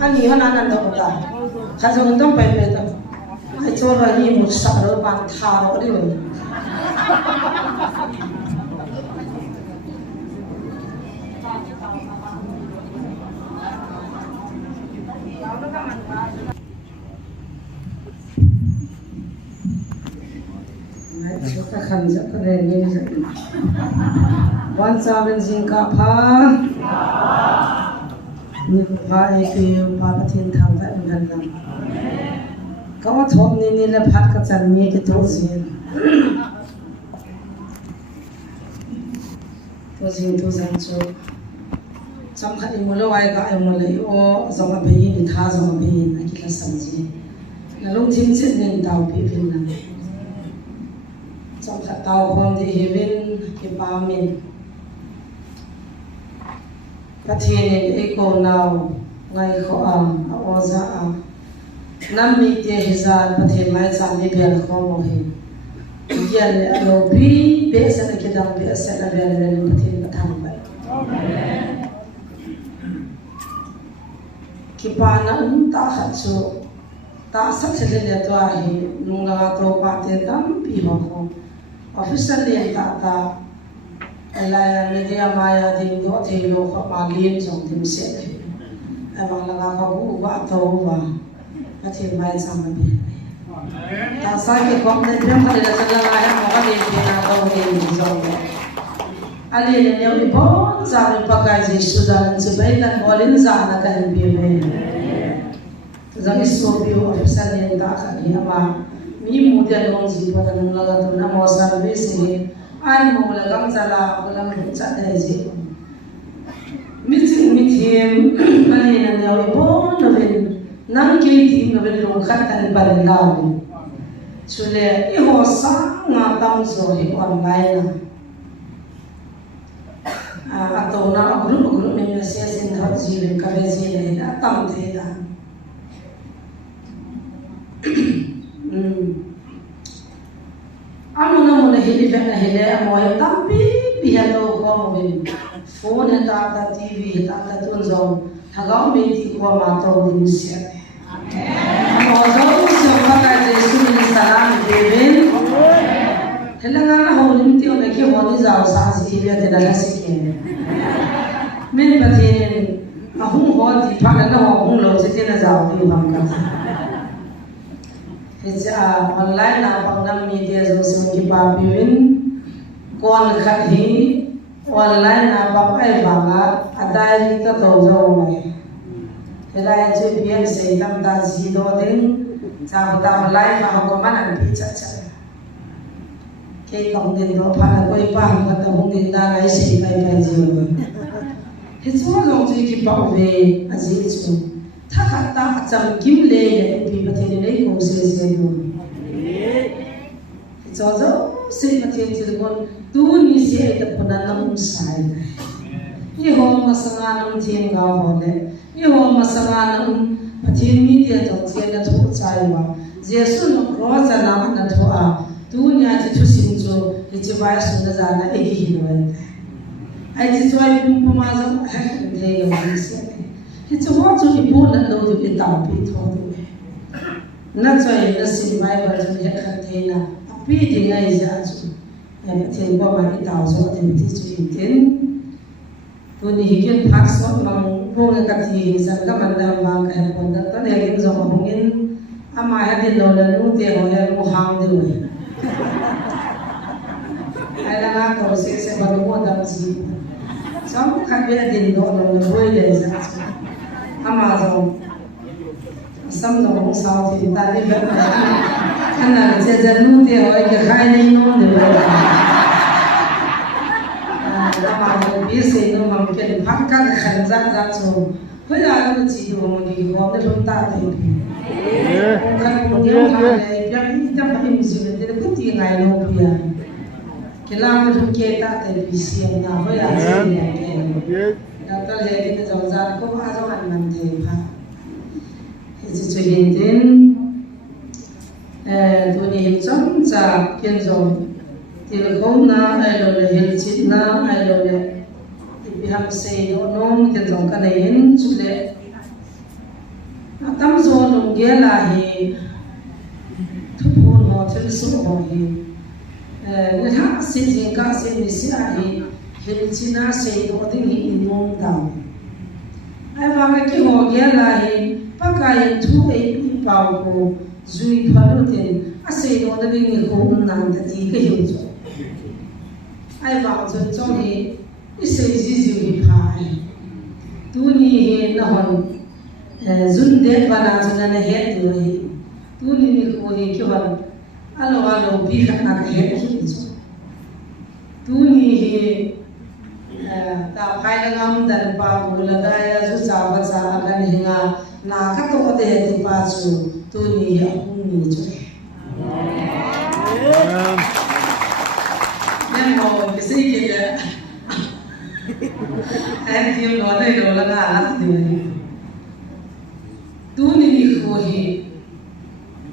ani hana nan do ta kha jong tom pai pe ta ai chor ra hi mu sa ro ban tha ro ri ro Kita kan sekarang ini wan saben singka pha ni pha itu pa pathin thang ta ngan nam kawa thom ni la phat ka chan mi ki to sin to san cho cham kha i mulo wai ga ai mulo o zong be ni tha zong be ni ki la sam ji la long thim chet ni dau pi pin na trong khát tàu hôm thì hiền cái ba mình các thiên ấy cô nào ngày khó ở ra năm mươi tiền ra các thiên mai sang đi biển khó mò hình giờ là lô bi bé sẽ là cái đằng bé sẽ là biển lên các thiên các thằng vậy cái ba nó ta khát số ta sắp sẽ lên toa hi nung là tàu ba tiền đam bị hoa không official lian ta ala media maya ding do thelo kha magin jong tim se amang langa ka bu ba to ba athi mai chang bi ta sa ke kom ne pem kha la chala la ya mo ka de na ko de jong ali ne ne bo sa ne pa ka ji sudan su bai nan bolin za na kan bi me zang iso bi official lian ta kha ni ama mi mu de long ji pa na la ga to na mo sa be se ai mo la gam cha la ko la mu cha de ji mi thiem ani na ne o bo no ven nam ke ti no ven long khat tan pa la ni chule I ho sa nga tam zo hi online na a to na group me se sin tha ji ven ka ve ji ne na tam the da anu na muna hili vena hile amoy tampi pihato ko mo phone ta TV ta tun zo thagao me ti ko ma to din sia amo zo so ka jesu ni salam deben helanga na ho lim ti ona ki ho ni zao sa si be te da si ke men pathen ahung ho ti pha na ho hung lo se te na zao ti bang ka online na pangnam media zo sim ki pa piwin kon khat hi online na pa ai banga adai ta to zo mai helai che bien se tam ta ji do ding cha ta live ma ko man an pi cha cha ke kong din do pha na koi pa ha ta hung din da ai se pai pai ji he zo lo ji ki pa ve a ji chu tha kha ta cham kim le pi pathen nei ko se do cho se pathen chi gon tu ni se ta puna nam sai ye ho ma sanga nam thien ga ho le ye ho ma sanga nam pathen mi te to che na thu chai wa jesu no cross na na thu a tu nya chi thu sim cho ye chi ba su na za na e gi no ai chi choi pum pum ma zo ha de yo ni se it's a lot of important though to be down be told na choi na sin bible to ye khathena api dinga isa chu and ten ko ma I taw so ten ti chu tin to ni higen phak so mang rong ka thi san ka man da ma ka pon da ta ne gin zo ma hungin ama ha din lo la nu te ho ya mu hang de we ai la na to se ba lo mo da si sam khat be din do lo lo boy de sa Amazon some no sao thì ta đi về anh là sẽ dẫn nu thì hỏi cái khai này nó được rồi là mà biết gì nó mà cái phát các khẩn ra rồi bây giờ nó chỉ được một cái gói để chúng ta thì khẩn một điều này là chúng ta phải mình xử lý để cũng chỉ ngày đâu bây giờ cái làm cho chúng ta thì bị xiên nào bây giờ gì này Dr. Hedi na zawzar ko ba zo an man te pa hezi chu yin tin tu ni him cham cha ken zo til khom na ai lo le hel chit na ai lo le bi ham se no nom ken zo ka nei chu le tâm zo lùng ghé là hi thúc hồn họ trên số họ hi người ta xin gì cả xin gì xin hi hiện china xây đồ tiếng hi mong tao ai vào cái họ ghé là hi bắt cái thu ấy bảo cô duy phá được tiền xây đồ tiếng hi cũng nằm tại gì cái hiểu cho ai vào cho hi xây gì hi phá tu ni hi na hòn zun de bana chuna na he tu hi tu ni ko hi ki ban alo bi kha na he hi tu ni hi ta phai la ngam dar pa bu la da ya su sa ba sa ka ni nga na ka to de ti pa chu tu ni hi ni chu nem mo ke sei ke ya ai ti lo dai lo la na ti tu ni ko hi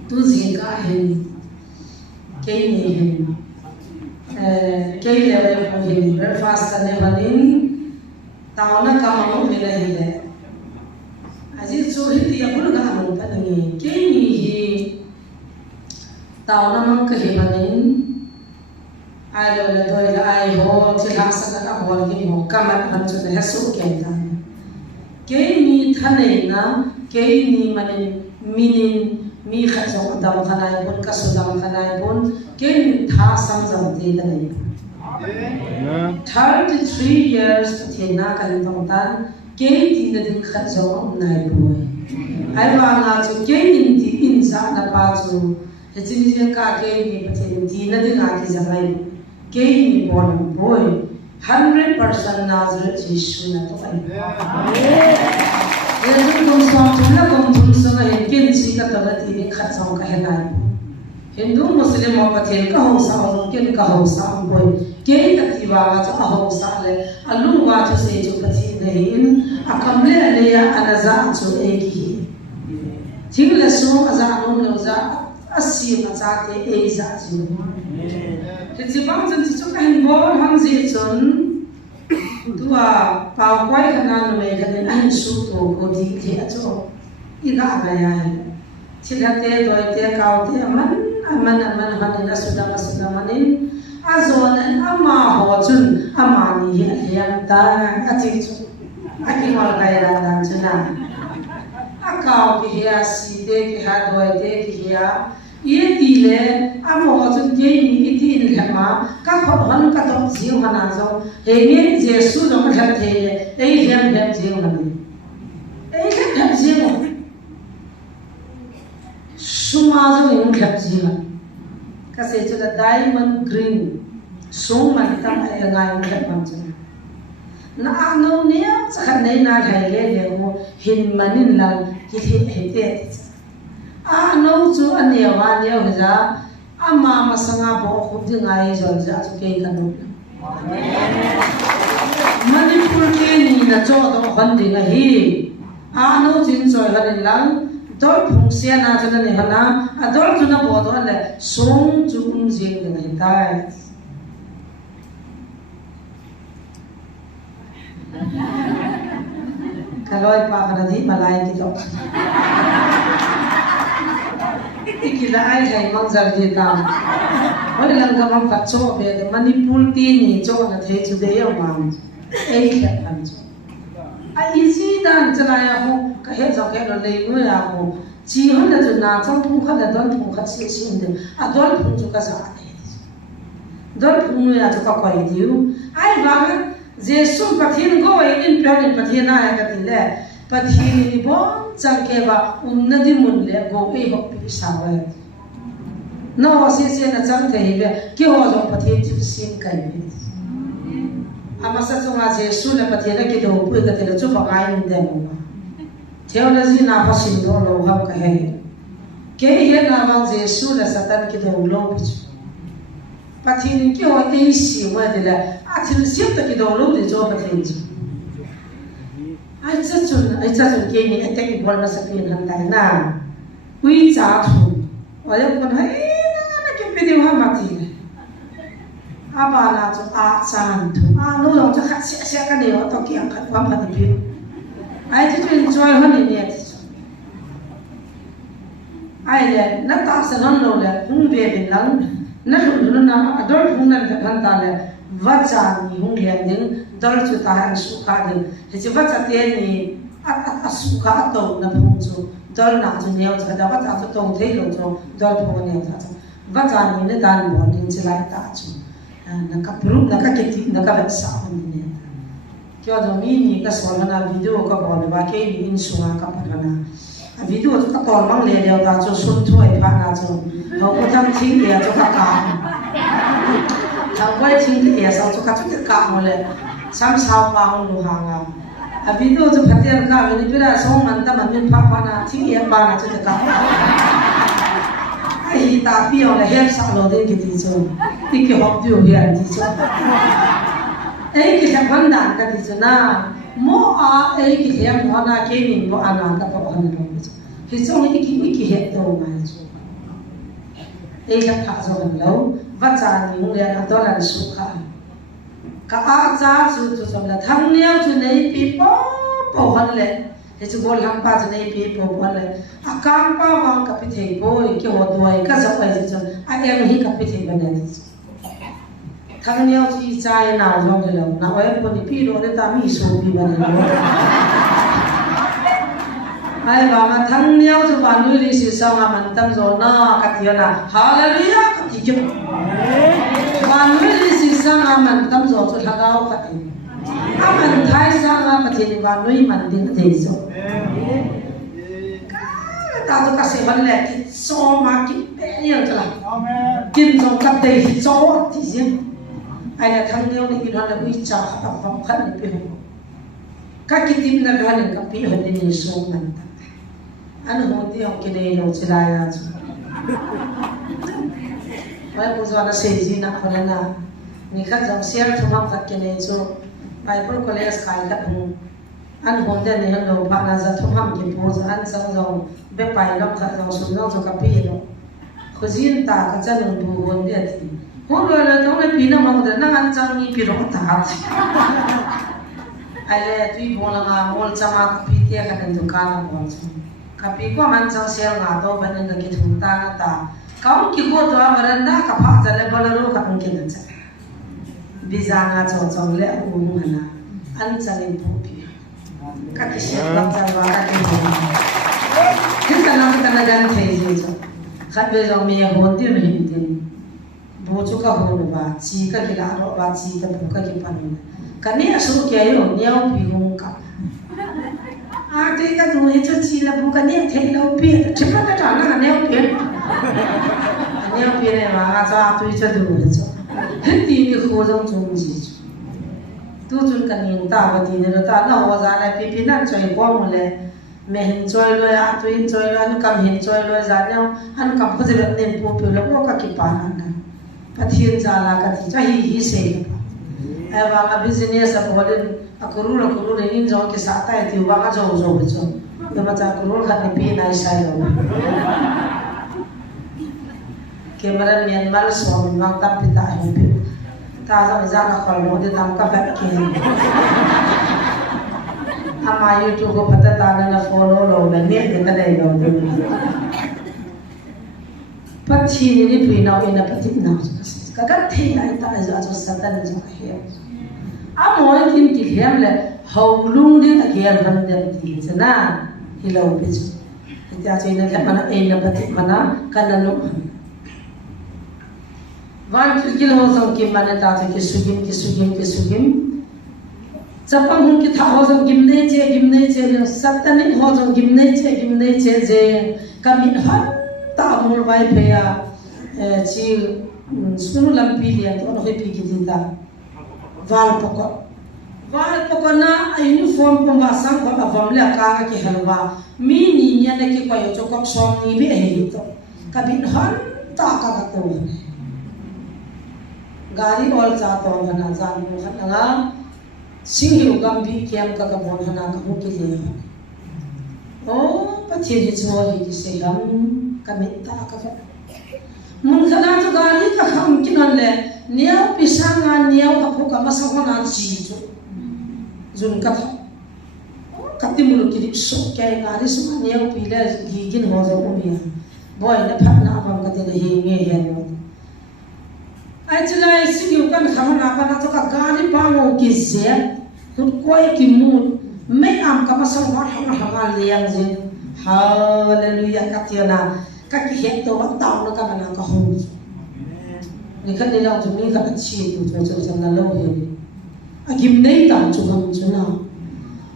tu zin ka hin ke ni hin ke le wa ko hin breakfast ka ne banin taw na ka ma mo le hi le aji chu hi ti ya bul ga mo pa ni ke ni hi taw na mang ka hi banin ai lo le doi la ai ho ti ha sa ka ho ki mo ka ma han chu ne su ke ta ke ni thanai na ke ni manin minin mi kha jong dam khanai pon ka su dam khanai pon ke ni tha sam jam te da nei 33 years the na ka ni tong tan ke ti na din kha jong nai boy ai wa nga chu ke ni ti in sa na pa chu he chi ni ka ke ni pa the ti na din a ki ja lai ke ni bon boy 100% Nazareth Jesus na to ai Yang tu suami lah kaum suami yang kenci kata nanti ni kat sama kehendak. Hindu Muslim apa tiada kau sama mungkin kau sama boy. Kau ketiba macam kau sama le. Alu macam sejuk kecil lehin. Akam le le ya anazah tu eki. Tinggal semua azah anu leuza asyik macam te eza tu. Jadi bangsa tu cakap hinbor hang zecun. Tua pau quay khả năng về cái đến anh số tổ của thị thế cho ít đã về ai chỉ là thế rồi thế cao thế aman hắn là sudah manin azon ama ho chun ama ni hian ta achi chu aki mal kai ra dan chuna akau ki hia si te ki ha doi te ki hia ye ti le amo chun ke ni ti in lama ka kho han ka to jiu hana zo he ni jesu lo ma the ei hem jiu mani ei hem jiu suma zo in khap jiu ka se chu da diamond green sum man tam ai ngai khap man chu na no ne cha khan nei na thai le mo hin manin lang ki the te no chu ania wa ne ho za ama masanga bo khu ji ngai zo za chu ke kan no Manipur ke ni na cho do han ding a hi no jin choi han lang dol phung sia na chu na ne hana a dol chu na bo do le song chu jing ne tai kaloi pa kana di malai ki to ikila ai hai manzar di tam hoi lang ga mam ka cho be de Manipur ti ni cho na the chu de yo mam ei kha kan chu a easy dan chana ya ho ka he zo ke lo le ngo ya ho chi hon da chu na chang thung kha da don thung kha chi chi de a don phung chu ka sa de don phung ya chu ka kwai diu ai ba ga jesu pathin go in plan pathin na ya ka ti le pathin ni bon chang ke ba unnadi mun le go e ho pi sa wa no se na chang the be ki ho zo pathin chu sin kai be ama sa chunga jesu le pathin ki do pu ka te chu ba ngai in de mo theology na ha sin do lo ha ka he ke he na ma jesu le satan ki do lo pi pathin ki ho te si wa de la a thil siap ta ki do lo de jo pathin chu ai cha chun ke ni attack bol na sa pin han tai na ui cha thu wa ya kon hai na ke pe de wa ma ti aba na chu a chan thu no yo cha khat sia ka ne to ki ang khat wa ma ti pi ai chu enjoy han ni ne ai le na ta sa non lo le hung ve bin lang na lu na adol hung nan kan ta le va cha ni hung le ning dol chu ta han su kha de he chi va cha te ni a su kha to na phung chu dol na chu neo cha da va cha chu to thei lo chu dol phung neo cha va cha ni ne dan mo ning chi lai ta chu na ka pru na ka ke ti na ka va sa ni ne kyo do mi ni ka so na video ka bo le ba ke ni in su ka pa na a video chu ka tol mang le leo ta chu sun thoi pha na chu ho ko tham thing le chu ka ka thang quay thing le sa chu ka chu ka mo le sam sao pa hong lu ha nga a video chu phatir ka ni pira song man ta man min pha pha na thing ye pa na chu ka ai ta pi o le hem sa lo de ki ti chu ti ki hop tu hi an ti chu ai ki sa ban dan ka ti chu na mo a ai ki hem ho na ke ni mo ana ka pa han lo chu hi chu ni ki he to ma chu ai ka tha zo han lo va cha ni ung le na to lan su kha ka a cha chu chu som la thang niao chu nei pi po han le he chu bol ham pa chu nei pi po han le a kam pa wang ka pi thei bo ki ho doi ka sa pai chu a em hi ka pi thei ban ne thang niao chi chai na zo le lo na oi po ni pi ro le ta mi so pi ban ne ai ba ma thang niao chu ba nu li si sa ma man tam zo na ka ti na hallelujah ka ti ju ba nu li si sa ma man tam zo chu thagao ka ti a man thai sa ma pa thi ba nu man din te zo ta to ka se ban le ti so ma ki pe yang cha amen kim zo ka te zo ti sim ai la thang niao ni ki na la wi cha ta pa khan ni pe ka ki tim na ga ni ka pi ho ni so man anh hôn đi học cái này nó chỉ là mấy cô giáo nó xây gì nè còn là người khác dòng xe thùng học cái này cho Bible college khai các hùng anh hôn đi này anh đâu bạn là giờ thùng học cái bộ giờ anh sang dòng bé bài nó khác dòng xuống dòng cho cái pi nó có gì ta cái chân nó bù hôn đi thì hôn rồi là trong cái pi nó mong đến nó ăn chăng như pi nó ta ai là tuy bố là ngà mol chama pi tia cái này tụi con là bông kapi ko man chang sel nga to banin da ki thungta na ta kaun ki ko to baranda ka pha jale bolaru ka ang kin cha biza nga chaw chaw le u hana an chanin phopi ka ki se la cha wa ka ki kin ta na gan thei ji cha khat be jong me hon ti me tin bo chu ka hon ba chi ka ki la ro ba chi ta bu ka ki pan ka ni asu ke yo nyau pi hung ka à cái đồ ấy cho chị là bố cái này thấy lâu biết chứ không có trả năng neo biết này mà cho tôi cho đồ đấy cho hết tiền thì khó trong chung gì tôi chung cái này ta và tiền rồi ta nó hóa ra là pi năng chơi qua một lần mình chơi rồi à tôi chơi rồi anh cầm hình chơi rồi ra nhau anh cầm cái gì vậy nên bố biểu là bố cái kịp bán anh phát hiện ra là cái gì cho hi sale ai vào cái business à bố lên akuru le in zo ke sa ta ti wa ga zo zo be zo ya ma cha akuru kha ni pi nai sai lo ke maran myan mal so min ma ta pi ta hi pi ta za ka khol mo de tam ka ba ke ama youtube ko pata ta na follow lo le ne de ta dai lo de pachi ni pi na ina pati na ka ka the ai ta za zo sa ta ni zo he a moi tin ki hem le hau lung din a ger ban dem ti chana hilo pe chu ta che na ka mana e na pati mana kana lu van kil ho song ki mana ta che ki sugim chapam hum ki tha ho song gim ne che satani ho song gim ne che je kamin ha ta mul vai pe ya chi sunu lam pi dia to no pi ki din ta val poko na uniform pumba sang ko avam le ka ki halwa mi ni nya ne ki ko yo chok som ni be he to kabin han ta ka to gari ol cha to na jan mu khat nga sing hiu gam bi kiam ka ka bon hana ka hu ki le o pathi ni cho hi ki se gam ka me ta ka fa mun khana to gari ka kham kinan le niao pisanga niao ka phuka masakona chi chu zun ka katimulu ki so ke ngari suma niao pile gigin ho zo umia boy na phat na bang ka te hi nge hen ai chulai sigiu kan khamana pa na to ka gari pa ngo ki se kun koi ki mu mai am ka ma sang war hang hang liang je hallelujah ka tiana ka ki het to wa taw na ka na ka hong ni kan ni lao chu ni ka chi tu chu chu na lo he a kim nei tam chu ham chu na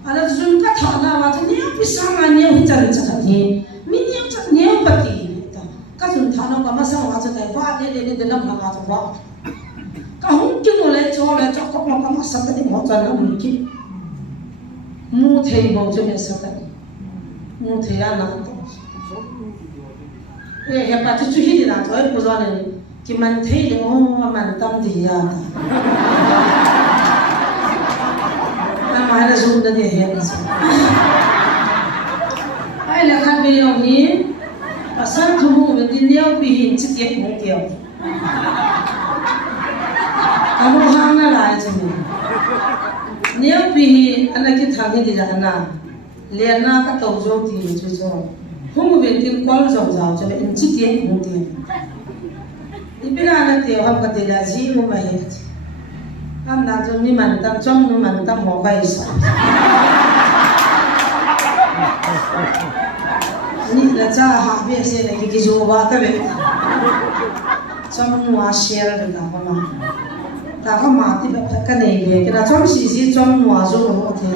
ala zun ka tha na wa chu ni pi sang na ni hu chan cha thi mi ni cha ni pa ti ta ka zun tha na ka ma sang wa cha dai wa de de lam na wa cha wa ka hong ki no le cho ko ma ka ma sa ta ni ho cha na mi ki mu thei bo chu me sa ta mu thei ya na to he pa chu hi di na to e pu zo ne ki man thei de o man tam di ya ta ma la zum da de he ai la kha be yo ni asan thu mu be din yo bi hin chi te mu te yo amo hang na lai chu ni neo bi ana ki thang ni di ja na le na ka to zo ti chu zo hu mu be tin kwal zo za chu be in chi te mu te ibira na te ham ka te la ji mu ma he am na zo mi man tam chom nu man tam mo kai sa ni la cha ha be se ne ki zo ba ta be chom nu a share da ba ma ta ka ma ti ba ka nei be ki na chom si si chom nu a zo ro the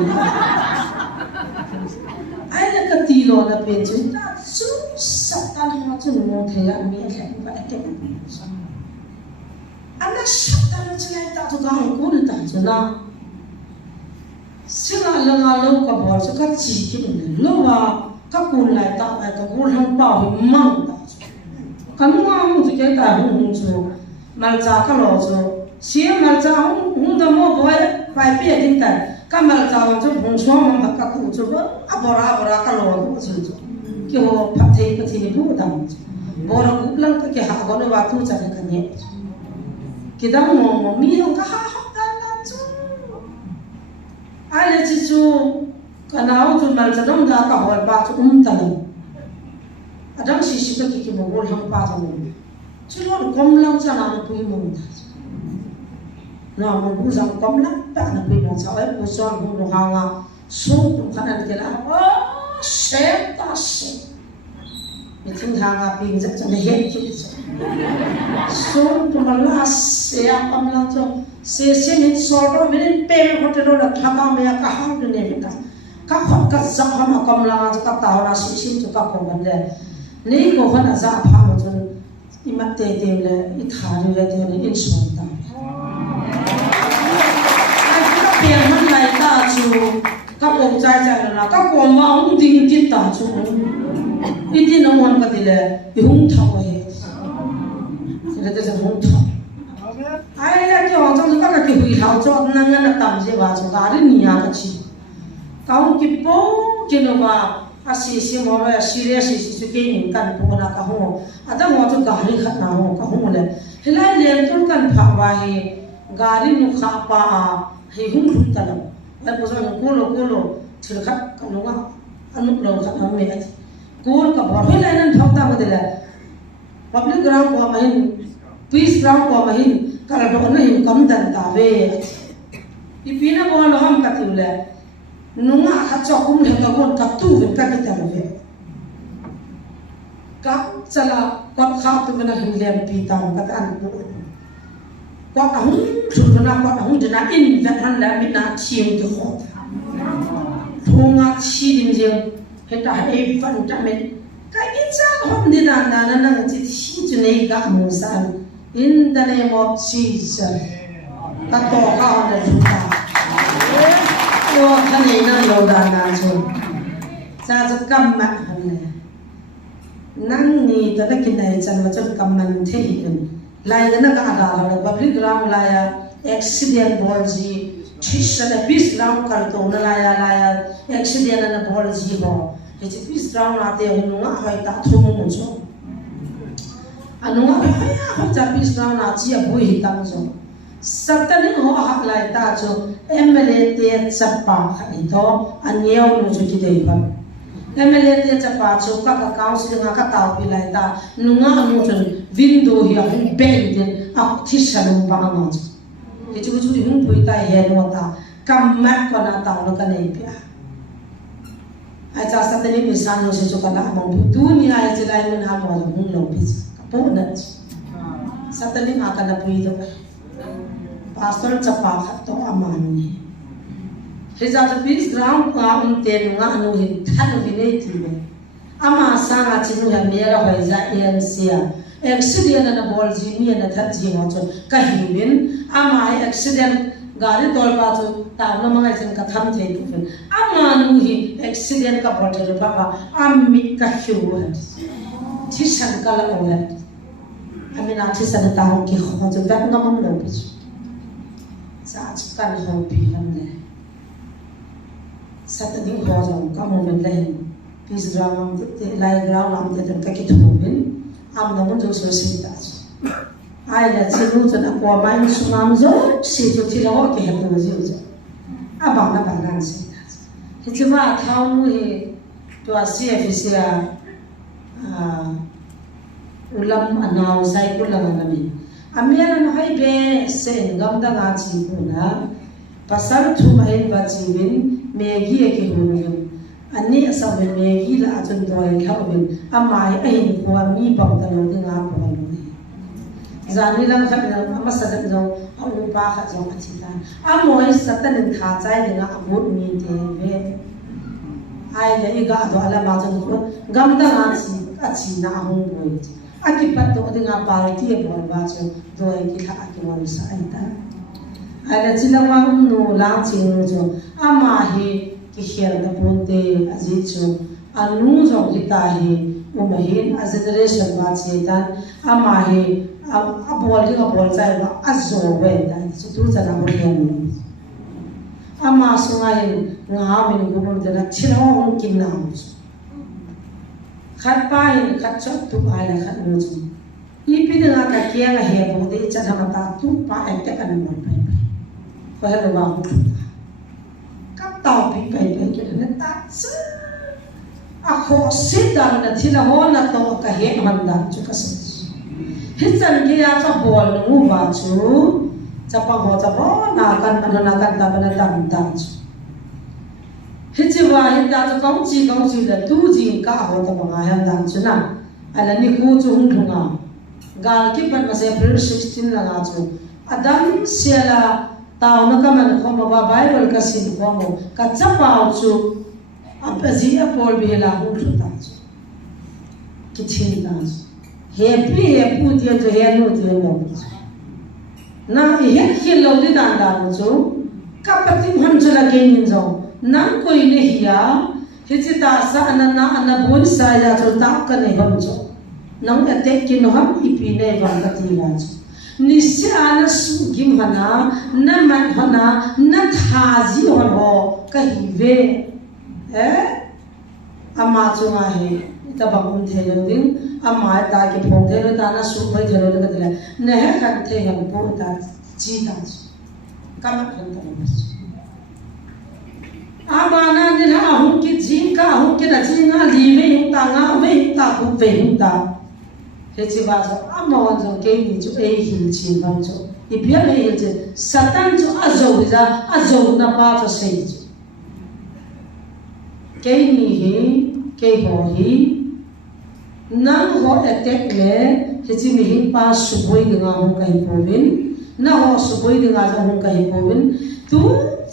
ai la ka ti lo na pe chu ta su sa ta no chu mo the ya mi kha ba te ana sa ta no chu lai ta to ga ko ni ta chu na singa la nga lo ka bo chu ka chi ki ni lo wa ka kun lai ta ai ka ko hang pa hi mang ta ka mu ma mu chu ke ta hu chu mal cha ka lo chu sia mal cha hu da mo boy pai pe tin ta ka mal cha wa chu hung so ma ka ku chu ba abora ka lo chu chu ki ho pha thei pa thi ni bu da bora ku lang ka ke ha go no wa thu cha ka ni ki da mo mi ho ka ha ha da la chu ai le chi chu ka na chu mal cha dom da ka hol pa chu ta la adam si si ka ki mo bol hang pa cha mo chu lo kom lang cha na pu mo ta no mo bu sang kom lang pa na pu mo cha ai pu son bu no ha nga su tu ka na ke la se ta se ni thing ha nga ping cha cha ne he ki su tu ma la se a kom lang cho se ni so ro min pe ho te ro la tha ka me ka ha du ne ka ka khot ka za ha ma kom lang cha ka ta na si si chu ka ko ban le ni ko ha na za pha mo chu i ma te le i tha ru le te ni in so ta ai ka pe man lai ta chu ka ko chai chai na ka ko ma ong ding ki ta chu i ti no mon ka ti le i hung tha ko he se le te se hung tha ai la ki ho chang ka ki hui hao cho nang na tam je ba chu ga ri ni ya ka chi ka ong ki po ki no ba asi si mo ra serious si su ke ni kan po na ka ho ada mo chu ga ri khat na ho ka ho le helai le tu kan pha wa he ga ri nu kha pa he hung hung ta la la po so ko lo thil khat ka no ga anu lo khat na me ati ko ka bo helai nan thau ta ba de la public ground ko ma hin peace ground ko ma hin ka ra do na hin kam dan ta ve ipina bo lo ham ka ti le nunga kha cho kum le ka kon ka tu ve ka ta ve ka chala ka kha tu na hin lem pi ta ka ta an pu ka ka hung thu na ka hung de na in da han la mi na chiu de ho thunga chi dim je he ta e fan ta me ka ki cha hom ni na na chi chi chu nei ka mu san in the name of Jesus ka to ka na thu ta yo ka nei na lo da na chu cha cha kam ma han ne nang ni ta ka kin dai chan ma chu kam man the hi kan lai na ka aga la public ground la ya accident bol ji thisa na peace ground kar to na la ya accident na bol ji ho he chi peace ground na te hu nga hoi ta thu mu chu anu nga ha cha peace ground na chi a bui hi tam chu satani ho ha lai ta chu emle te chapa ha to anyeu nu chu ki dei ba MLA te chapa chu ka council nga ka taw pi lai ta nunga anu chun window hi a hung ben den a thi sanu pa nga chu he chu chu hung pui ta he no ta kam mat ko na taw no ka nei pia ai cha sa tani mi san no se chu ka na mong dunia ai che lai mun ha mo hung lo pi ka po na sa tani ma ka na pui do pastor chapa khat to aman ni Heza to peace ground ka te nga anu hin thanu hinei ti me ama sanga chinu ya mera hoiza ensia accident na bol ji mi na that ji ho cho ka himin ama accident gari tol pa cho ta na mga jen ka tham thei tu fin ama nu hi accident ka botel pa pa ammi ka hiu ha thi san ka la ho amina thi san ta ho ki ho cho dak na mong lo pi sa kan ho pi lam le Sataning hojong kamu mendahin peace ground te lai ground lam te ka ki thubin am na mun jo so sita ai la chinu chana ko mai sumam jo si jo thilawa ke hetu jo jo aba na ba gan sita he chuma thau nu he to CFCA ulam anau sai kulang ngami amia na hai be sen gam da ga chi na pasar thu mai ba chi win Maggie ke hunun ani asabe Maggie la atun doi khabin amai ain ko mi bang ta lo dinga ko ni zani lang khat na amasadat jo amu pa kha jo achita amoi satan tha chai dinga amut mi te ve ai le iga do ala ma jo ko gam da na chi achi na hung boi akipat to dinga pa ti e bor ba jo doi ki kha ki mo sa ai ta Ada cilawang nu lang cing nu jo ama hi ki khel da ponte aji chu anu jo kita hi umahin a generation ba chetan ama hi a bol chai ba azo we da chu tu cha na mo hen ama sunga hi nga min gumur da cilawang kin na khat pa hi khat chot tu ai la khat nu chu ipi da ka kia ga he bo de cha na ta tu pa ai te kan mo pai có hết rồi vào các tàu bị bể cái nó tát chứ khó xịt đằng là thì là họ là tàu cả hết hoàn đằng chú cái gì hết chân kia cho bò nó ngu vào chú cho bằng họ cho bò na can ta bên đằng đằng hết chứ vào hiện tại cho công chi là tu gì cả họ cho bằng ai hàng đằng chú na ai là ni khu chú hung thùng à gal cái bên mà sẽ April 16 là ngã chú Adam sẽ là tao nó cái mình không mà Bible cái gì cũng không cái chấp vào chú apa gì Paul bị là hung thủ ta chú cái chuyện đó happy thì cho happy nó thì nó na hết khi lâu đi đàn đàn chú các bạn tìm hắn cho là cái nhìn rồi nắng coi này hiểu hết chỉ ta sa anh bốn sai ra cho ta cái này không chú nắng ở tết kia nó hấp ipi này vào cái gì là chú nisi ana sugim hana na man hana na thaji ho ka hive ama chunga he ta bangum thelo ding ama ta ki phong thelo ta na su mai thelo ka dile ne he kan the han po ta chi ta kam kan ta ama na ni ha hu ki jin ka hu ki na jin nga li ve hu ta nga ve ta ku ve hu ta thế chỉ vào rồi ám mòn rồi cái gì chỗ ấy hình chín vào chỗ thì biết là hình gì satan chỗ azov na ba cho xây cái gì cái hồ hi nang ho attack le thế chỉ mình pa suboi dengan hong kai povin na ho suboi dengan hong kai povin tu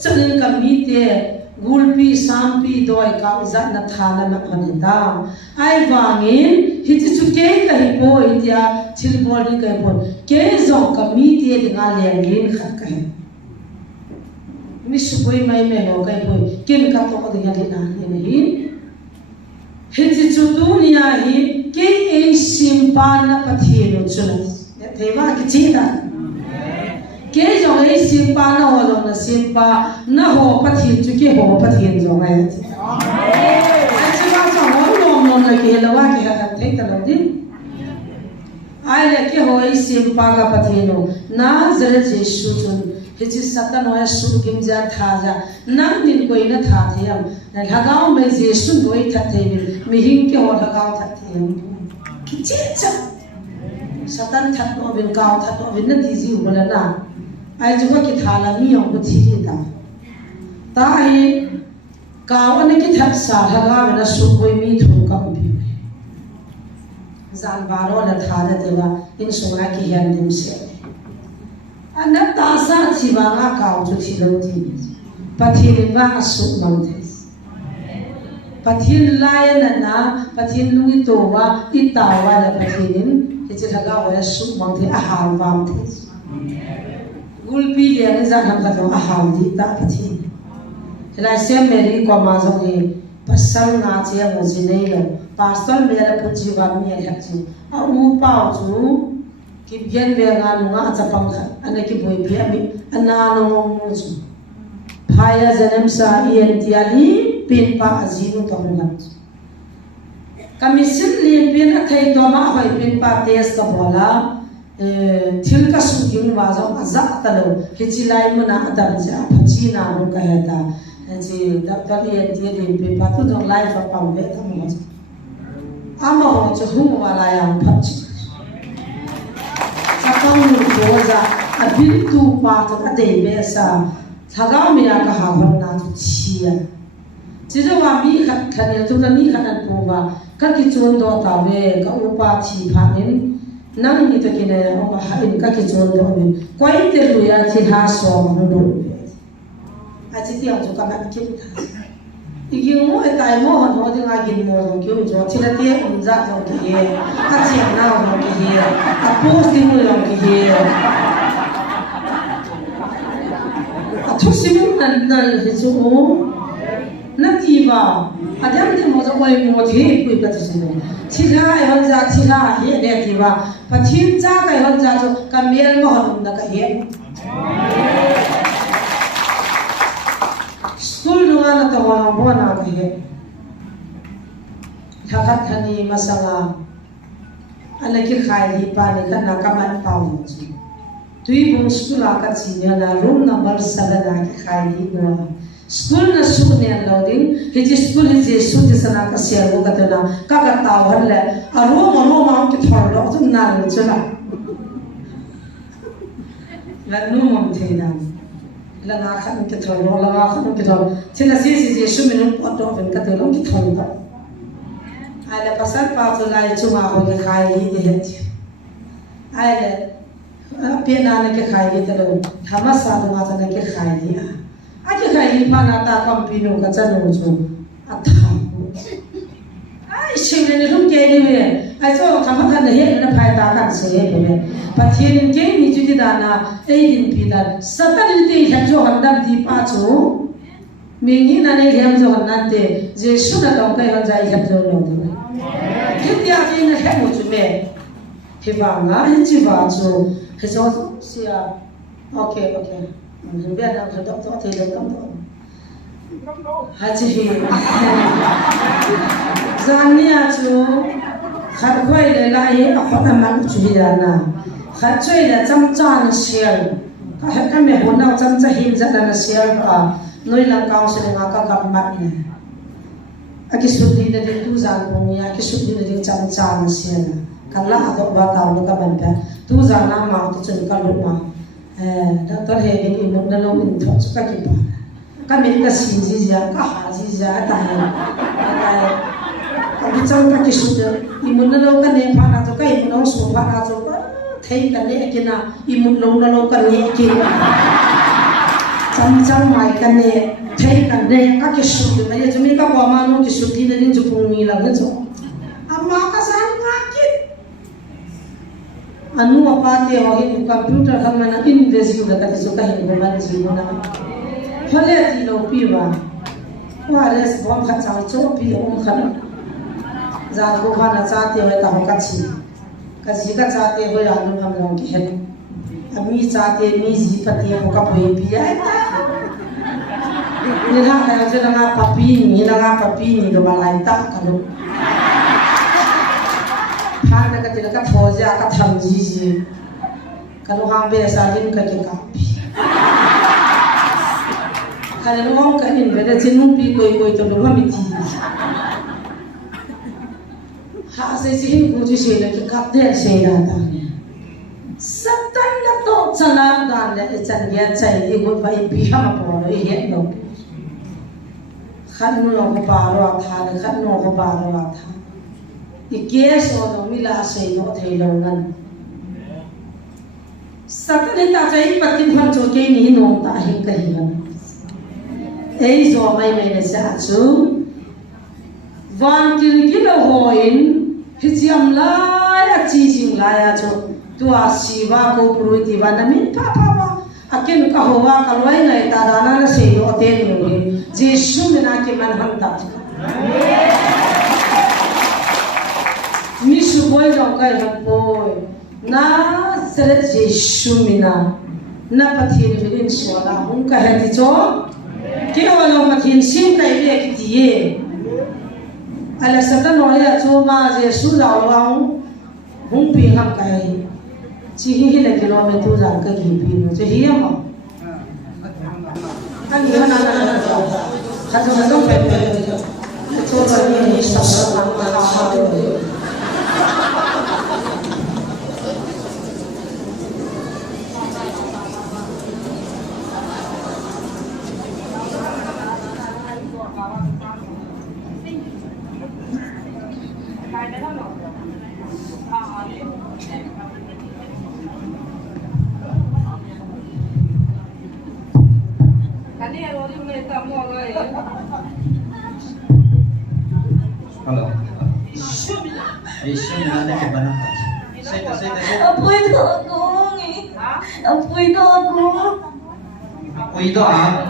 chân kami te gulpi sampi doi ka zat na thala na anita ai wangin hi chu ke ka hi po itia thil body ka po ke zo ka mi te dinga lengin khat ka mi supoi mai me ho ka po kin ka to ka dinga na hi hi chu tu nia hi ke e simpan na pathi no chuna theva ki chita ke zo e simpa na ho lo na simpa na ho pathi chu ke ho pathi zo ngai ai chi ba zo ho lo no na ke la wa ke ha thei ta lo din ai le ke ho e simpa ga pathi no na zare jesu chun he chi satan ho su kim ja tha ja nang din koi na tha the nên hagao mấy gì xuân đuổi thật thì mình cái họ hagao thật thì cái chết chắc Satan thật nó bên cao thật nó bên nó thì gì cũng là na ai chúng ta cái thà là mi ông có thi đi ta ai cao anh cái thật sa hagao bên nó sụp với mi thùng cầm bị gian baro là thà là thế mà in số này cái hiện điểm sẽ anh đã ta sa chỉ vào ngã cao cho chỉ đầu tiên pathian vang sụp mang thế pathian lai na pathian lui to wa itawa la pathianin he che thaga wa su mang the a hal wam the gulpi le ne za ham ka a hal di ta pathian la sem meri ko ma zo ni pasal na che mo ji nei lo pasal me la puji wa mi ha chi a u pao chu ki bien ve nga lu nga cha pang kha ana ki boi pi ami ana no mo chu phaya janam sa ien tiali pin pa azinu toman commission lien pin a thai to ma hoi pin pa test ka bola thil ka su king wa zo aza ta lo hichilai mu na adam ja phachi na ro ka heta ji da ta lien ti ri pin pa tu dong life pa pam ve ta mo ama ho chu hu wa la yang phachi sa kang lu bo za a bil tu pa ta de be sa thagao me ka ha ban na chu chia chỉ choว่ามีขันเนี่ยทุกท่านมีขันอันปูว่าก็คิดชวนตัวตาเวก็อุปาชีพานินนั่งนี่ตะกี้เนี่ยเอาว่าอินก็คิดชวนตัวนี้ก็อินเตอร์ลุยาที่หาสวมมันดูอาจจะที่เอาจุกแบบคิดอีกอย่างว่าไอ้โม่หันหัวที่งากินโม่ของคิวจอที่ละเตี้ยอุ่นจัดของกี่อาเจียงน้าของกี่อาโพสติ้งของกี่อาทุกสิ่งนั้นเห็นจู่นั่นที่ว่าอาจารย์ที่มันจะไว้หมดที่คุยกันที่สุดที่ท่าไอ้คนจะที่ท่าเห็นเนี่ยที่ว่าพอทิ้งจ้าไอ้คนจะจะการเมียนมาหนุนนักเห็นสกูลดูงานตัวเราบ้านนักเห็นถ้าขัดขันนี้มาสังอาอันนี้คือขายดีป่านี่กันนักมันเป่าจริงตุยบุญสกูลอากัดสิเนี่ยนะรูมนับร์สักนักขายดีกว่าschool na shoot ne loading hiji school hiji shoot sana ka share go ka tena ka taw han le aro ma ki thor lo chun na lu chuna la nu mom thena la nga khan ki thor lo la nga khan ki thor thina si shu minun auto ven ka te lo ki thor ta ai la pasal pa chu lai chu ma ho ki khai li de het ai le pe na ne ki khai li te lo thama sa du ma ta ne ki khai li a aja kai pa na ta kompino ka chanu chu atham ai shin ne lum ke ni we ai so kham khan ne he na phai ta kan se he be pathian ke ni chu di da na ei din pi da satan ti han jo han dam di pa chu mi ni na ne hem jo han na te jesu na tong kai han jai hem jo lo de ke ti a ni na he mo chu me he va nga he chi va chu he so sia okay mình biết đâu rồi đó thì được lắm thôi hai chị gian nia chú khát quay để lại ở khoa làm ăn chú đi ra nè khát chơi là chăm chăn xèo các mẹ muốn đâu chăm chăn hin ra là xèo à nuôi là cao sẽ là các gặp mặt nè cái số đi là đi tu gian bông nha cái số đi là đi chăm chăn xèo cả là ở đó tao nó các bạn bé tu gian làm mạo thì chỉ cần lúc mà Dr. Hegel in the law in Totspakipa. Kami ka sinzia, kahazia, tayo. Ang isang pakisuda, imunalaw ka na para to kay imunaw so para to thay ka na kina imunalaw ka na kina. Sam mai ka na thay ka na kakisuda na yun ka pa mano kisudi na din jupong nila nito. Amma ka saan ngakit? Anu apa dia wahid komputer kan mana invest juga kata suka hidup mana sih mana. Hole ti lo piwa. Wah res bom khat sang cho pi khat. Za go khana cha te ta ho kachi. Kachi ka cha te ho ya nu ham long ki het. Ami cha te mi ji pati ho ka poi pi ai ta. Ni ha ka je na papi ni do balai ta ka lo. Hang na ka thoja ka tham ji ka lo hang be sa din ka ki ka Kaya nung kanin beda sinumpi koi to nung hamiti. Ha se sihin kuji sila ki kapde sila ta. Satan na to sana dan le chan ya chai di ko bai bi ha ma po le he no. Khan no ko pa ro tha le khan no ko pa ro tha. Ike so no mila se no thei lo nan. Satan ta chai patin han cho ke ni no ta hin ka hi. Ei zo mai mai ne sa chu van kil lo hoin hichiam lai a chi jing lai a chu tua siwa ko pruiti vanamin pa akin ka howa ka loi ngai ta dana na se no te ni ni jesu mina ke man ham ta mi su boy jong kai han boy na sere jesu mina na pathin in so la hung ka he ti cho ki walo pathin sim kai le ki ti ye ala satan no ya cho ma jesu la wa hung pi ham kai chi hi le kilometer tu jang ka gi pi no che hi ma kan ni na ka cho na dong pe cho ba ni sa sa ma ha ha Hello. Yesus ada ke mana? Saya. Apoy itu aku ni. Apoy itu aku. Aku itu ah.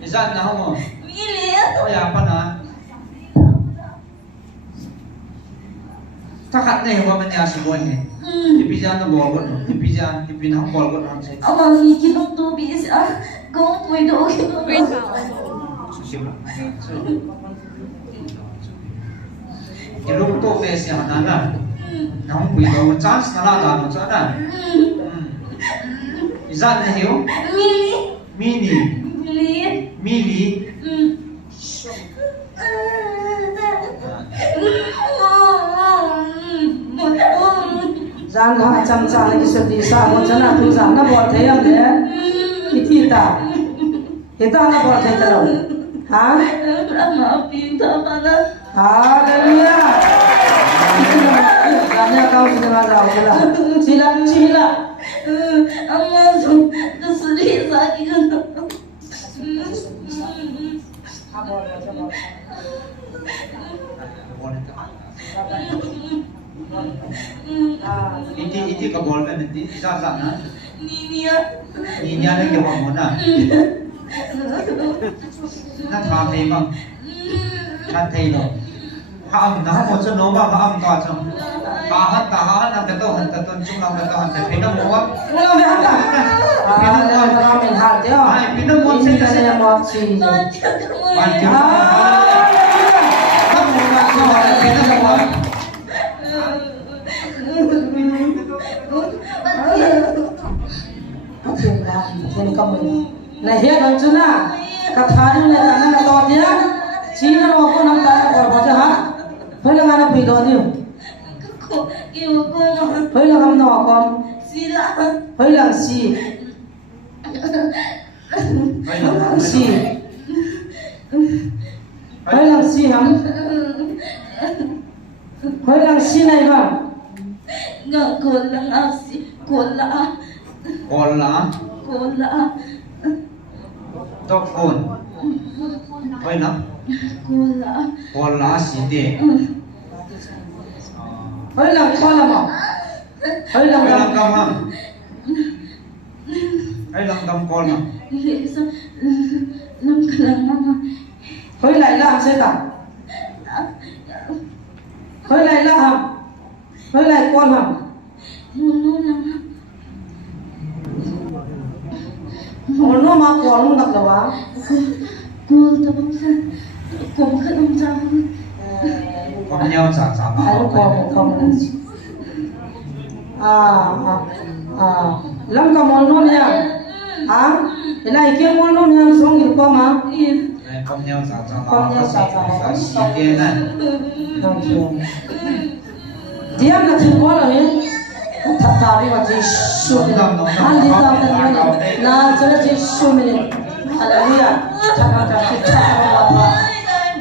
Izan nak mo? Mili. Oh ya apa na? Takat ni huwa manya sebuah ni. Ipijan tu bol kot, ipijan hang bol kot hang saya. Abang ni kita tu bisa. Kau apoy itu aku. Susim. Ilung tu mes yang mana? Nang bui tu chance nala dah macam mana? Izan ni hiu? Mili. Mili. Zang ha cham cha ni so di sa mo chana tu zang na bo the yam le iti ta na bo the ta lo ha Ama pinta mana? haleluya ganya kau sudah ada lah sila Ama tu keseri sakit. Iti kabol kan nanti sasa na. Ninia Ni ke apa mana? Na thang thei bang. Chan thei lo. Ham na mo cho no ba ham ta cho. Ta han na ka to han ta ton chung lang ka to han ta pina mo wa. Hello be anda ah min ha teo Ai pina mo se ka se mo si baca kamu Ban ya. Ham mo na ko na pina mo wa. Then kamu na hiya dan chuna ka thari le kana na to dia china ro ko nam ta ko ba ja ha phela ngana pi do dio Kau ibu kau phela kam no kom sila. phela si si phela si ham phela si nai ba Nggak kolang asi kola Kola. Dog phone. Oi na. Kola si de. phela kola ma phela Oi lang kam kam ham. Oi lang kam kol ma. Isa nam kalang mama. phela la se ta phela la ham phela kola ham Mulu nama. ono ma ko lu nak lawa Kul tabang sa. Kung kanong jauh. Kom nhau sa ma. ai ko ko lam ka mon no ya lại kia muốn luôn hàng xuống thì có mà con nhau xả xí kia này dia là thứ có là hết thật thà đi mà chỉ số mình anh đi tao tên mình na cho nó chỉ số mình hallelujah chắc là cái chắc là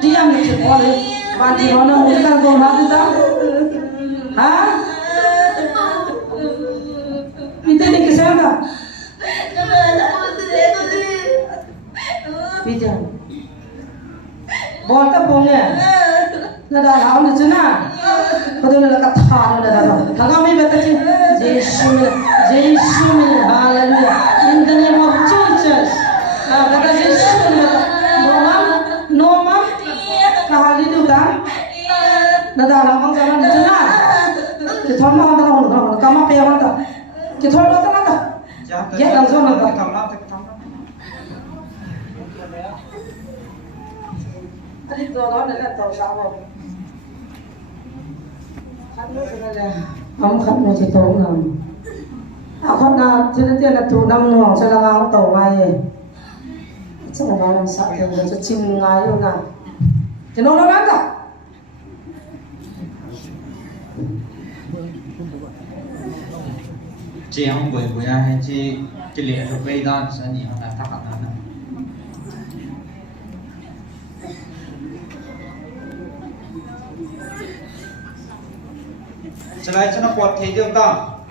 dia là thứ có đấy bạn chỉ nói nó muốn ăn cơm hả chúng ta hả đi tên này cái sao đó bây giờ bỏ tập bông nè là đã làm được chứ na có thể là cắt thà nó đã làm thằng em biết chứ Jesus hallelujah in the name of Jesus kata Jesus no ma kahali tu kan là đã làm bằng zaman được chứ na cái thằng mà không có mà phải làm ta cái thằng đó ta ghét làm sao mà anh đi đó là tàu sao không? Khăn nước thế này ông khăn này chỉ tàu nào? Khăn nào thì tiền là tụ năm nuông cho là ông tàu ngay, chắc là nó làm sao thì nó sẽ chìm ngay luôn nào? Thì nó lắm cả. chị không bởi ai chị liền được vây đan sẽ nhỉ là thắc hẳn nữa selain itu nak kuat hidup tak,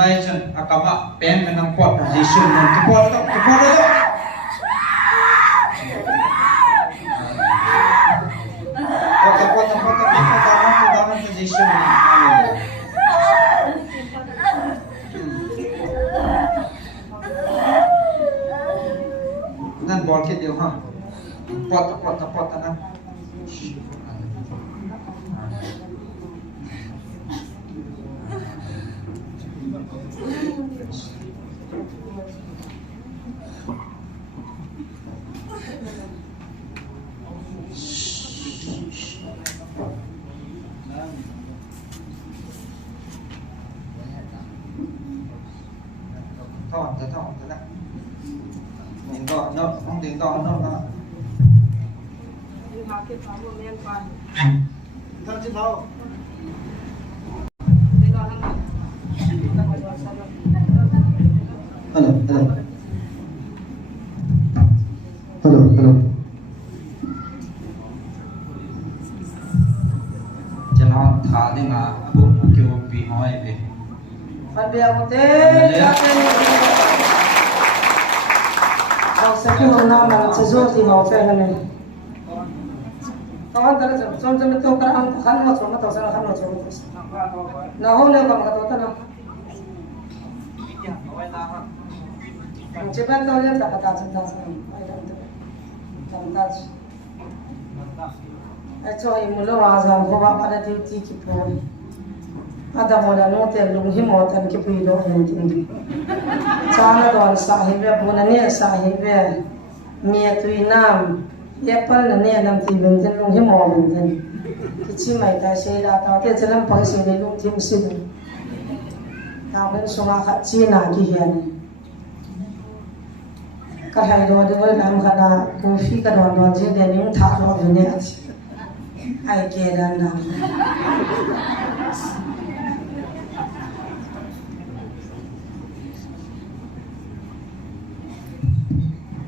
lain tu agama pen menang kuat Yesus menang kuat tu, kuat Yesus menang. Nan bol kit dia ha, kuat tangan. Thon thế này, tiếng to nó không tiếng to nó thân trên đâu hello cho nó thả đi mà bụng kêu bị hỏi về Phần biểu một thế cho tên học sẽ khi hôm nào mà sẽ giúp thì học sẽ hơn này kawan tadi som som itu kan kan mau som atau sana kan mau som terus nah hôm nay kamu kata apa nah cepat tahu dia tak kata cinta sama ada itu cinta itu imulo azam ko ba pada duty ki po ada moda no te lung hi mo tan ki pi do hen tin chana don sahibe bunani sahibe mia tuinam Apple là nè làm gì mình trên luôn hiếm mò mình trên cái chi mày ta xe đã tao kia cho làm bằng xe để luôn thêm xin tao bên số mà khát chi nào kia hiền cái hai đồ thì với làm cái đó coffee cái đồ gì để những tháo đồ về nè ai kia đang làm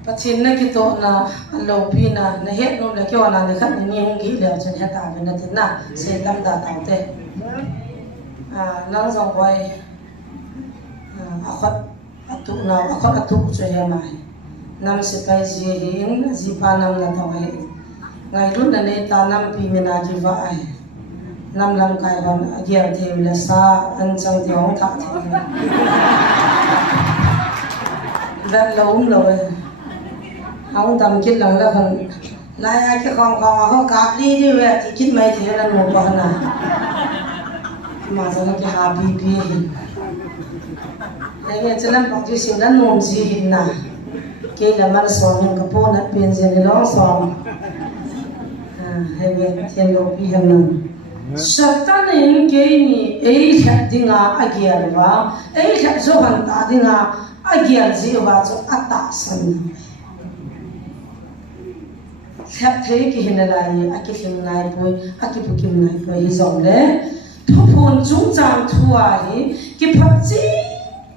Pachin na kito na lopi na het no le kyo na le khat ni hong gi le chen heta ve na tin na se tam da taw te nang zong wai akhat atu na akhat atu che he mai nam se pai ji hin ji pa nam na taw he ngai lu na ne ta nam pi me na ji va ai nam lam kai hon agiar the le sa an chang ti hong tha the dan lo ông tầmคิดหลังแล้วคนลายแค่ของเขากราบดีดีเว้ยที่คิดไม่ถึงนั่นหมดก่อนนะมาสักกี่หาปีไอ้เงี้ยจะนั่งปักที่สิ่งนั้นนุ่มจีหินนะเกี่ยวมันสองอย่างกับพวกนักเปลี่ยนเสียงร้องสองไอ้เงี้ยเทียนโลปีแห่งนั้นสัตว์นั่นเกี่ยนี่ไอ้แค่ดิ้งอาเกียร์ว่าไอ้แค่โซ่หันตาดิ้ง agian jiwa cho ata san khap thei ki hinalai akihim nai poi akipukim nai poi zom le thupun chung chang thua hi ki phapchi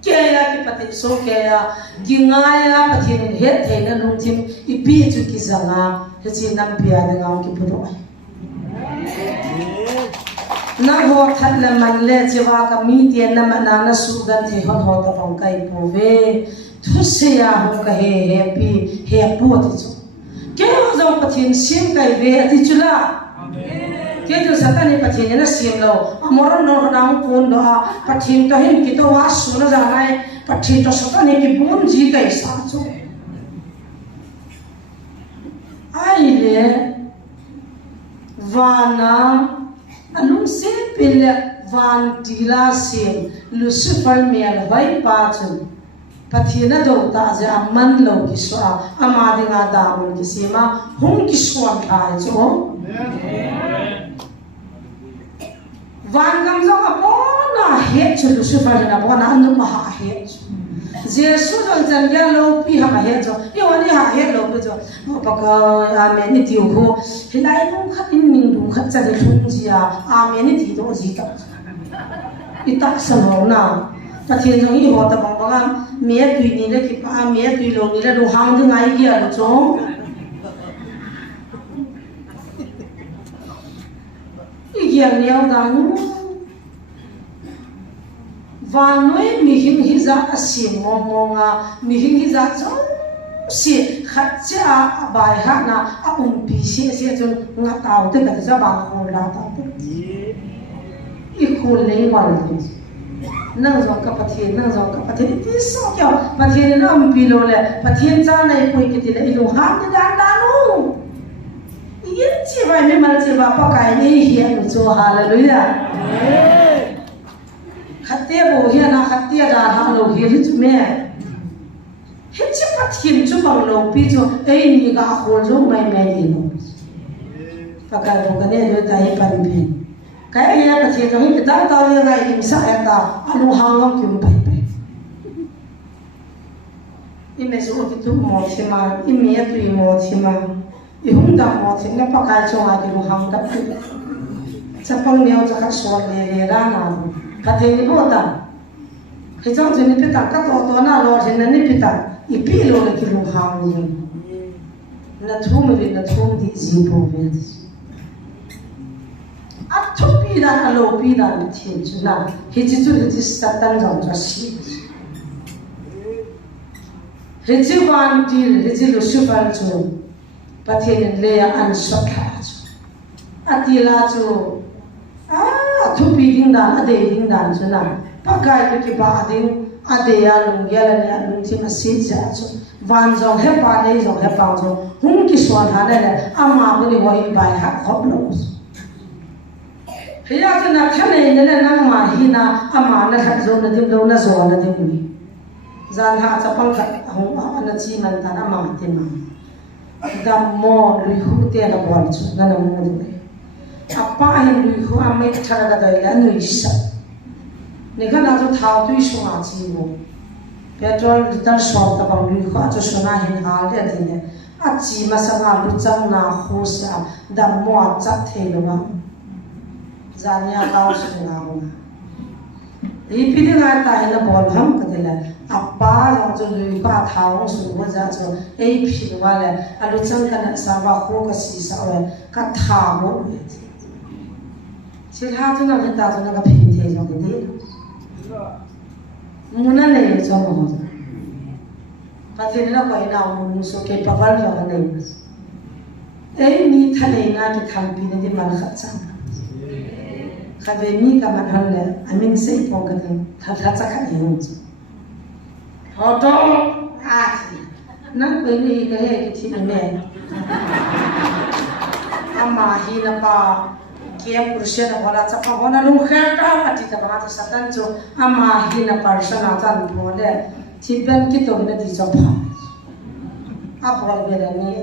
kaya ki pati so kaya ki ngaya pathin het thei na lungthim ipi chu ki zanga hechi nam pia de ngam ki puro na ho thatla man le jiwa ka mi te na manana su gan the hon ho ta pong kai po ve thusia ho ka he happy he po ti chu ke ho zo pathin sim kai ve ati chula ke jo satani pathin na sim lo amor no na kon do pathin to hin ki to wa su na ja nai pathin to satani ki bun ji kai sa chu ai le vana anung se pile van tila sim Lucifer mel vai pa chu pathina do ta ja man lo ki swa ama dinga da mun ki sima hung ki swan thai chu van gam zo a bona he chu Lucifer na bona anu ma ha he Jesus on jan ya lo pi ha ma he cho yo ani ha he lo pi cho pa ka amen ni tiu ho hilai nung khat in ning du khat cha de thung ji a amen ni ti do ji ta itak sa ho na pathin jong i ho ta bang bang me tui ni le ki pa me tui lo ni le lu hang de ngai ki a lo cho i gyang niao da nu vanoi mi hing hi za asim monga mi hing hi za cho si khatcha bai ha na a pi si chun nga taw te ka za ba ko la ta i khul nei wal nang zo ka pathin ti so kya pathin na pi lo le pathin cha nei poi ki ti le i lo ha ti dan da nu yin chi vai me mal chi ba pa kai nei hi a cho hallelujah khatte bo hi na khatte da ha lo hi ri chu me he chi pathin chu bang lo pi chu ei ni ga khol zo mai mai ni no pakar bo ka ne lo tai pan pin kai ya pathin zo hi ta ta ya ga im sa ya ta anu hang ngam kim pai pai i me zo ki tu mo thi ma i me ya tu mo thi ma i hung da mo thi na pakar chu ga ki lu hang da cha pang neo cha ka so le le ra na pathin ni bota he chang jeni pita ka to na lo jeni ni pita i pi lo le ki lu hang ni na thum vi na thum di ji po ve a thu pi da na lo pi da ni thi chu na he ji chu ji satan jong cha si he ji wan ti he ji lo su fan chu pathin le ya an so kha chu atila chu thu pi ding dan ade ding dan chu na pakai ki ba ding ade ya lung ya la ya lung thi ma si ja chu van jong he pa nei jong he pa jong hung ki swan ha le ama bu ni hoi bai ha khop lo he ya na thane ne le nang ma hi na ama na tha zo na dim lo na zo na dim ni zan ha cha pang khat hung na chi man ta na ma ti ma dam mo lu hu te na bol chu na na mo ni apa hin lu hu a me thara ga dai la nu isa ni ga na to thau tu su ma chi mo petrol litar shop ta bang lu hu a chu sona hin ha le ti ne a chi ma sa nga lu chang na khu sa dam mo cha the lo ba zania tao su na ho i pi de ga ta hin bol ham ka de la apa jong chu lu ka thau su mo ja chu ei phi lo wa le a lu chang ka na sa ba khu ka si sa we ka tha mo chỉ hai chúng nó hiện tại chúng nó gặp hình thế trong cái đấy, muốn ăn này cho mà họ, và thế nên là quay nào muốn số cái bắp ăn cho anh này, ấy mi thay này ngay cái thằng pin này thì mà khát chăng, khát về mi cả mặt hơn là anh mình sẽ phong cái này, khát chăng khát nhiều hơn, họ đó nãy cái này cái gì này, ama hi na pa kia kursia na bola chapa bona lung khata ati ta ba ta satan chu ama hi na persona tan bole thiben ki to na di chapa a bol be la ni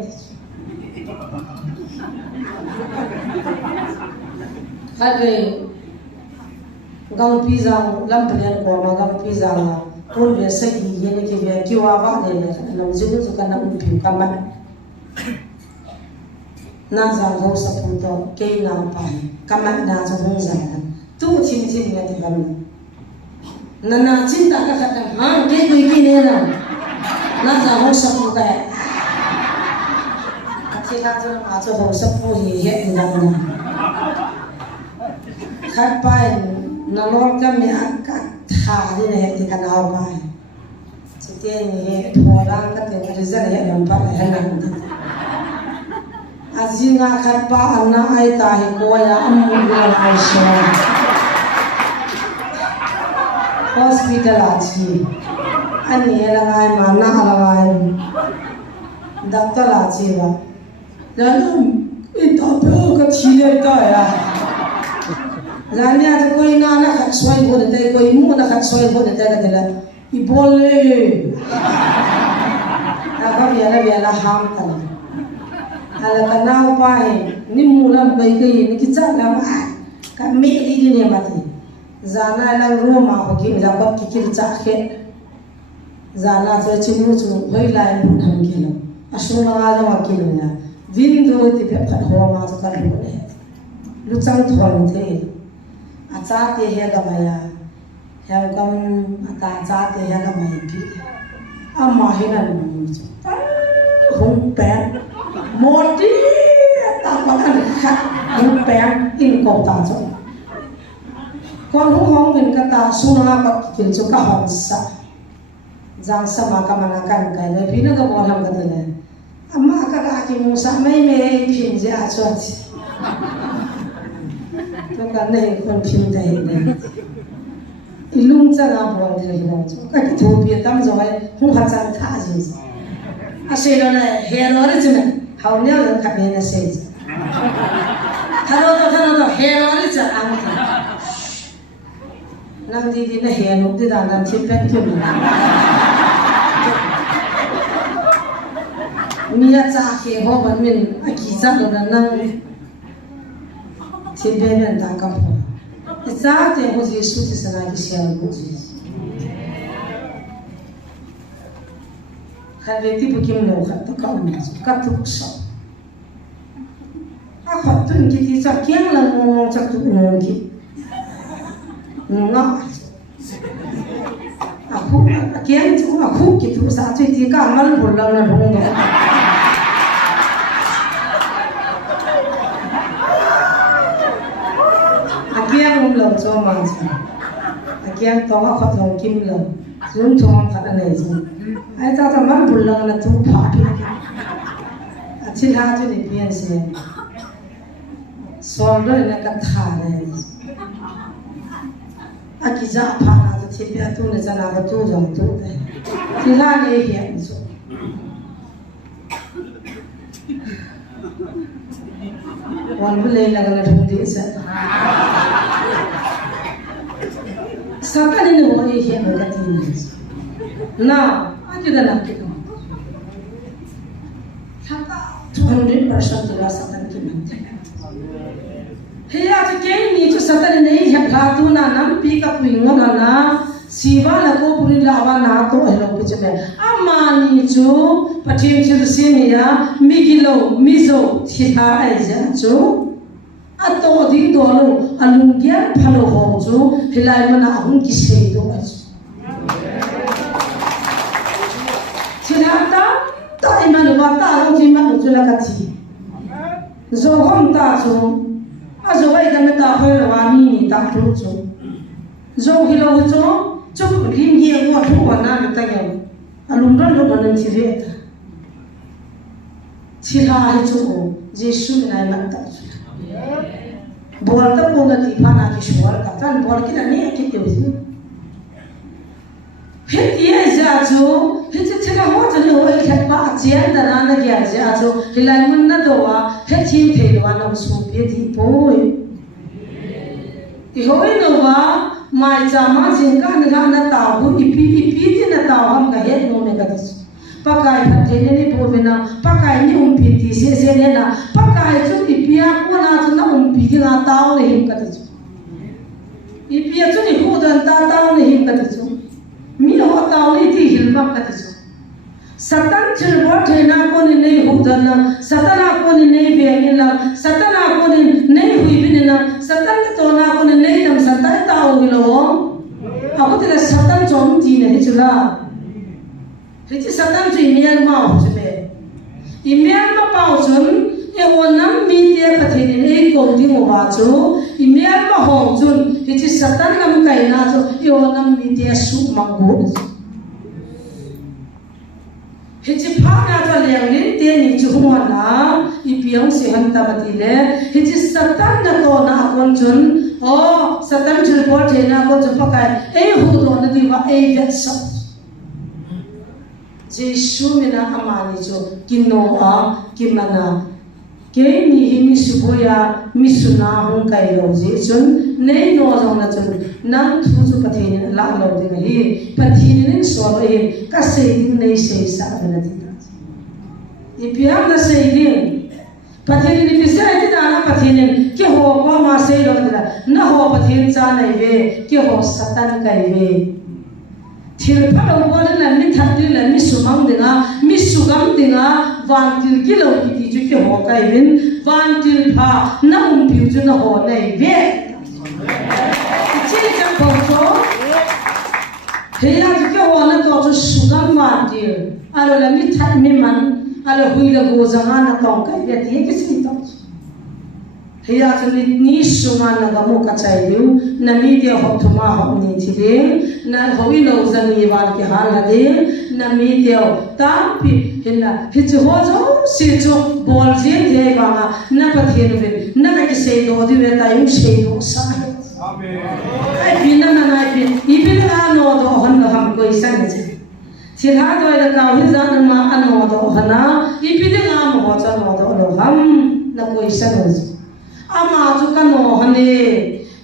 hare gang pizza lam plan ko ma gang pizza Kun về xây gì vậy thì về kêu áo vác này làm gì cũng cần làm phim cam bát na giang hậu sập phun to cây nào phải cam bát na cho không dài tu chim chim nghe thì cầm na chim ta cái khát hàng cái gì này na giang hậu sập phun cái khi ta cho hậu sập phun gì hết thì làm khát bay nó lót cái miệng cái thà đi này thì cái nào bay chỉ tiền này thua ra cái tiền cái gì này làm phải hay làm gì azinga khát ba anna ai ta hi koya amul la aisha hospital achi ani la ngai ma na la ngai doctor achi ba lalu itu apa ke thile ta ya Lanya tu koi na khát xoay vô để koi mu na khát xoay vô để cái là ibole na cái là ham tan ala kanau pai ni mu na bai kai ni ki cha na ma ka me di ni ma ti zana la ru ma ho ki ja ba ki ki cha khe zana cha chi mu chu hoi lai lu thang ki lo asu na ga ma ki lo ya vin do ti pe phat ho ma cha ka lu ne lu chang thon the acha te he ga maya he kam ata cha te he ga mai pi amma he na nu hung pe moti ta pa kan khat hung pe in ko ta cho kon hung hong bin ka ta suna ka kin chu ka hon sa jang sama ka mana kan kai le bi na ga bo lam ka te ne amma ka ga ki mu sa mai me phin je a cho chi tôi cảm thấy con phim thấy này ilung cha na bo de lo ka ki thu pi tam zo ai hung ha chan tha ji a se lo na he lo ri chna hau nya lo ka ne na se tharo to he lo ri cha ang tha nang di na he no di da na chi pen ki mi ya cha he ho ban min a ki cha lo na nang Thiên bên ta cầm hồ, giá tiền của Giêsu thì sẽ là cái xe của Giêsu. Khai về tiếp kim lâu khai tất cả mọi người cắt thuốc sọ. Học tuần kia thì chắc kiêng là ngon chắc tụi ngon kia, ngon. Học kiêng chúng học kia tụi sao chơi thì cả mắm bột lăng là đúng rồi. Kiang lâu cho mang gì, kiang to học học kim lâu, chúng cho mang phát này gì, ai ta ta mang bùn lăng là tu phá đi, chỉ là cho đi biên xe, xóa rồi là cái thà này, cái giá phá là tu chỉ biết tu là chân là tu giống tu đấy, chỉ là cái hiện số. Wan boleh lah kalau dah dia Satan ini boleh dia berkati ini. Nah, aku dah nak kita. Satan 200% jelas Satan itu nanti. Hei, aku kini tu Satan ini yang latu na nampi kapuingan na siwa laku puri lawa na tu hello pucame. Amani tu patim tu sini ya migilo mizo thita aja tu. Atau di dulu alungkian palo hoju hilai mana ahun kisah itu aja. Cerita tak iman wata ahun iman itu lah kati. Zoham tak tu, azogai kami tak hoi lawani ni tak tu tu. Zohilo tu, cuma lim dia buat tu mana kita yang alungran lo dalam cerita. Cerita itu Yesus ni nak tak. Bolta bunga di mana kisuar katan bol kita ni kita usi. Hit ye jaju hit cina ho jadi ho ikat ba jian dan anak ya jaju hilai mana doa hit tim peluan nam supi di boy. Ihoi doa mai jama jingka nila tahu ipi di na tahu ham kahit no negatif. Pakai hati ni bovena pakai ni umpiti se ni na pakai tu ipia ko na tu na umpiti na tao ni him kata tu ipia tu ni ko dan ta tao ni him kata tu mi ho hilma katiso satan chirbo thena ko ni nei hudana satana ko ni nei veangila satana ko ni nei huibinina satan to na ko ni nei dam satan ta ogilo aku tila satan chom ti ne chula Hiti satan tu email mau chule email ma pau chun e onam media pathin e kongdi mo ba chu email ma hong chun hiti satan lam kai na chu e onam media su mangu hiti pha na to liang lin te ni chu mo na I piang se han ta mati le hiti satan na to na kon chun o satan chul por the na ko chu pakai e hu do na di wa e get so Jesu mina amani jo kinoa kimana ke ni himi suboya misuna hong kai lo Jesu nei no jong na chun nan thu chu pathin la lo de hi pathin nin so lo hi ka se ding nei se sa na ti ta I piam na se ding pathin ni pisa ti da na pathin ke ho ko ma se lo da na ho pathin cha nei ve ke ho satan kai ve Thil phalo ko la mi thati la mi sumang dinga mi sugam dinga van til kilo ki ju ke ho kai vin van til pha na piu ju na ho nei ve chi ka ko so he ya ju ke ho na to ju sugam van til alo la mi that mi man alo hui la go zanga na tong kai ve ti ke si to he ya ju ni suma na ga mo ka chai lu na mi de ho thuma ho ni thi de na hoi lo zan ni wal ke hal la de na mi teo ta pi hinna hi chu ho zo si chu bol zin de ba ma na pathin ve na ka se do di ve ta yu se do sa amen ai pi na na pi I pi na no do han na ham ko isan je thil ha do la ka hi zan ma an no do hana I pi de na mo cha no do lo ham na ko isan je ama chu ka no hane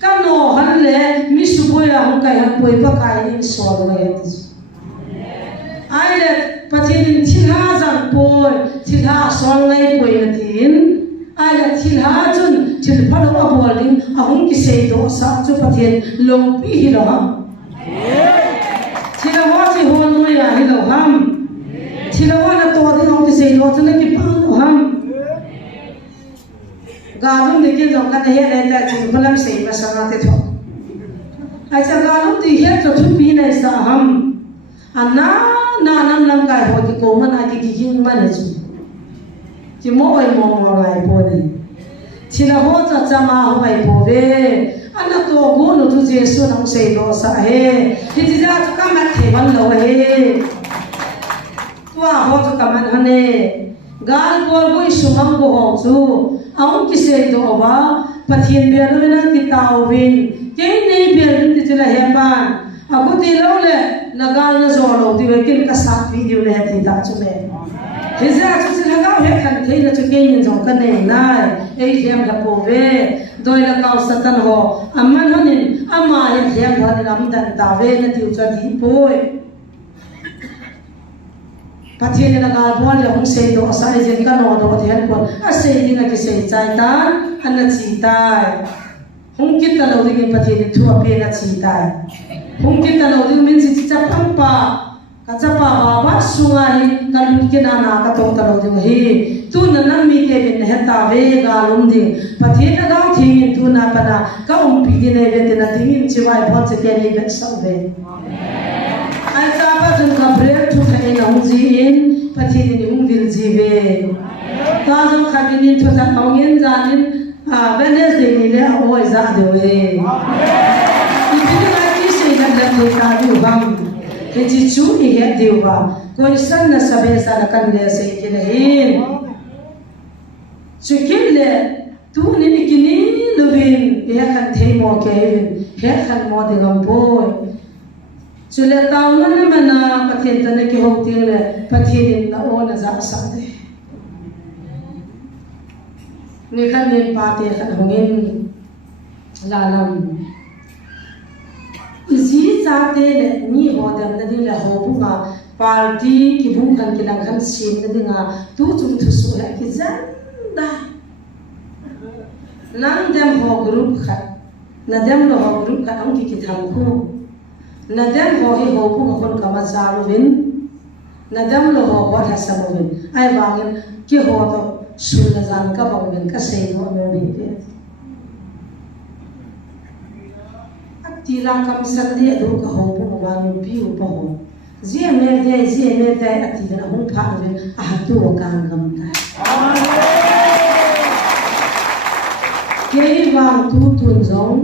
Kam no han le mi suboya hong kai han poi pa kai in so lo he ti ai le pathin thilha jang poi thilha sol ngai poi na tin ai le thilha chun thil phalo a boling a hong ki sei do sa chu pathin long pi hi lo ha thila wa chi hon no ya hi lo ham thila wa na to de hong ki sei do chun ki pa lo ham Galum de ke jong ka he le ta chi phalam sei ma sa te tho ai cha galum ti he to thu pi nei sa ham anna na nam lam kai ho ti ko man a ki king man chu ti mo oi mo mo lai po ni chi la ho cha cha ma ho ai po ve anna to go no tu Jesu nang sei lo sa he ti ti ja chu ka ma the ban lo he tua ho chu ka man hane gal bol go sumam go ho chu aung ki se do wa pathin be lo na ki taw win ke nei be rin ti chula he ban aku ti lo le nagal na zo lo ti we kin ka sat video le ti ta chu me he za chu se lagaw he khan thei na chu ke nin zo ka nei nai ei hem la po ve doi la kaw satan ho amman honin ama he hem ho ni ram dan ta ve na ti chu di poi Pathin na gal bon le hong sei do sa je ka no do the han kon a sei ding a ki sei chai ta an na chi tai hong kit ta lo ding pathin thu a pe na chi tai hong kit ta lo ding min chi cha pam pa ka cha pa ba ba sunga hi ka lu ke na na ka to ta lo ding hi tu na nam mi ke bin he ta ve ga lum ding pathin na ga thing tu na pa na ka pi di ne ve te na ding chi wai bon che ke ni be sa ve ai cha pa jun ka bre thu tha na hung ji in pathin ni hung dil ji ve ta jong kha bin in thu ta ong in janin Wednesday ni le oi za de we I pi na ki se na da te ka du bam ke ji chu ni he de wa ko san na sabe sa na kan le se ke le hin chu kin le tu ni ni ki ni lu vin he khan the mo ke he khan mo de gam boy Chule tao na mana pathin ta ne ki ho ting le pathin na o na za sa de ni khan nin pa te khan hongin la lam ji za te le ni ho dam na di la ho bu ma party ki bu kan ki lang khan sim na di nga tu chung thu su la ki zan da nang dem ho group khat na dem lo ho group khat ang ki tham khu nadam ho hi ho pu kon kama charuvin nadam lo ho ho thasamovin ai wangin ki ho to sul na jan ka bangin ka sei ho no ni te tila kam sandi adu ka ho pu ma nu pi u pa ho je me de ati na hung pha ve a tu kan gam ta ke wang tu tun zong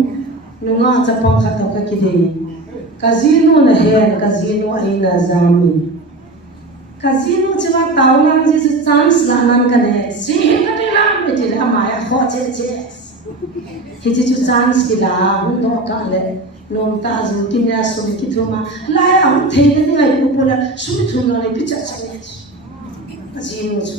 nu nga cha pa kha ta ka ki de casino na hen casino ai na zami casino chiwa taulang ji chance la nan ka ne si ka ti la me ti la ma ya ho che hi chi chu chance ki la hun do ka le nom ta zu ki na so ki thuma la ya un the ni ngai pu pu la su thu no le pi cha cha ne casino chu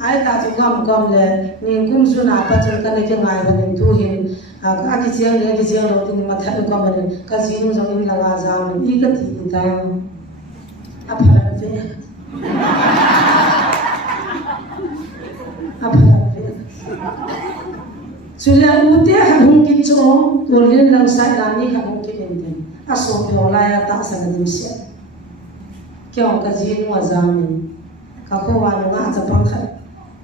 ai ta chu gam le ni kum su na pa chu ka ne ke ngai ba ni tu hin a ki chiang le ki chiang lo ti ma tha ko ma ne casino zo in la ga za ni I ka ti ta a pha ve a pha ve Sulia ute hung ki cho tolin lang sai rani ka hung ki ente aso pyo la ya ta sa na dimse kyo ka ji nu azami ka ko wa nga cha pang kha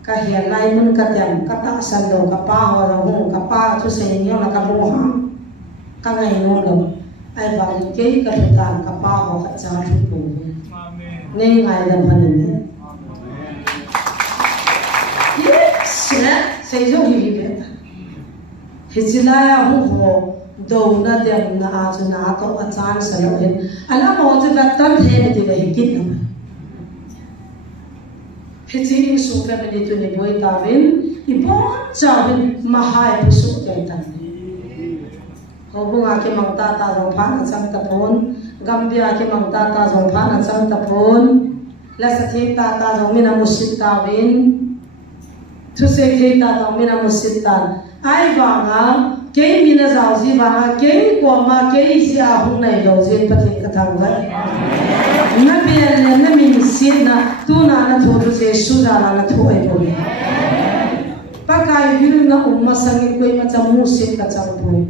ka hian lai mun ka tiam ka ta sa lo ka pa ho la hung ka pa chu se ni la ka lo ha ka ngai no lo ai ba ni ke ka ta ka pa ho ka cha thu pu nei ngai da ban ni yes se zo hi be Hijilaya ho do na dem na a chu na to a chan sa lo hin ala mo chu va tan the ni de hi kit na Hijin su family to ni boy ta vin I bon cha vin ma hai pu su ke ta ho bu nga ke mang ta ta ro pha na chang ta pon gambia ke mang ta ta ro pha na chang ta pon la sa the ta ta ro mi na musit ta vin thu se ke ta ta mi na musit ta ai wanga ke mina zau ji wanga ke ko ma ke si a hung nai lo je pathin ka thang ba na be le na min sin na tu na na tho se su da na tho ai bo pa kai bil na umma sangin koi ma chamu sin ka chang bo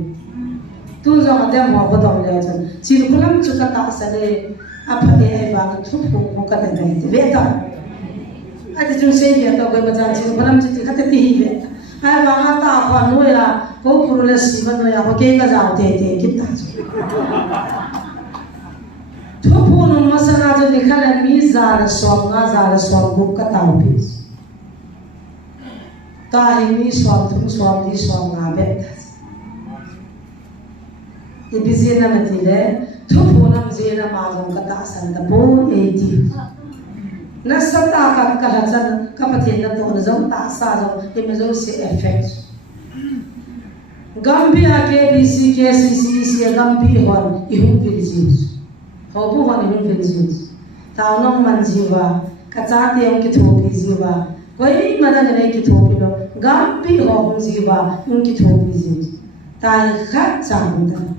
tu zo ma dem mo ko dom le chan chil kulam chu ka ta sa le a pha e ai wanga thu phu ko ka da dai ve ta a ti chu se ye to koi ma chan chil kulam chu ka ta ti hi ve ai wanga ta kwa nu ya ko purule si ma no ya ko ke ka jaw te kit ta thu phu no ma sa na jo ni khala mi za la som bu ka ta pi ta hi mi som thu som di som nga be I bi je na ma ti le thu phu nam je na ma jong ka ta san ta bo e ti na sata ka la chan ka pathin na to na zong ta sa zong I me zong se effect Gambia ke BC ke CC se Gambia hon I hung villages ho bu hon I hung villages ta nong man jiwa ka cha te ong ki thopi jiwa koi madan ne ki thopi lo Gambia ho hung jiwa ong ki thopi jiwa ta khat chang ta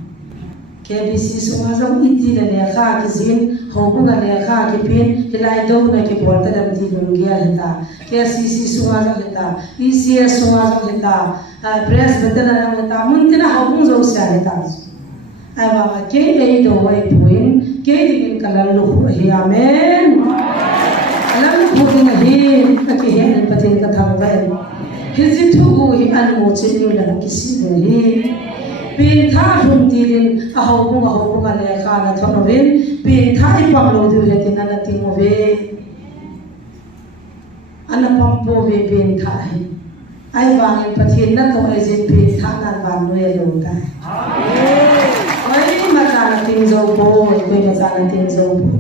KBC sumazong iti na niya ka kizin hobung na niya ka kipin hilay daw na kiporta na di nunggiya hita KCC sumazong hita ECS sumazong hita press benda na naman hita munti na hobung zaw siya hita ay mga kaya daw ay puwin kaya din kalaluho hi amen alam mo po din na hi nakihin patin katanggan hizitugo hi ano mo sinyo na nakisigo hi Pin tha hum tilin a ho bunga le kha na thonovin pin tha I pam lo du le tin na ti mo ve ana pam po ve pin tha ai wang in pathin na to ai jin pin tha na ban no ye lo ta ai ma ta na tin zo bo ko ma ta na tin zo bo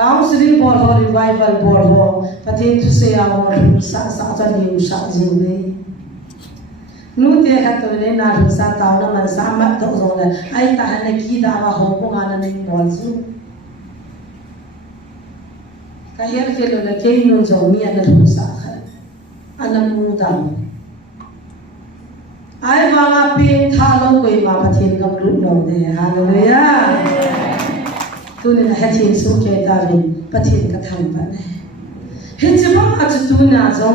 counseling board ho revival board ho pathin thu se a ho sa cha ni sa ji ve nu te hat to le na ru sa ta na man sa ma to zo le ai ta na ki da wa ho ko ma na ni bol su ka yer ke lo le ke nu zo mi na ru sa kha ana mu da ai wa nga pin tha lo koi ma pathin gam ru lo de hallelujah tu ne na hathin su ke ta rin pathin ka thang ba ne he che ba a tu na zo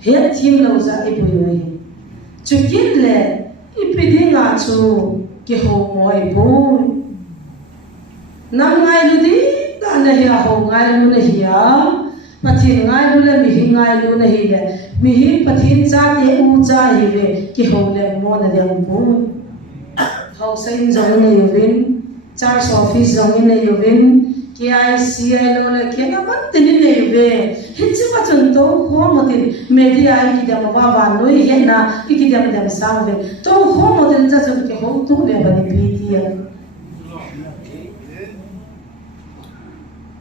he thim lo za I bu yo Chukil le ipidi nga chu ki ho moi bu nam ngai lu di ta na hi ho ngai lu na hi a pathin ngai lu le mi hi ngai lu na hi le mi hi pathin cha te u cha hi le ki ho le mo na de bu ho sai zong ne yuvin charge office zong ne yuvin ki ai si ai lo le ki na ban tin ne yuve hichi ma chun to ho mo tin media ai ki da ba ba noi he na ki da da sang ve to ho mo tin cha chun ki ho tu le ba ni pi ti ya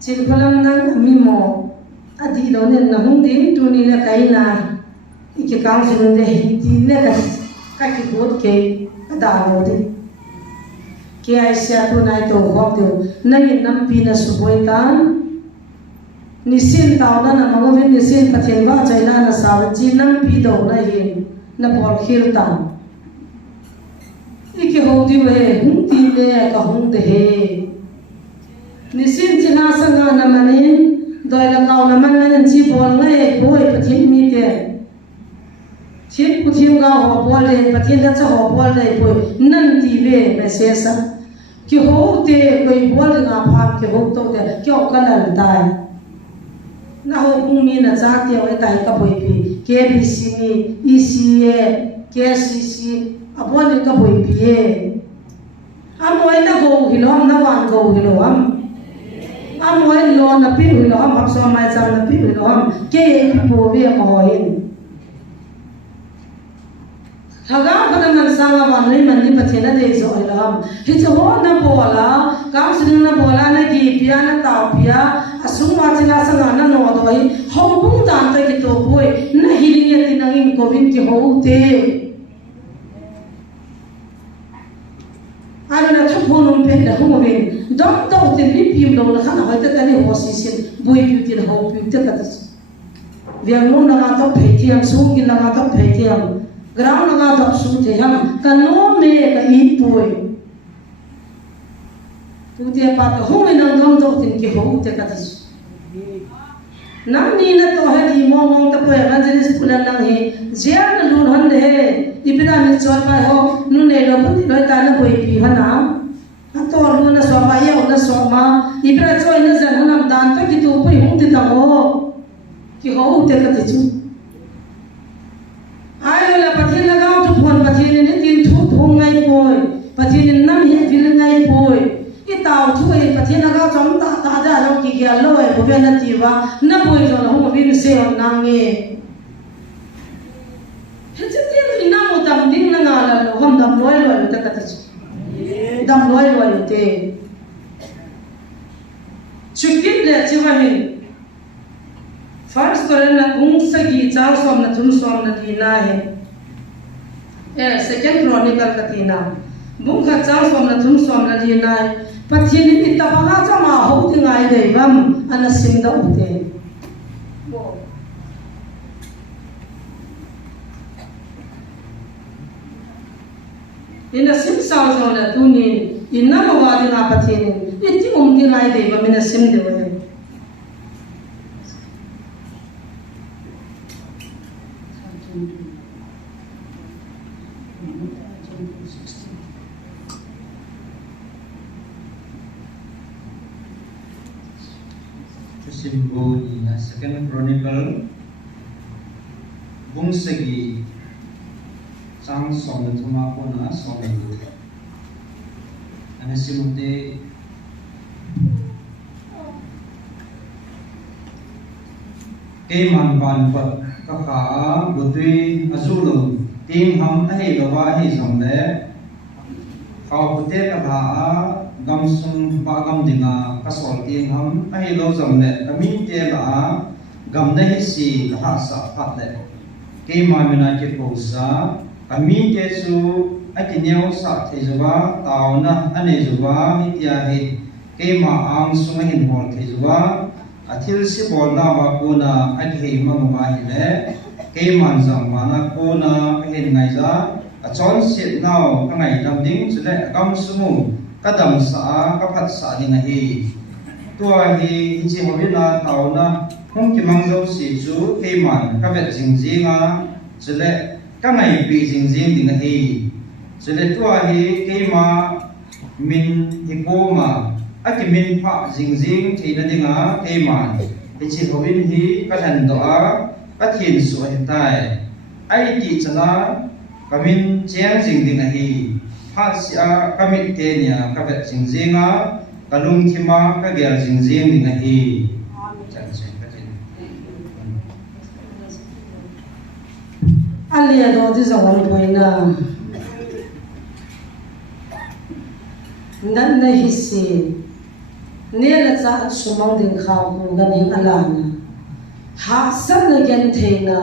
chin phalam nang mi mo adi lo ne na hung din tu ni le kai na ki kaung sin de hi ti le ka ki bot ke da lo di ki ai sia tu nai to ho tu nai nam pi na su boi tan nisin tao na na mangavin nisin pathian wa chaina na sa chi nam pi do na hin na bol khir ta iki ho di we hung ti le ka hung de he nisin chi na sanga na manin doi la kau na man nan chi bol ngai boi pathian mi te chip puthim ga ho bol le pathian da cha ho bol le boi nan ti ve me se sa ki ho te koi bol nga pha ki ho to te kyo kalan tai na ho pung mi na cha te oi tai ka boi pi KBC ni ECA KCC abon ni ka boi pi e amoi na go hilom na wan go hilom amoi lo na pi hilom hap so mai sam na pi hilom ke pi po ve ko hin haga kana man sanga wan ni man ni pathena de zo hilom hi cho na bola kam sin na bola na gi pia na taw pia asung wa chila sanga na no do hi ho bung dan ta ki to boy na hiling ya tinangin covid ki ho te ana na thupon pe da ho ven dom do te ni pi do na khana ho ta ni ho si sin boy pi ti ho pi te ka ta viang mo na to pe ti am su ki na to pe ti am ground na to su te ham ka no me ka i boy tu te pa to ho me nang dom do tin ki ho te ka ta nam ni na to he di mo mong ta po evangelist pulan nang he jia na lun han de he ibida ni chor pa ho nu ne lo pu ti lo ta na boi pi hana a to lu na so ba ya na so ma ibida choi na zan nam dan to ki tu pu hung ti ta ho ki ho te ka ti chu ai la pathin la ga tu phon pathin ni tin thu phung ngai poi pathin nam he vil ngai poi i tao thu e pathin la ga chom ta ta da lo ki ya lo e bo na ti wa na boi jo na ho bin se on na nge he chi ti ni na mo dam ding na na la lo hom dam loi loi ta ka ti dam loi loi te chukip le chi wa hin first koren na ung sa gi chaw som na thum som na ti na he second chronicle ka ti na bung kha chaw som na thum som na ti na pathin ni ta ba nga cha ma ho ti ngai dei bam ana sim da u te ina sim sao zo na tu ni inna ma wa di na pathin ni ti ti ngai dei bam ina sim de wa Simboli na second chronicle bung segi sang som na thuma ko na som ni ana simunte ke man ban pa ka kha budwi azulu tim ham ai lo wa hi som le khaw pute ka tha gam sum ba gam dinga ka sol ting ham ai lo jam le kamin te la gam na hi si ka ha sa phat le ke ma mina ke ko sa kamin te su ai ti neu sa the juwa taw na ane juwa hi tia hi ke ma ang sum hin hol the juwa athil si bol na wa ko na ai the ma ma hi le ke man jam ma na ko na hen ngai za a chon sit nau ka ngai dam ding chu le gam sumu ka dam sa ka phat sa ding hi tua hi chi ho bi na taw na hong ki mang zo si chu ke man ka vet jing jinga chu le ka ngai pi jing jing ding hi Jadi tua hi kema min hikoma aki min pha jing jing thi na dinga kema hi chi hoin hi ka than do a ka thin su hi tai ai ti chana kamin chiang jing dinga hi pha sia kamit te nia ka vet jing jinga kalung thima ka gel jing jing dinga hi chan chen ka tin alia do di zawang poina nan na hisi nela cha sumang ding khaw ku ganing alana ha san na gen theina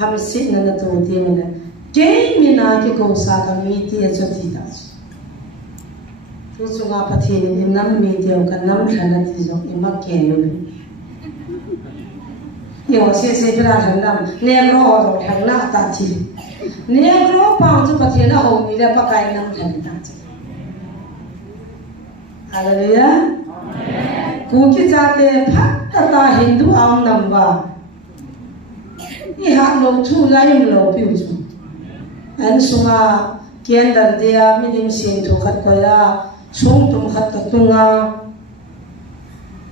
ham sit na na to ti na ke mina ke ko sa ka mi ti a cho ti ta tu chunga pathi ni nam mi ti ka nam thana ti zo i ma ke yo yo se pra thang nam ne ro ro thang na ta ti ne ro pa chu pathi na ho mi le pa kai nam thang ta chi Hallelujah. Kuki jate phatta Hindu ang namba. Iha lo thu laim lo piu chu. An sunga kian dar dia minim sin thu khat koya sung tum khat tunga.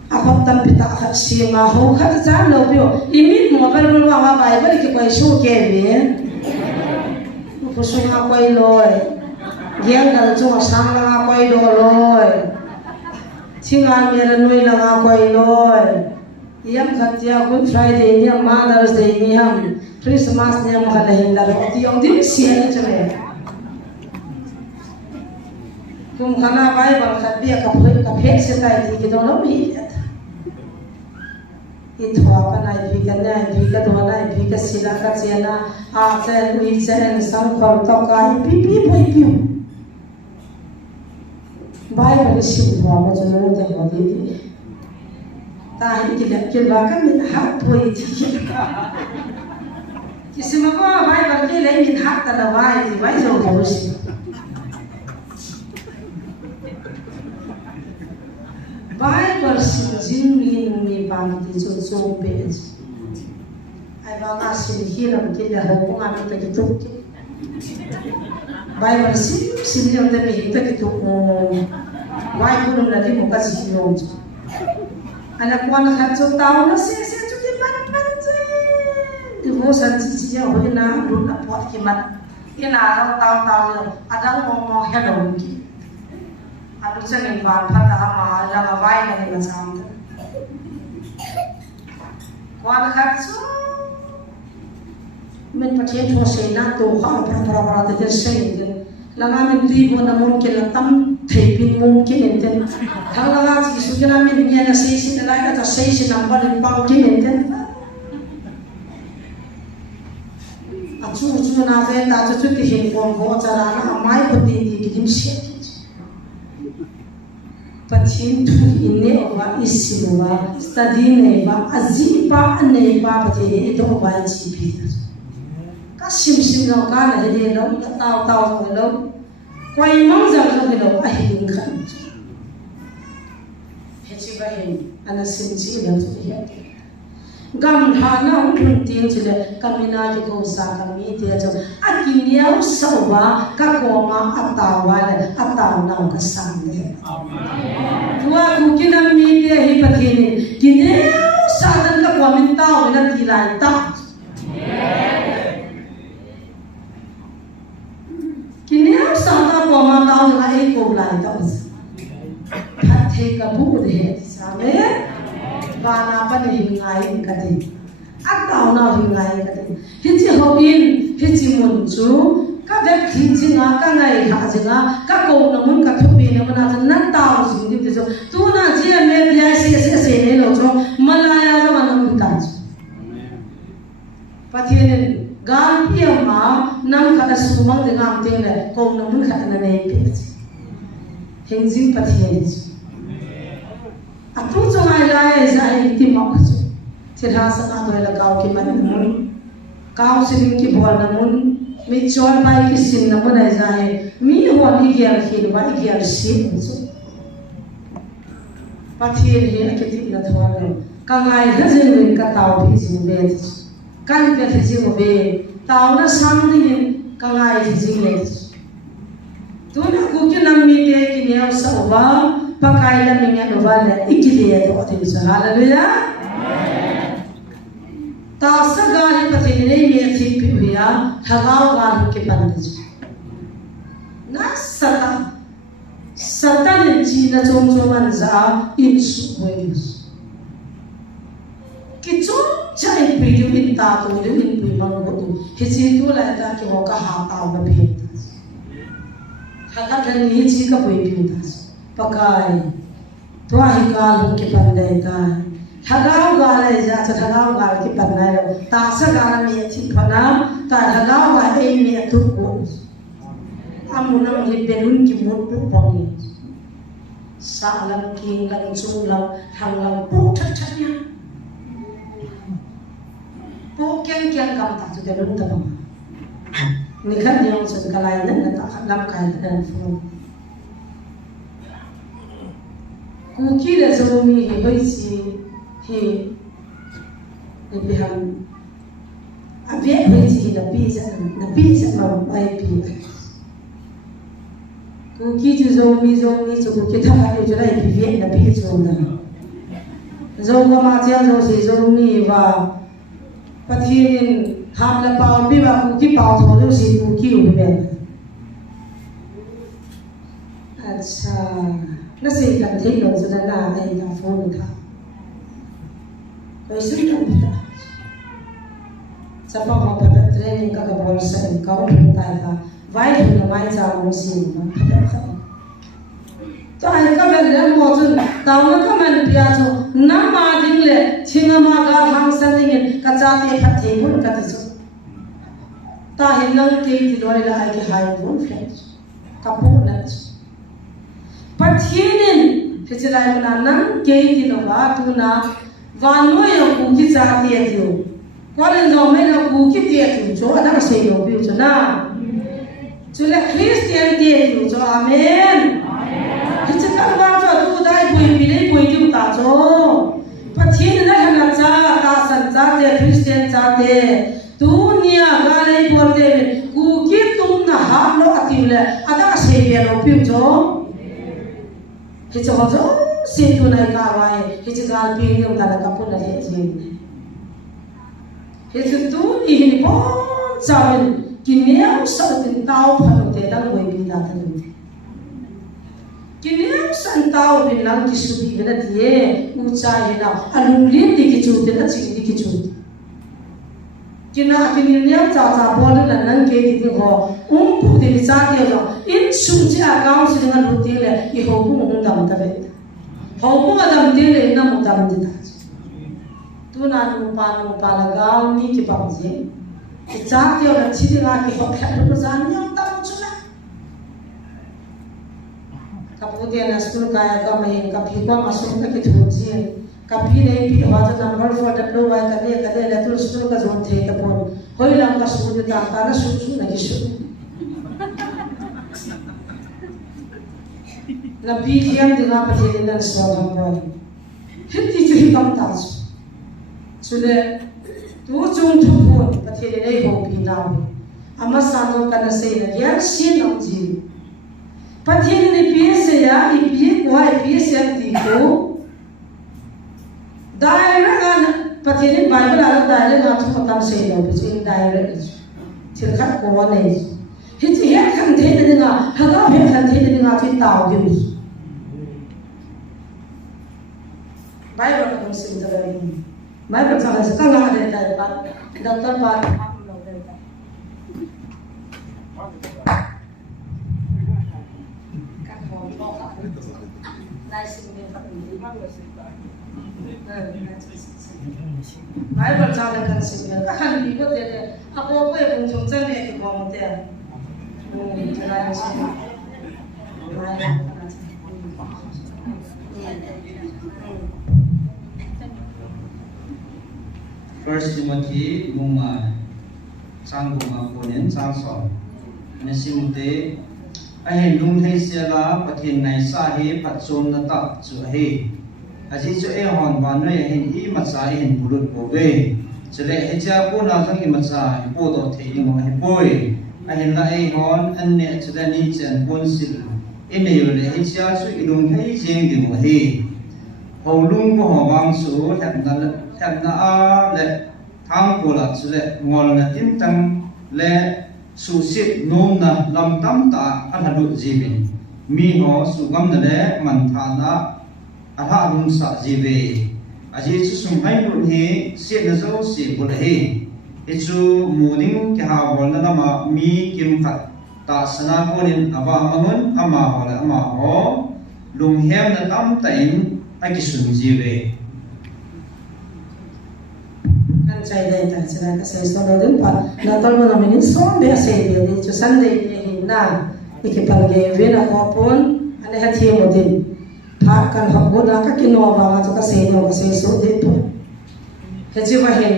Apap tam pita khat sima ho khat cha lo piu. Imit mo bar mo wa bai bar ki koi su ke bi. Pu sunga koi loi. Giang dar chu sang la koi do loi. Singa mera noi langa koi loi yam khatia Good Friday ni Mother's Day ni ham Christmas ni ham khala hinda ro ti ong dim sia chale tum khana bai bang khat bia ka phe se tai ti ki do lo mi i thwa pa nai bi ka do nai bi ka sila ka chena a chen ui chen sang khol to ka pi poi pi Bible is simple, but you know the body. Tahi kita kami hak pun itu. Kisah apa Bible kita ini hak terlawai di Bible terus. Bible sinjin ni pamti so bes. Ai bang asin hiram kita hubungan kita gitu. Bible sinjin demi kita gitu. Why pun lagi muka sih long. Anak wan kacau tahu nasi tu di mana je. Di bosan sih dia boleh nak buat pot kimat. Ina orang tahu ada ngomong hello mungkin. Aduh jangan bapak dah mah jangan baik lagi macam tu. Wan kacau. Men pakai tu sena tu hal perkara-perkara tersebut. Lama menteri pun namun kita tam thepin mungkin enten. Kalau lama sih sudah namun dia nak sesi terlalu atau sesi nampak mungkin enten. Acu nafas tak acu tu handphone ko cara na amai ko di kirim siap. Patin tu ini orang isi orang study ni orang azipa ni orang patin itu orang cipi. Sim lo kan jadi lo tahu lo koi mang jang lo ahin kan heci bahin ana sim lo ya gam hana un tin chile kamina ji ko sa kami te jo akinyau sawa ka koma atawa na ka samne tua ku kinam mi te hi pathini kinyau sadan ka komin taw na tilai ta Kini am sana poma tahu dengan ekor lain tahu. Pakai kabut deh, sama. Bana apa nih hingai kati. Atau na hingai kati. Hiji hobin, hiji muncul. Kadang hiji ngaka ngai hajiga. Kakau namun katupi namun ada nantau sini tu tu. Tu na dia media se ni loh tu. Malaya tu mana muntah. Patihan gan pia ma nam kata sumang dengan ting le kau namun kata nane pia hengzing pathian atu chongai lai zai ti mak chu thira sa ka doi la kau ki man namun kau sin ki bol namun mi chol bai ki sin namun ai zai mi ho ni gyal khil bai gyal sin chu pathian hi akiti la thwal kangai hajin ka tau bi jin be kan pe thiji mo be tau na sam ni kangai thiji le neo sawa pakai la minga novale ikile to ati hallelujah ta sagari patini nei me thi piya hagao gan ke pandij na satan ji na chom choman za in su wes ki chom chai video in ta to de in pi mang go hi chi tu la ta ki ho ka ha ta na pi haga dan ni chi ka pui pi ta pakai to hi ka lu ki pandai ta hagao ga le ja cha hagao ga ki pandai ro ta sa ga na me chi phana ta hagao ga e me tu ko amunang li belun ki mut pu pong sa lam king lam chung lam hang lam pu that that nya pu keng keng kam ta chu belun ta ma ni khan yang chen kalai nan ta lam kai ta fu ku ki le zo mi hi bai si hi ni bi ham a ve bai si na bi sa ma bai pi ku ki ju zo mi chu ku ki tha ai ju lai pi ve na pi chu na zo ma ma chen zo si zo mi wa pathin ham la pao pi wa ku ki pao tho lo si ku ki u be acha na se kan thei lo chu na ai na phone tha oi su ta ta sa pa ma pa training ka bol sa ka u ta ta vai thun mai cha mo si ma ta to ai ka ben le mo chun taw na ka man pia chu na ma ding le chinga ma ga hang san ding ka cha te phat the bun ka ti chu ta hin nang te ti lo la ai ki hai bun friends ka pu na pathinin phicilai na nang ke ti lo wa tu na van no yo ku ki cha te ti ko len zo me lo ku ki te ti chu ada ka sei lo bi chu na chule Christian te ti chu amen Hichakal ba cho tu dai pui pi nei pui tu ta cho pathin na hana cha ta san cha te Christian cha te tu nia ga nei por te ku ki tum na ha lo atiu le ada se ye lo pi cho hichakal cho sin tu nai ka wa hichakal pi ni ta la ka pu na le ji hichu tu ni hin po chawen kineu sa tin tao phan te dang wei pi da ta ni kineu san tao bin lang ki su bi na die u cha ye na alung lin di ki chu te na chi di ki chu kina kineu cha cha bo na nan ke ki ho pu de cha ke lo in su cha kaung si na lu ti le I ho bu dam ta be ho bu dam ti le na mu dam ti ta tu na nu pa la ga ni ki pa ji ki cha ke lo chi di ga ki ho kha lu za nyam tam chu na kapudia na school kaya ka mai ka phi ko masum ka ki thu ji ka phi nei pi ha ta number for the blow ka le la tu school ka zon the ta pon hoi lam ka school ta ta na su na ki su na pi diam de na pa the na so ha ba hiti chu kam ta su le tu chung thu pon pa the nei ho pi na ama sa no ka na sei na ya sin nam ji pathin ni pse ya ipi ko ipi se ti ko direct an pathin ni bible ala direct na thu kam se no bi direct thil khat ko nei hi chi he kham the ni nga ha ga he kham the ni nga chi taw gi bible ko sim ta ri bible sa sa ka nga de ta ba doctor ba Bible cha la kan sim ka khan bi ko de ha ko ko e bung chung chang de ki ko mo te cha la sim First Timothy muma sang bunga ponen sang son mesimte ahen lung thei sela pathin nai sa he patchom na ta chu he aji chu e hon ban noi hen I ma sa hen bulut po ve chele he cha ko na sang I ma sa po do thei mo he poi ahin la ai hon an ne chadani chen ponsil ine le hi sia su ilung hei jeng di mo hi holung ko hawang su hapna a le thang ko la chu le ngol na tim tang le su sit nom na lam tam ta an hadu jibin mi ho su gam na le man tha na a ha lung sa jibe aji chu sum hai lu hi sit na zo si bul hi chu muning ke ha bol na ma mi kim khat ta sana ko nin aba mangun ama hola ama ho lung hem na tam ta in a ki sun jibe kan chai dai ta chana ka sai so do pa na tol ma min so be sai be ni chu san dai ni na ikipal ge ve na ko pon ane ha thi mo din tha kan ha go na ka ki no ba ma ka sai no ka sai so de to he ji wa hen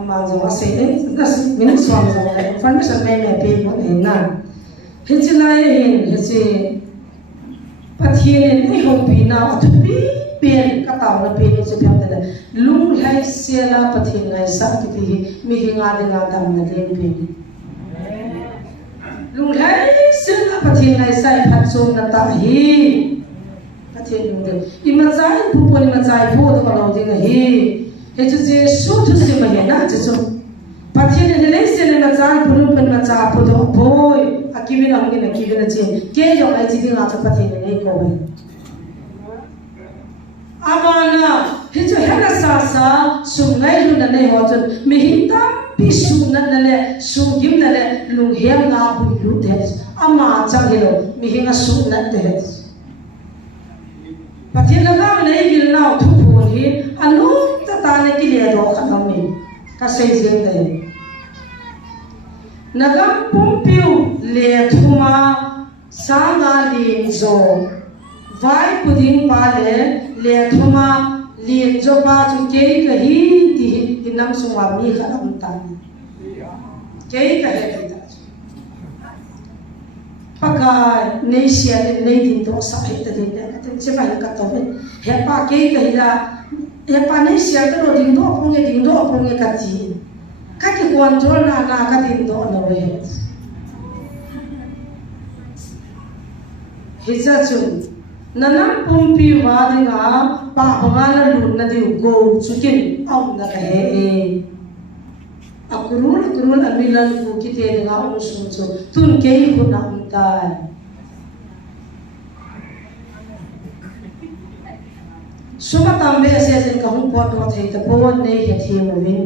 ama zo wa sai de das min so ma zo na information me me pe mo hen na he ji lai hen he ji pathian ni ho pi na tu pi pen ka taw na pen chu pyam da lung lai se la pathian ngai sa ki pi mi hi nga de nga dam na den pen lung lai se la pathian ngai sa phat chom na ta hi pathian lung de I ma zai pu po ni ma zai po da ko lo de hi he chu je su thu se ma he na chu pathian ni lai se na zai pu nu pen ma cha pu do boy akibi na ngi na kibi na che ke yo ai ji di nga cha pathian ni ko we amana he chu hena sa sum ngai lu na nei ho chun mi hin ta pi su na le su gim na le lung hem na bu lu the ama cha ge lo mi hin a su na te pathian na ga nei gil na thu phu hi anu ta ne ki le do kha nam ni ka sei jeng de nagam pumpiu le thuma sanga li zo vai puding pa le thuma li zo pa chu ke ka hi ti nam suwa mi kha am ta ke ka he ta pakai nei sia nei din to sa he ta din ka te che ba ka to he pa ke ka hi la he pa nei sia ta ro din do pung ka ti ka ki control na ka din do no he hisa chun nanam pumpi wa dinga pa bangala lu na di go chukin au na ka he e akurul amilan ku ki te dinga u sum chu tun ke ku na ta suma tambe se sen ka hum pot wa thei ta pon ne he thi mo win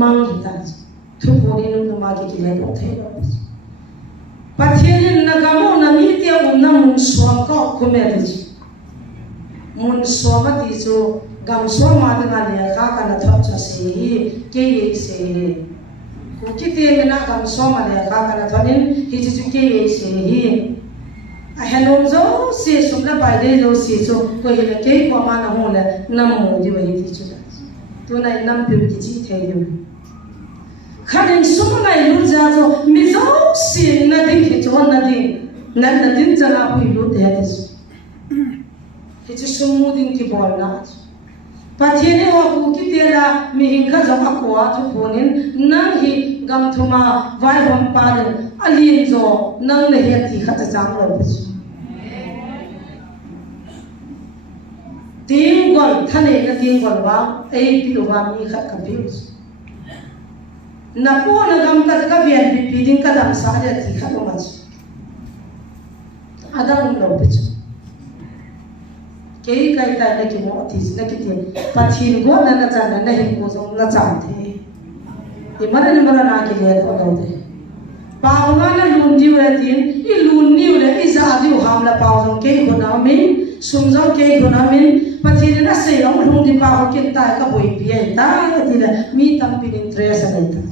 mang hita thu poni nu ma ki le ko thei pathian na gamo na mi te na mun swam ka kumerji mun swama ti chu gam swama de na le ka ka na thap cha se ke ye se ku ki te me na gam swama le ka ka na thanin hi chu ke ye se hi a helom zo se sumla pai de zo se chu ko hi le ke ko ma na ho le nam mo di wa hi ti chu tu na nam pi ki chi the yo khanin sumangai lu ja zo mi zo sin na ding hi chon na ding chana hui lu de this hi chu sumu ding ki bol na pathian ho ku ki te la mi hin kha zo akwa thu bonin nang hi gam thuma vai hom pa de alin zo nang le he ti kha cha chang lo bi ting gol thane na ting gol wa ei pi lo wa mi kha ka bi na po na gam ta ka vian bi pi ding ka dam sa de ti kha lo ma chi adam lo bi chi ke kai ta na ki mo ti na ki ti pathin go na na cha na hin ko jong na cha the ti mara na ki le ko do de pa nga na lun diu le tin I lun niu le I sa diu ham la pa jong ke ko na min sum jong ke ko na min pathin na se lo lun di pa ko ken ta ka boi pi ai ta ti la mi tam pin interest na ta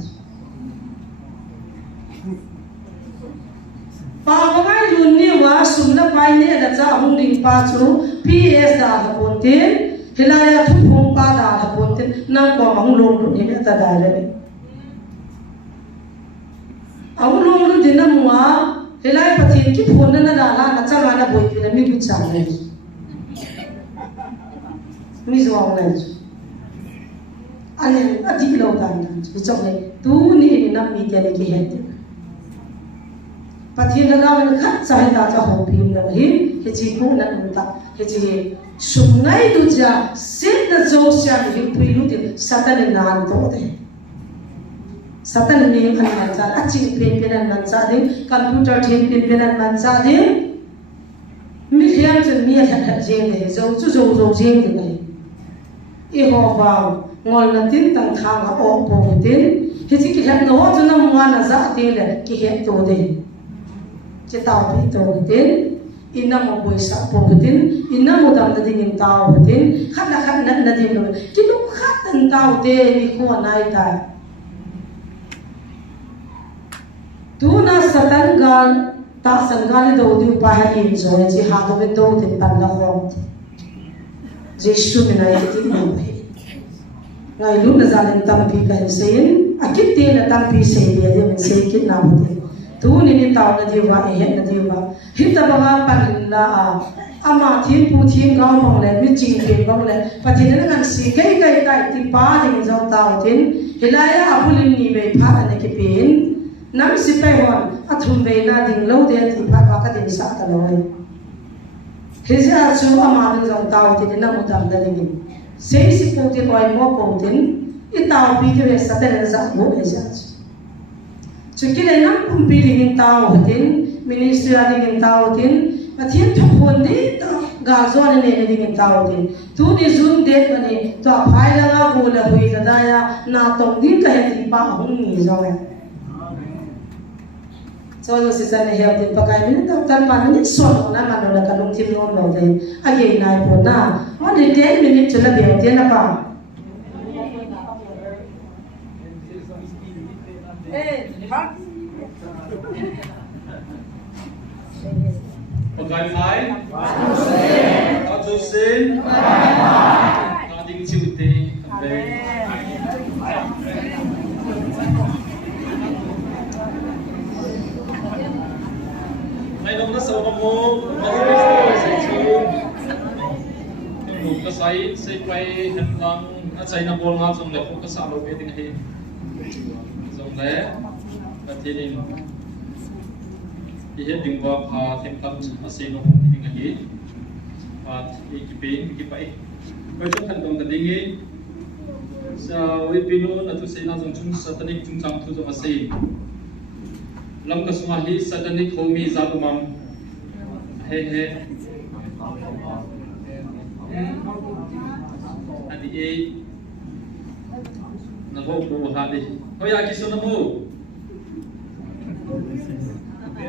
pa ngai lun ni wa sum na pai ne da cha hung ding pa chu ps da ha pon tin hilaya thu phom pa da ha pon tin nang ko mang long lu ni ta da le au long lu din na muwa hilaya pathin ki phon na da la na cha na boi pi na mi bu cha le mi zo ang le anh đi lâu tan cái trong này tu ni năm mi tiền cái hết phát hiện ra là khát trái ta cho học phim là hi chỉ cũng là đúng ta chỉ sung ngay tu cha xét là dấu xa thì phi lúc thì satan là nạn tổ đấy satan ni anh làm cha anh chỉ pin anh làm cha đấy computer thì pin anh làm cha đấy mi khiam chân mi thật riêng đấy dấu riêng đấy này y họ vào ngồi là tin tăng khang ở bộ tin thì chỉ cái hạt nó cho nó mua là giá tiền là cái hạt tổ đấy chỉ tao bị tổ tin ina mo boy sa po tin ina mo dam na ding tao tin khat na ding lo ki lu khat tan tao te ni ko nai ta tu na satan gal ta san gal do du pa ha in zo ji ha do be do tin pan na ho jesu mi na ti mo ngai lu na zalen tam pi kan sein akit te na tam pi sei dia de sei kit na mo tu ni tao na diwa he na diwa hita banga pan la ama thin pu thin gaw mong le mi ching pe bang le pathin na ngan si kai ti pa ding zo tao tin hilaya apulin ni be pha na ke pin nam si pe hon athum ve na ding lo de ti pha ka ka din sa ta loi hisa chu ama ding zo tao tin na mu dam da ding sei si pu ti koi mo po tin I tao pi ti ve sa te na za mo e sa Chukile nam kumpi dingin tao tin ministry dingin tao tin pathian thuk hon ni ga zo ne dingin tao tin tu ni zoom date bani to phai la ga bu la hui da ya na tong din ka ti pa hung ni zo ya so si san he tin pa kai min ta tan ma ni so na ma no la ka lung tim no lo de again nai po na on the 10 minutes la be te na pa Pagkai phai, có chú xin, có những chịu tình về. Mấy đông nó sâu nó mô, nó không biết sẽ chú. Nhưng một cái say, say quay hình lăng, nó say nó bồn ngao xong lại không có sao đâu biết tình hình. Xong lẽ, và thế nên hiện đình vào pha thêm tâm sẽ nó không định gì và cái bên cái vậy với trong thành công cái gì sao với pino là tôi sẽ nói rằng chúng satanic chúng tam thu cho mà lâm cái số hi satanic homi za tu mam he anh đi nó vô bộ hạt đi thôi ai kia số nó mua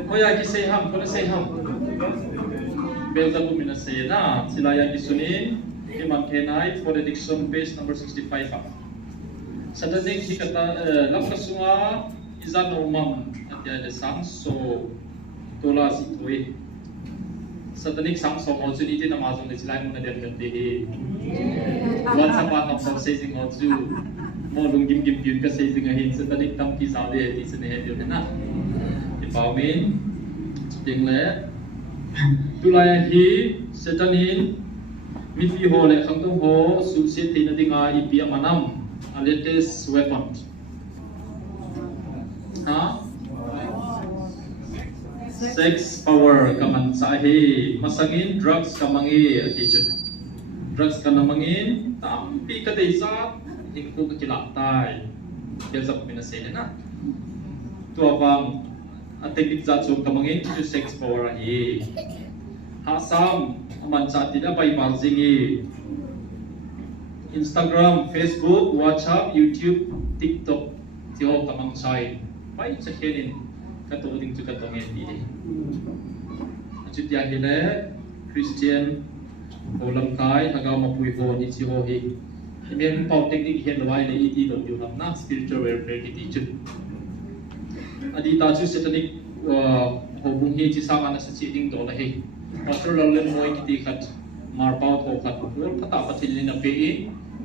Hoy aki say ham, kona say ham. Belta kumina say na. Sila yaki sunin. Iman kenai for addiction base number 65 ha. Sadaning hikata lamkasunga izan umam atya le sang so tola si toi. Sadaning sang so mo chu ni te namazong le silai mo na dem dem te hi. WhatsApp pa tam so say sing mo chu mo lung gim ka say sing hi sadaning tam ki sa de ti se ne he de na. Bảo min tiếng lẽ tu lai hi setanin mit vi ho le khang tong ho su se thi na dinga ipia manam a latest weapon ha sex power kaman sa hi masangin drugs kamangi addiction drugs kanamangin tampi ka dei za hingku ka kilak tai dia zap mina se na tu abang Atik zat so kamangin to sex power hi hasam aman sa tida bai balzingi Instagram, Facebook, WhatsApp, YouTube, TikTok tiho kamang sai bai sa khenin kato ding chu kato ngen di achutya hile Christian holam kai hagaw mapui ho ni chi ho hi himen pau technique hen lawai le iti do yu ham na spiritual warfare ki ti chu Adita chu satanic hobung hi chi sa kana sa chi ding do la hi pastor lallen moi ki ti khat mar pau tho khat ur phata pathil ni na pe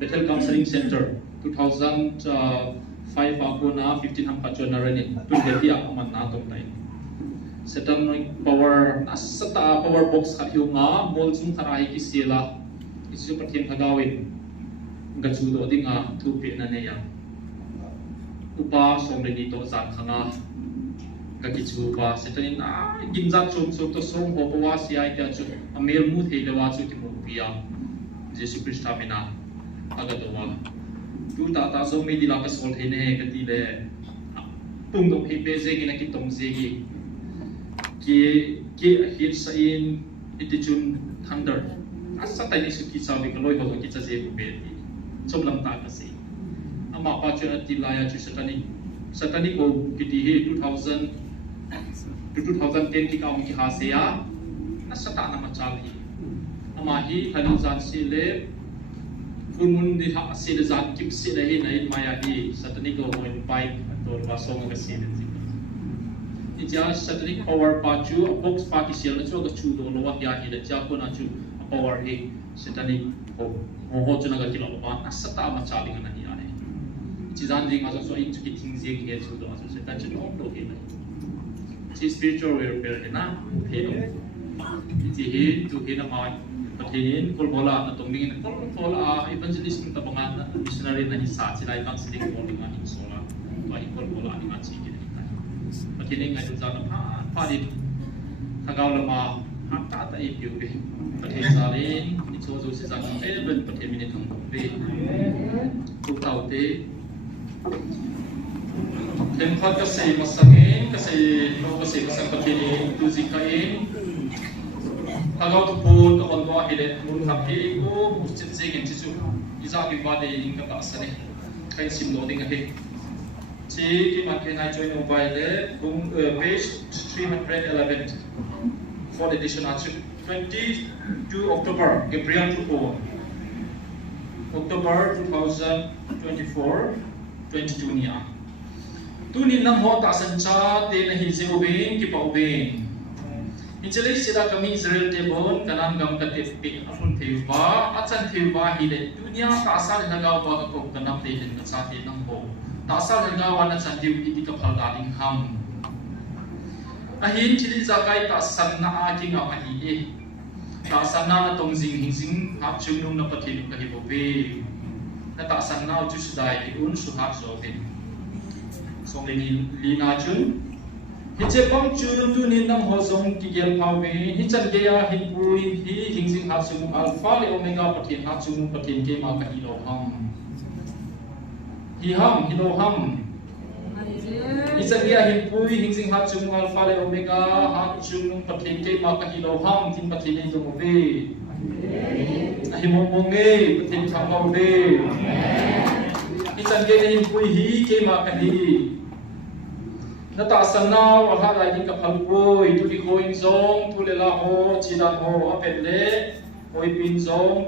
Bethel Counseling Center 2005 akuna 15 ham pachona rani tu hetia aman na tom tai satanic power asata power box khat yu nga mol chung tharai ki sela isu pathian thagawin gachu do dinga thu pe na ne ya upa som le ni to zan khanga ka ki chu ba setanin na ginza chum chu to som ho wa si ai ta chu amel mu the le wa chu ti mu pia jesu krista mena aga do wa tu ta so me di la ka sol the ne ka ti le pung do he pe ze gi na ki tong ze gi ki hit sa in itijun thunder asa tai ni su ki sa bi ka loi ho ki cha je bu be ti chom lam ta ka se ama pa chu ati la ya chu satani ko ki ti he 2010 ki ka ki ha se ya na sata na ma chal hi ama hi thani zan si le fumun di ha se de zan kip se de he nai ma ya hi satani ko hoi pai to wa so ma ka se de ija satanic power pa chu box pa ki sel chu ga chu do lo wa ya hi de cha ko na chu power he satanic ho chu na ga ki lo pa na sata ma cha li na hi ane chi zan ding ma so in chu ki thing je ki chu do so se ta chu no do he na chi spiritual warfare he na he do ji he tu he na ma pathin kol bola na tong ning kol bola evangelist ta bangan missionary na hi sa chi lai bang siling ko ning ani so la ba hi kol bola ni ma chi kini ngai tu zan pa di thagau lama ta ta i piu be pathe salin ni cho zo se zan e ben pathe minute thang be tu tau te then khat ka sei masange ka sei no ka sei ka sang pathe ni tu zi ka e thagau tu pun ka on wa hile mun thap he ko mustin se gen chi chu iza ki ba de in ka ta sane kai sim lo ding he Ci ki makin I join mobile page 311 for the edition of 22 October Gabriel Tupo October 2024 22 niya tunin nang ho ta san cha te na hi zeu ben ki pau ben inchele sida kami Israel te bon kanam gam ka te pi afun theu ba achan theu ba hi le dunia ta sa na ga ba ko kanam te den ka sa te nang ho tasal hanga wana chandiu iti ka phal dading ham ahin chili zakai ta sanna a kinga ma hi e ta sanna na tongjing hingjing hap chungnung na pathin ka hi bobe na ta sanna chu sudai ki un su hap so be song le ni lina chun hi che pam chun tu ni nam ho song ki gel phau be hi chan ge ya hin pui hi hingjing hap chung alpha le omega pathin hap chung pathin ke ma ka hi lo ham hi ham hi lo ham isang dia hin pui hingsing hat chung alpha le omega hat chung pathin ke ma ka hi lo ham tin pathin ni do be hi mo nge pathin tham lo be isang dia hin pui hi ke ma ka hi na ta sanau ala lai ni ka phal pui tu di going zong tu le la ho chidan ho apet le oi pin zong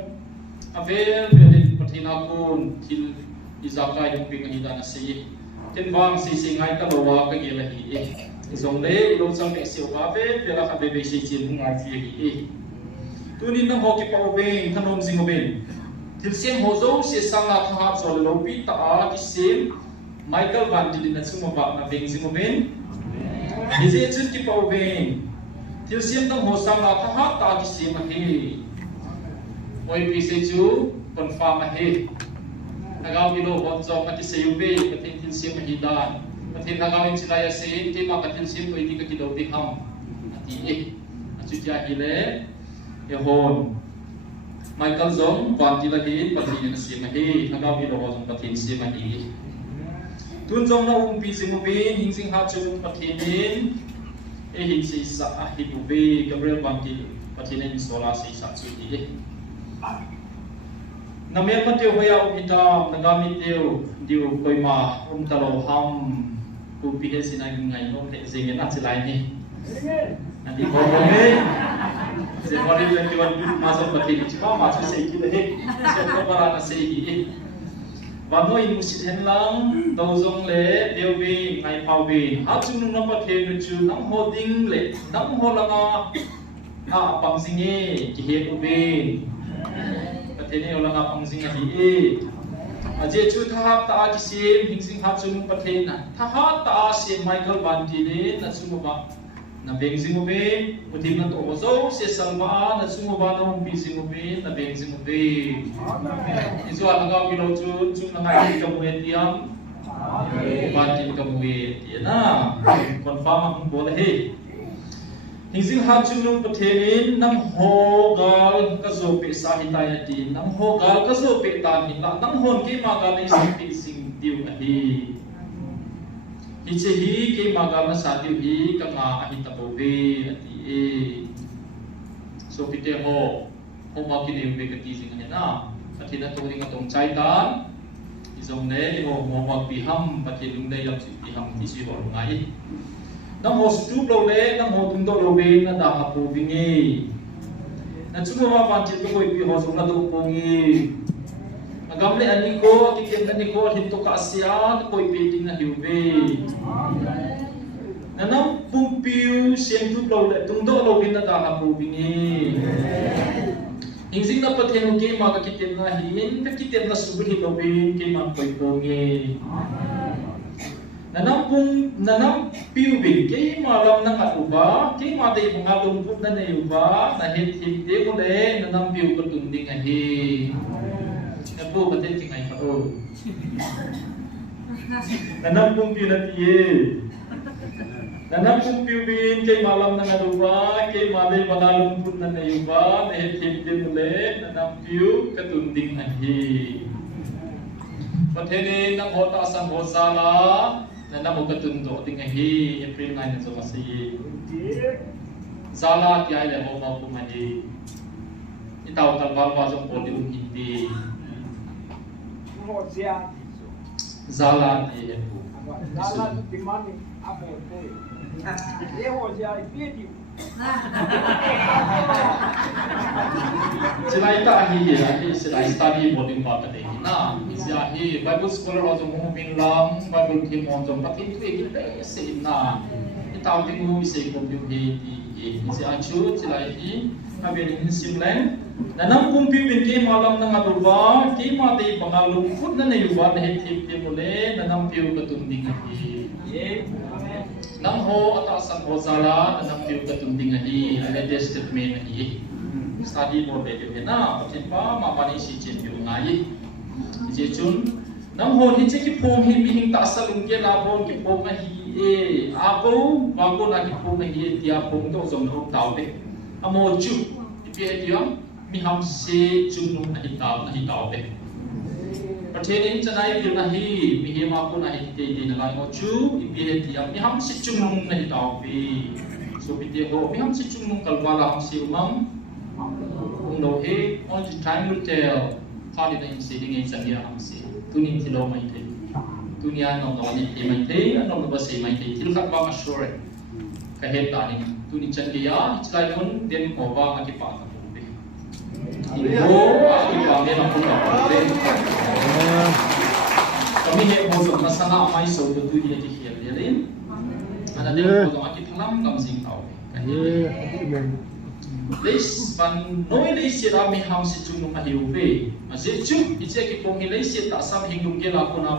avel be pathin akun til izaka yung pinghida na si ken bang si singai ka lowa ka gela hi e zong le lo chang me siu ka ve pela ka bebe si chin hung ar fi hi e tunin na hoki pa obeng thanom sing oben til sem ho zo se sanga tha chol lo pi ta a ki sem Michael van di na chuma ba na beng sing oben ni je chun ki pa obeng til sem dang ho sanga tha ta ki sem hi oi pi se chu confirm he nagaw ilo hot zo pati sa ube patin tin sim hidan patin nagawin sila ya sin ti ma patin sim ko hindi ka kidaw di ham ati at sutya hile yahon Michael Zong van dilahin patin na sim hi nagaw ilo hot patin sim hi tun zong na umpi sim ube hingsing hachung patinin hingsi sa ahid ube Gabriel Bantil patinin sola sa isa suti Namel mateo hoya umita nagamit teo diu koima umtalo ham upihe sinai ngai no te zingen at silai ni nanti ko me se mari le diwan du masam pati ni chipa ma chu sei ki le se ko para na sei hi wa no in musit hen lang do zong le deu bi ngai pau bi ha chu nu na pa the nu chu nam ho ding le nam ho langa a pang singe ki he ubi Patene olang apang singa hi aje chu tha ta ki sim hingsing ha chung patena tha ta se Michael Banti le na chu ba na beng zingobe utim na to zo se salma na sungoba na hong pi zingobe na beng zingobe izo alaga kilo chu na ngai ka muetiam batin ka muet na confirm ang bola he hingzing ha chunung pathenin nam ho gal ka zo pe sa hitaya ti nam ho gal ka zo pe ta ni la nam hon ke ma ga nei sing pi sing diu a hi hiche hi ke ma ga na sa diu hi ka nga a hi ta bo be ati e so pite ho ma ki ne be ka ti sing na pathina to ring atong chai tan izong ne ho ma pi ham pathin dei lam si pi ham ti si ho ngai nam ho stu lo le nam ho tung do lo be na da ha pu bingi na chu ma ban chi ko pi ho so na do po ngi agam le ani ko ki kem ani ko hin to ka sia ko pi ting na hiu be na nam pum piu sem tu lo le tung do lo be na da ha pu bingi hingzing na pathen ke ma ka ki tem na hin ka ki tem na su bi lo be ke ma ko po ngi nanam piu bin ke malam na katuba ke ma dei bunga lumput na nei uba na hit de ko le nanam piu ko tunding a hi na po pate tingai ka o nanam pum piu na tie nanam pum piu bin ke malam na katuba ke ma dei bunga lumput na nei uba na hit de ko le nanam piu ka tunding a hi patene nang hota san hosala na namo katun do ting hi April 9 so kasi zala ti ai le mo ma pu mani itaw tal bal ba so po di hindi zala ti pu zala ti mani apo te ye ho ja pi ti silai ta hi silai study boarding pa ta dei na isia hi Bible scholar ho mo bin lam Bible thi mon jom patin tu ek le se na itaw ting mu se ko bi he ti isia chu silai hi aben in simlen na nam kum pi bin ke malam na ngadulwa ke ma dei bangalung phut na nei wa na he thi mole na nam piu ka tum ding hi nam ho ata san ho zala na nam piu ka tum ding hi latest statement hi study board be de na patin pa ma pa ni si chen yu ngai je chun nam ho ni che ki phom hi mi hing ta salung ke la bon ki phom na hi e a ko ba ko na ki phom na hi tia phom to zom ro taw de amo chu ti pe tiam mi ham se chung nu na hi taw de patin in chanai bil na hi mi he ma ko na hi te te na la mo chu ti pe tiam mi ham se chung nu na hi taw pe so pi te ho mi ham se chung nu kal wa la ham se umam no he only time will tell how did I say in India hamsi tunin tilo mai the tunia no no ni te mai the no no se mai the til khat ba ma sure ka he ta ni tunin chan ge ya chlai mun den ko ba ki pa ka be ibo ki pa me na ku ka be kami he mo so masana mai so to tu ni ki hial le len ana den ko ki thalam kam sing tau ka he leis ban noi leis ra mi ham si chung ma hiu ve ma je chu i che ki pong hi leis ta sam hing lung ke la ko na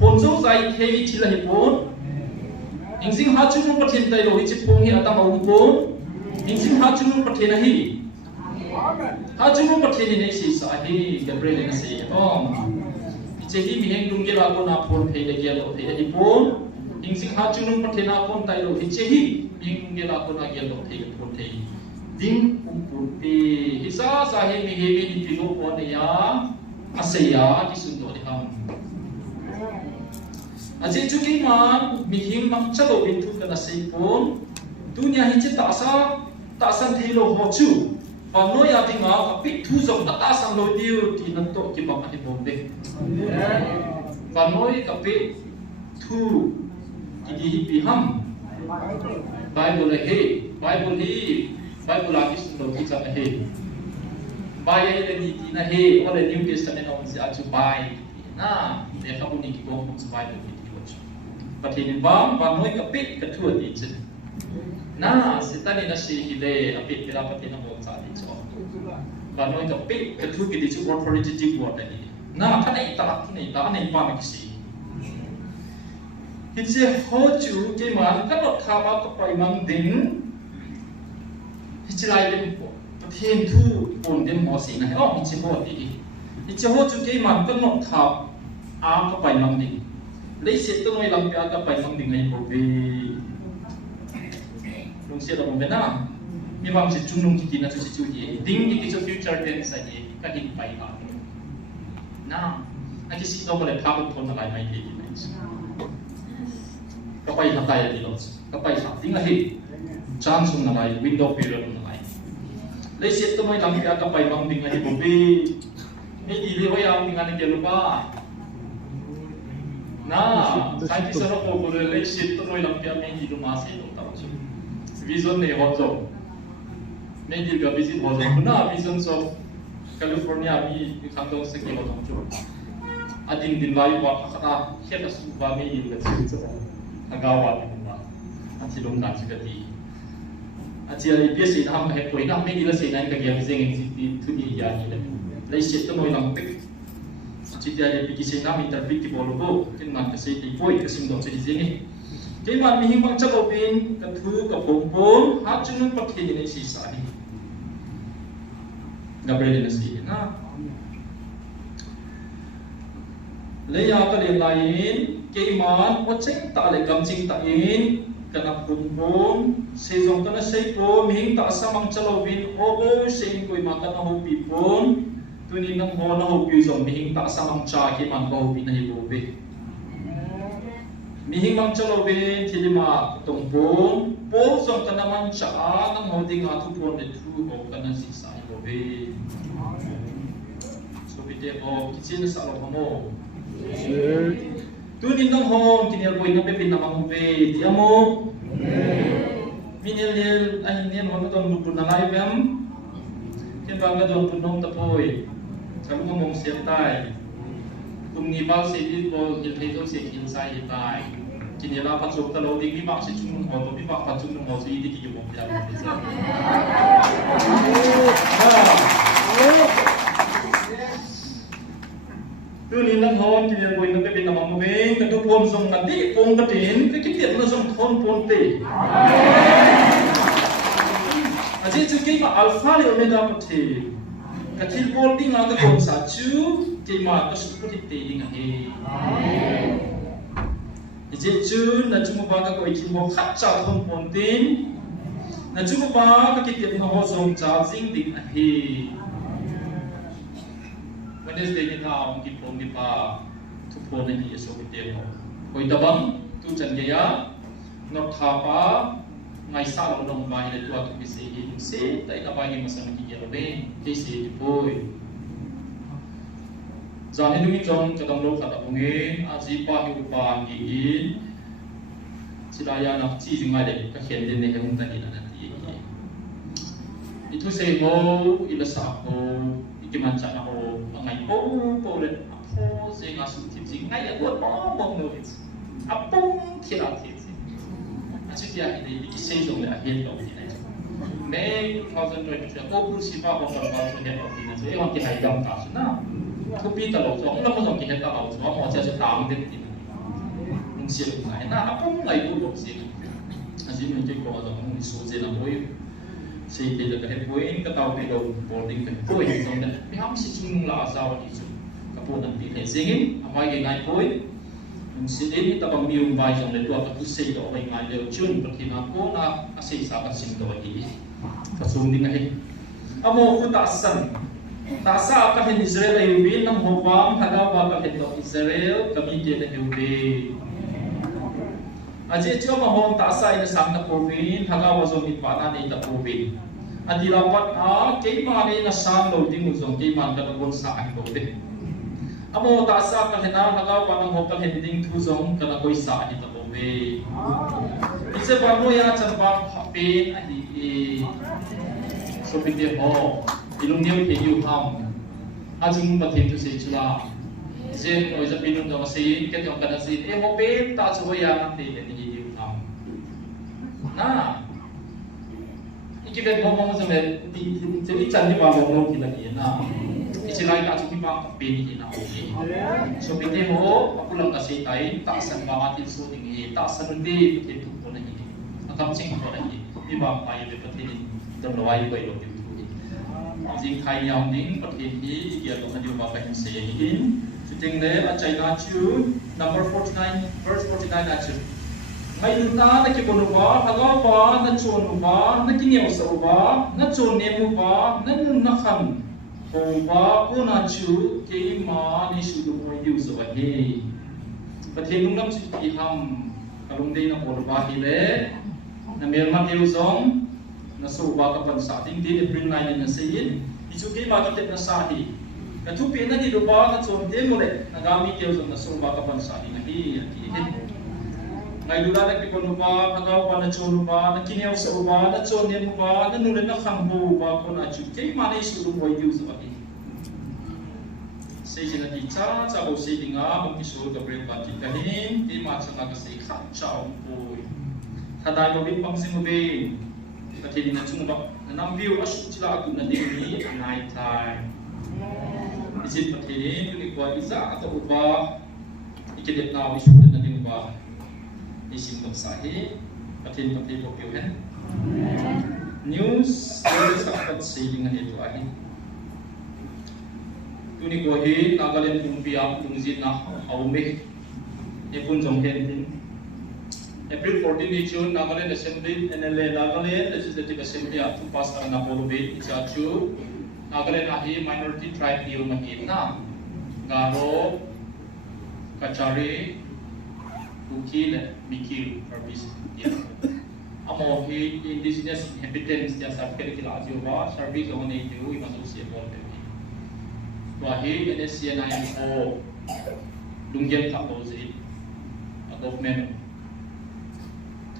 pon zo zai the i thila hi pon hing ha chung pa thin tai lo hi chi pong hi ata ma um pon hing ha chung pa the na hi ha chung pa the ni nei si sa hi Gabriel na se om i che hi mi hing lung ke la ko na pon the le ge lo the hi pon hing ha chung pa the na pon tai lo hi che hi hing lung ke la ko na ge lo the pon the ding umputi hisa sahi mi hebi di pilo pon ya asaya ki sundo di ham aje chuki man mi hing mam chalo bin thu kana sei pon dunia hi che ta san thilo ho chu pa no ya ti nga ka pi thu zong ta san lo diu ti nan to ki ba ma hi bom de pa no ka pi thu ki di pi ham Bible he Bible hi Bible la kis lo ki sa he bai le ni ti na he or the New Testament on si achu bai na de ka buni ki ko ko bai lo ki ti lo but in bam ba noi ka pit ka thu ti chen na sitani na si hi le a pit pela pati na mo sa ti cho ba noi ka pit ka thu ki ti chu authoritative word ni na ka nei ta ki nei ta nei pa ma ki si hi che ho chu ke man ka not tha ba ka pai mang ding hi che lai dem po thiên thu ổn dem ho si na he hi che ho ti hi che ho chu ke man ka not tha a ka pai mang ding lấy sẽ tôi nói làm việc các bài phong đình này bởi vì lúc sẽ là một bên nào nhưng mà sẽ chung nông kinh là tôi sẽ chú ý tính cái cho future tense này các hình bài đó nào anh chỉ xin đâu mà lại thao thôn lại mấy cái này các bài thao tay là gì đó các bài thao tính là gì chance là lại window period là lại lấy sẽ tôi nói làm việc các bài phong đình này bởi vì cái gì đấy bây giờ mình ăn cái gì ba na sai kisah ko relationship to noi lam pia me hi duma se do ta chu vision ne ho zo me dir ga visit ho zo na visions of California mi kham dong se ki ho zo chu adin din lai wa khata kheta su ba me hi ga chu chu agawa ni ma ati dum na chu ga ti ati ai pia se na he koi na me di la se na ka ga zeng ti tu ni ya ni le lai se to noi lam pek chỉ là để bị sinh nam interpret cái bolo bo cái mà cái xây thì phôi cái sinh động sẽ gì nhỉ cái mà mình bằng chắc đầu tiên cái thứ cái bông bông hát chung nó bắt cái này xí xả đi Gabriel nó xí na lấy ra cái liền lại cái mà có trách ta lại cầm chính ta in cái nào bông bông xây dựng cái nó xây pro mình ta sao bằng chắc đầu tiên ô xây coi mà cái nó không bị bông tôi nên nông hồ nó hộp yêu dùng mình ta sang bằng trà khi mà có bị này bố về mình bằng cho lo về thì mà tổng vốn bố dùng cái nào bằng trà nông hồ đi ngã thu vốn để thu hồ cái nào xí xài bố về so bây giờ hồ cái chuyện sao lo mồ tôi nên nông hồ cái này bồi nó bị nằm bằng về thì amo mình nên anh nên họ nó toàn lục na lại em cái bằng cái toàn tụi nông tập hồi kamu ngomong siap tai, tumni bal se di bol il hei to se kin sai tai, kini la pat sok talo di bi bak se chung ho to bi bak pat chung ho se di ki mo ya ni se. Tu ni nang hon kini boy na pe na mam ve, ka tu pon song na ti pon ka tin, ka ki tiet na song thon pon te. Aje chu ke ma alpha le omega pa the. Cái thiên bol đi ngang cái con sa chú cái mà cái sự quyết định đi ngang hè, cái chú là chúng ta cái coi thiên bol khát chào không còn tin, là chúng ta cái tiền nó họ dùng chào dính đi ngang hè, Wednesday ni thao cái phong đi pa, thu phong này thì số cái tiền họ, coi ta băng tu chân cái á, nó thà pa ngày sau nó đồng bài để tuột cái gì hình sẽ tại các bài mà sang cái gì rồi cái gì thì thôi giờ này đúng trong cái đồng lô khát đồng nghe aji pa hiu pa nghĩ chỉ là ya nó chỉ dừng lại để các hiện đến này không ta nhìn là gì itu saya mau ila sa ko ikiman sa ako ngay po lên po saya ngasut tipsi ngay ya buat mong no it apong kira tipsi aci dia ini di xây dựng lại hiện đầu thì này mấy 2020 ô bù xí ba bằng bằng bằng hiện đầu thì này chứ em cái hay dòng cả chứ nào thu pi tao lột không nó có dòng cái hiện tao lột họ sẽ tạo đến thì mình xí được này na không ngày cũng lột xí aci mình chơi có dòng mình số gì là mỗi xí thì được cái mỗi cái tàu bị đầu boarding cái mỗi dòng này mình không xí chung là sao thì chung cái bộ năng thì xí cái mai cái ngày mỗi sini kita pemium bayang le dua katu sei do bai ngai le chun patina ko na asei sa ka sim do hi ka sum ding ai amo ku ta sa ka hin Israel ai bin nam ho wam thaga wa ka hin do Israel kami te de hu aje cho ma hom ta sa ina sang na ko bin thaga wa zo mi pa na nei ta ko bin adila pat a ke ma ni na sang lo ding zo ke man ka ko sa ai do de amo ta sa ka hena hagaw pa ng hokal hending thu zong kana koi sa ni ta bo ve ise ba mo ya chan ba pe a hi so bi de ho ilung niu ke yu ham a jing ba the tu se chula je oi za pinung da se ke tong kana se e mo pe ta chu ya na te le ni yu ham na iki ve mo mo za me ti chan ni ba mo no ki la ni na isilai ta chuki ba pin hi na oki so bite mo apulang kasi tai ta san ba atin so ding hi ta san di pite tu ko na hi akam sing ko na hi di ba pa ye pate dom lawai ko lo tu jing khai yam ding pate hi ya lo hadiu ba ka hin se hin chuting le a China chu number 49 verse 49 achu mai na na ki bonu ba halo ba na chon ba na ki neu so ba na chon ne mu ba na nun na kham ho ba ko na chu ke ma ni su du mo yu so ba he pa the lung nam chi ki ham kalung dei na bol ba hi le na mer ma deu zong na so ba ka pan sa ding di April 9 na se yin i chu ke ma ki tet na sa hi ka chu pe na di do ba na chon de mo le na ga mi deu zong na so ba ka pan sa hi na hi ki he ngai lula na ki bonu ba hagaw ba na chon ba na kineu so ba na chon ne mu ba na nu le na kham bu ba ko na chu ke ma nei su du mo yu so ba ki se jina di cha cha bo se dinga mo ki so ga bre ba ki ka hin ke ma cha na ka se kha chao bu thadai bo bin pang sing mo be ka thi ding na chung ba na nam view asu chila ku na ding ni nai thai isit pa thi ni ko iza to ba ikidet na wi su na ding ba isim baksahi patin patin popio hen news sapat sailing itu ahi tuni ko hi Nagaland lumpia lungzin na aume epun jonghen din April 14 ni June Nagaland Assembly NLA Nagaland Legislative Assembly atu pass karna polobe ichachu Nagaland ahi minority tribe bill mahin na Garo Kachari Ukil, Mikil, Arbis, Amo he indigenous inhabitants dia sarker kila ajoba, service on it you must see about them. Wahi NSCNIO Lungian Tapozi, a government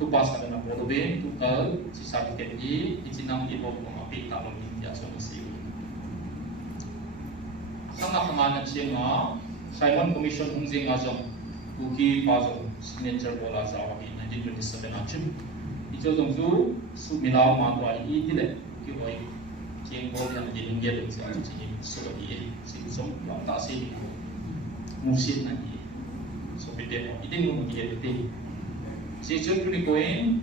to pass at an apolobe, to tell, si certificate E, it's in an evo from a big tablet in the Asomasi. Sama kamanan siya Simon Commission Hungzing Azom, Uki Pazo. Signature bola zawa in 1927 achim ijo zongzu su milaw ma to ai dile ki hoi king bol yang di lungge de sa chi so di si som la ta si musit na ni so bide iding mo di de si chun ni koin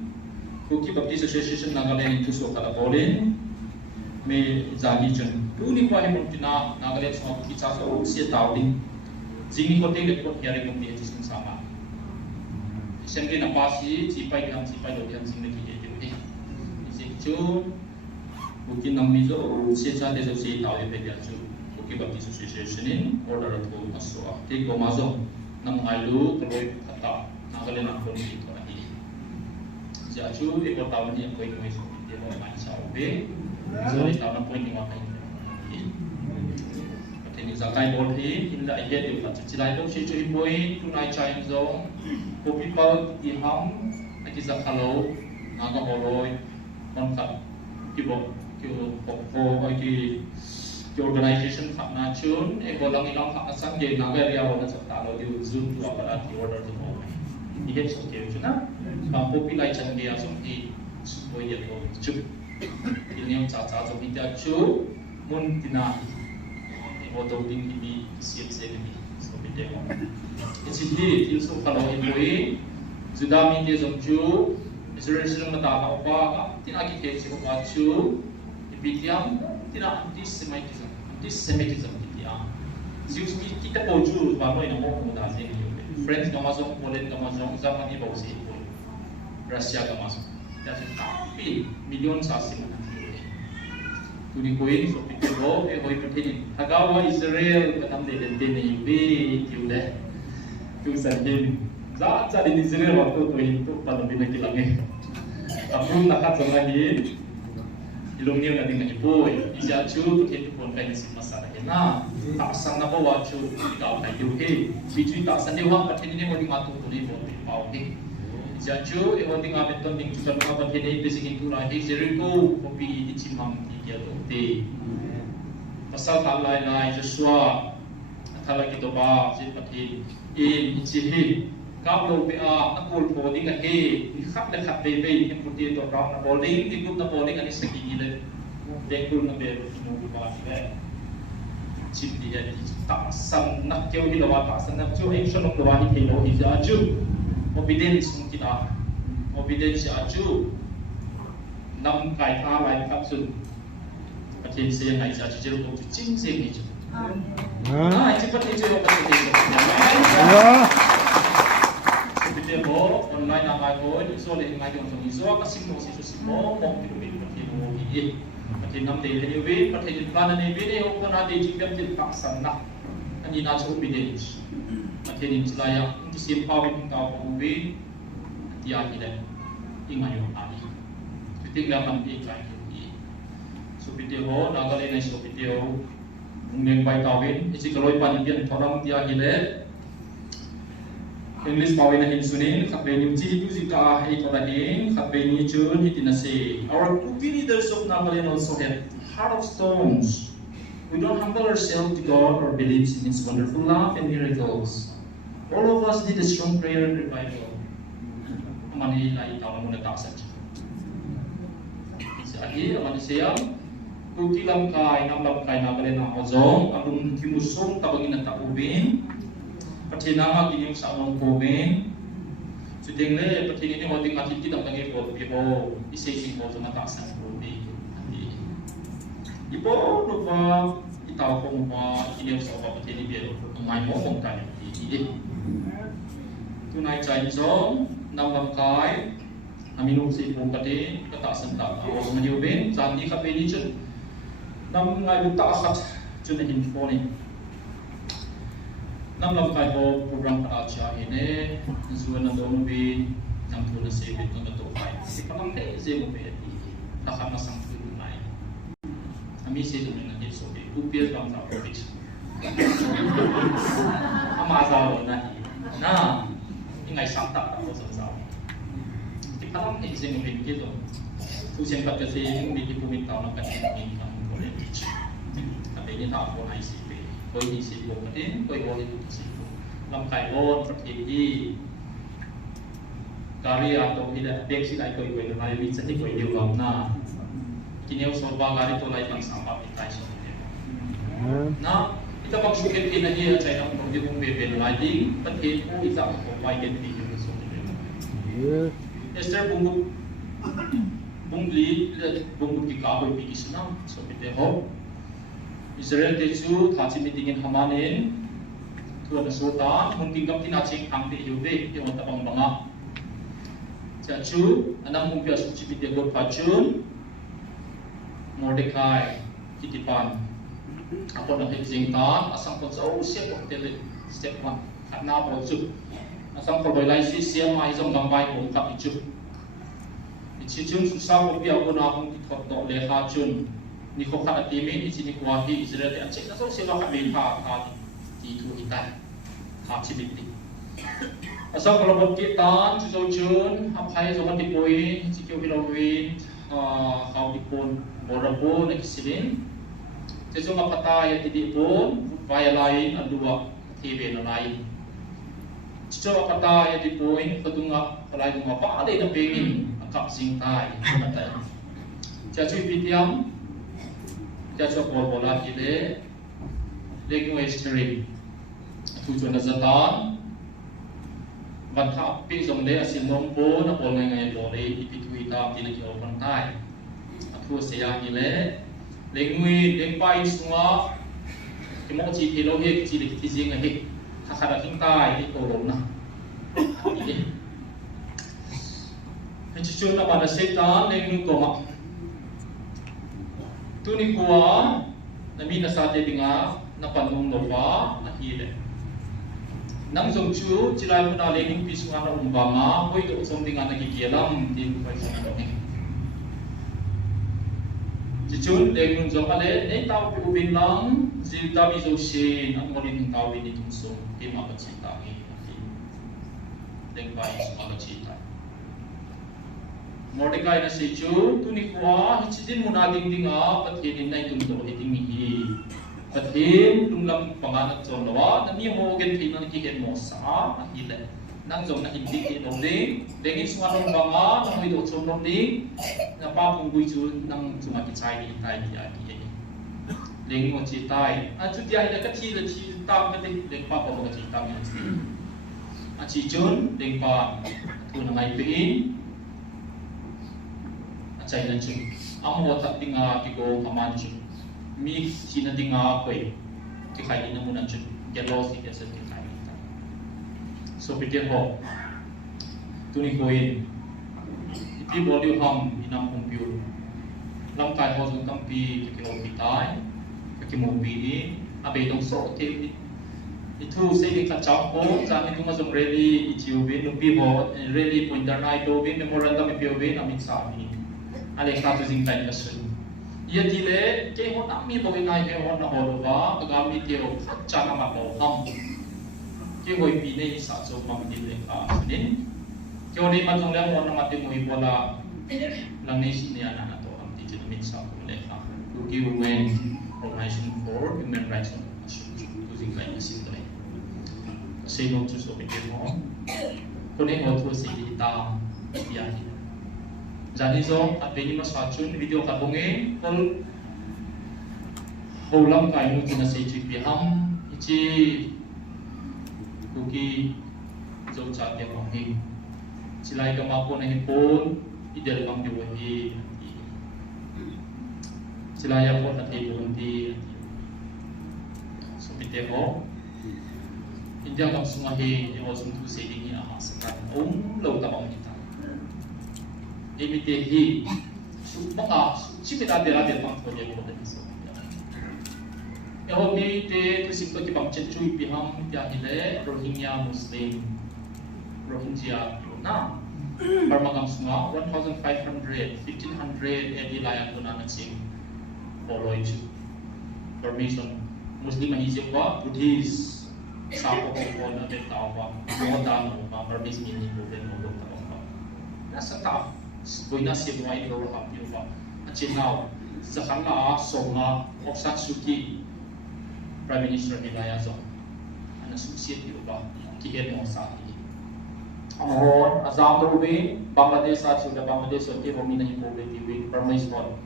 Kuki Baptist Association Nagaland into so kala bolin me zagi chun tu ni ko ai mo tina Nagaland so ki cha so si tawding jing ko te le ko hiari mo di chi sama Assembly na pasi cipai yang cipai do yang sing lagi itu ni. Isicu mungkin nam mizo seja de se tahu ye dia cu. Mungkin Baptist Association in order to masuk. Ti ko mazo nam alu teroi kata Nagaland nak pun itu lagi. Jacu e ko tahu ni ko ini so dia mau main saube. So ni tahu nak poin ni apa ini. Ini zakai boleh hinda ia di kat cilai dong si curi poin tunai cair zong. People di ham lagi zakalo naga boloi kontak kibo kibo lagi organization tak nacun bolang ilang tak asam je naga dia orang serta lo di zoom tu apa di order tu mau ini so kira cuna mampu pilih jangan dia sompi supaya dia tu cup ini yang caca so kita cup mun tina motor ding ini siap ini so beda Jadi itu kalau ibu sudah minta somju, Israel sedang mendapat apa? Tidak kita cakap baju, dibilang tidak antisemitism kita. Jadi kita poju baru yang mau mudah saja. Friends kamu masuk, Poland kamu masuk, zaman ini baru sih pun, Rusia kamu masuk. Jadi tapi milion saksi mana? Tuni koin so pikir lo, hoi pertini. Hagawa Israel katam deden deni be tiulah. Tulisan ini, zat di Israel waktu itu pada bina kilangnya. Apun nakat sama ini, ilungnya nanti nggak pun. Ijacu itu pun kayak si masalah na. Tak sana bawa cu tidak kayak juga. Biji tak sana orang kat ini mau dimatu tuli mau dipau ni. Ijacu mau tinggal beton tinggal juga orang kat ini besi itu lagi. Jericho kopi dicimang tiga tu. Pasal hal lain Joshua, kalau kita bahas seperti in ichihi kaplo pe a akul boarding a he ni khat le khat be be in puti to round na boarding ti group na boarding ani saki ni le de kul na be no ba le chim đi hết ta san nak kêu hi lawa ta san nak chu action of lawa hi thelo hi ja chu obedience ki da obedience a chu nam kai tha lai khap sunประเทศเสียงไหนจะจะรู้ตัวจริงเสียงนี้จุที่ประเทศเสียงประเทศเสียงประเทศโบออนไลน์อะไรโบยโซเลงไงที่มันจะมีโซ่ก็สิ่งโน้สิ่งสิ่งโบมองที่เป็นประเทศโบอีประเทศน้ำเดือดในเวทประเทศพลานในเวทเนี่ยคนอาจจะจริงๆเป็นภาษาหนักอันนี้น่าจะอุบิเหตุประเทศอินสไลน์ที่เสียงพาวินเก่าของเวทที่อาจจะยังไงอยู่อันนี้ที่ติงแล้วมันเป็นใจvideo nagalin ay so video ng bay tawin isi kaloy panipian thoram tia hile English pawin na hinsunin khape ni chi tu zika hai thorahin khape ni chun hitinase our two leaders of Nagalin also had heart of stones. We don't humble ourselves to God or believe in His wonderful love and miracles. All of us need a strong prayer and revival. Amani lai tawang muna taksan Ahi amani siyang Kuki lam kai nam lam kai na kalen na ozong alun kimusong tabangin na taubin pati nama kini sa among pobin sudeng le pati ni hoting atit kita tangi po bibo ising po na taksan pobi ipo no ba itaw ko mo kini sa pati ni bibo mai mo mong kai ide tunai chai zong nam lam kai aminu si po pati kataksan ta o maniubin sa ni kape ni chun nam ngai bu ta khat chun hin phone nam lam kai ho program para cha ine zuan na dom bi nam thu na se bit na to kai si panam te se mo be ti ta khat na sang thu nai ami se dum na ni so be u pia kam ta ko bit ama za lo na na ingai sang ta ko sa sa ti panam te se mo be ki to tu sen ka se mi ki pu mi ta na ka ni tapi ini tak pun ICP, koi ICP kemudian koi boleh ICP. Lam kai on seperti kari atau tidak beksi lagi koi lagi bisa di koi dia guna. Kini usah bagari tu lagi bangsa apa kita seperti. Nah kita maksud kita ni saya nak pergi membeli lagi, penting kita baik di sini seperti. Esther bungli kita koi pergi sana seperti ho. Israel techu thachi meeting hamanin tu ada sultan mungkin kam tinaching angte yuve yang tabang banga chachu anam mumpia suci bidya go pachun Mordecai kitipan apa nak hijingtan asang ko jauh step tele step 1 khatna bo chu asang ko bolai si siam mai jong gambai ko kap chu ichun susah ko bia ko na hong thot do le kha chun ni ko khat atimin ichini kwahi Israel te achek na so sila khabin ha ti thu hitai ha chibiti asal kalau bot kita chu chun apai zoman dipoi chikyo hilowin kau dipon borapo na kisilin seso mapata ya tidi pon vaya lain adua tv na lain chicho mapata ya dipoi kadunga kalai dunga pa ale na pengin akap singtai matay chachu pitiam chachu bola kile legu estering tu chuna zatan ban tha pi zong le asin nom po na pol ngai lo le ipitui ta ti na ki opan tai athu se ya ni le lengui lengpai sunga ki mo chi thi lo he chi le ti jing a he kha kha da king tai ti ko lo na ni he chi chuna ba na setan lengui ko ma tu ni kuwa na mi na sa te dinga na panung lo ba na hi le nang zong chu chilai puna lening pisunga na umbanga hoi do zong dinga na gigialam din pai sa na ni chichun lengun zong ale nei tau pi ubin lang zil ta bi zo shin ang morin tau bi ni tung so ki ma ba chi ta ni leng pai sa ma chi ta Mordecai na si chu tu ni kwa hichidin muna ding dinga pathin nai tung do hiting hi pathin lunglam panganat chon lawa na mi mo gen thin na ki gen mo sa hi le nang jong na hindi ki dong ding dengin sunga nong banga na hoi do chon dong ding na pa pung gui chu nang chunga ki chai ni tai ki a ki leng mo chi tai a chu dia ina ka chi la chi tam ka de leng pa ko ka chi tam ya chi a chi chun leng pa tu na ngai pe in a chai na chu am ho tak dinga ki go kaman chu mi chi na dinga koi ki khai ni na mun chu yellow si ya se ki khai ta so pe ke ho tu ni ko in ipi body ham inam computer lam kai ho jung tam pi ki ho pi tai ki mo pi ni abe dong so te itu se ni ka chao ko cha ni tu ma jong really itiu bin nu pi ho really pointer nai do bin memorandum pi bin amit sa ni ale ka tu jing tai ka sun ye ti le ke ho na mi bo nai ke ho na ho lo ba ga mi te ho cha na ma bo ham ke ho pi nei sa so ma mi le ka nin ke ho ni ma jong le ho na ma te mo hi bola lang nei si ni ana na to am ti ti mit sa ko le ka to give when Organization for Human Rights using like a simple say no to so many more connect all to say data ya jadi so at veni mas facun video ka bonge kol holam kai nu tina say chip ham ichi kuki zo chat ya bonge silai ka ma ko na hipon idel bang de wahi silaya ko na table di so bitero india kam sumahi yo sum tu seding ni aha sekan lo ta bang kita imite hi su banga chimita de la de bang ko ye ko de so yo mi te tu sim ko ki bang chen chui pi ham ya ile rohingya muslim rohingya na Burma kam sunga 1500 edi layan ko na nagsing follow permission Muslim mahizip ba Buddhist sapo ko na betaw ba mo dan ba permis mini ko ben mo ta ba nasa ta boy na si boy ro ha pi ba achi now sa khanga songa Aung San Suu Kyi Prime Minister ni laya zo ana succeed yu ba ki het mo sa ni amon azam ro be Bangladesh sa chu da Bangladesh so ki ro mi nahi ko be ti be permission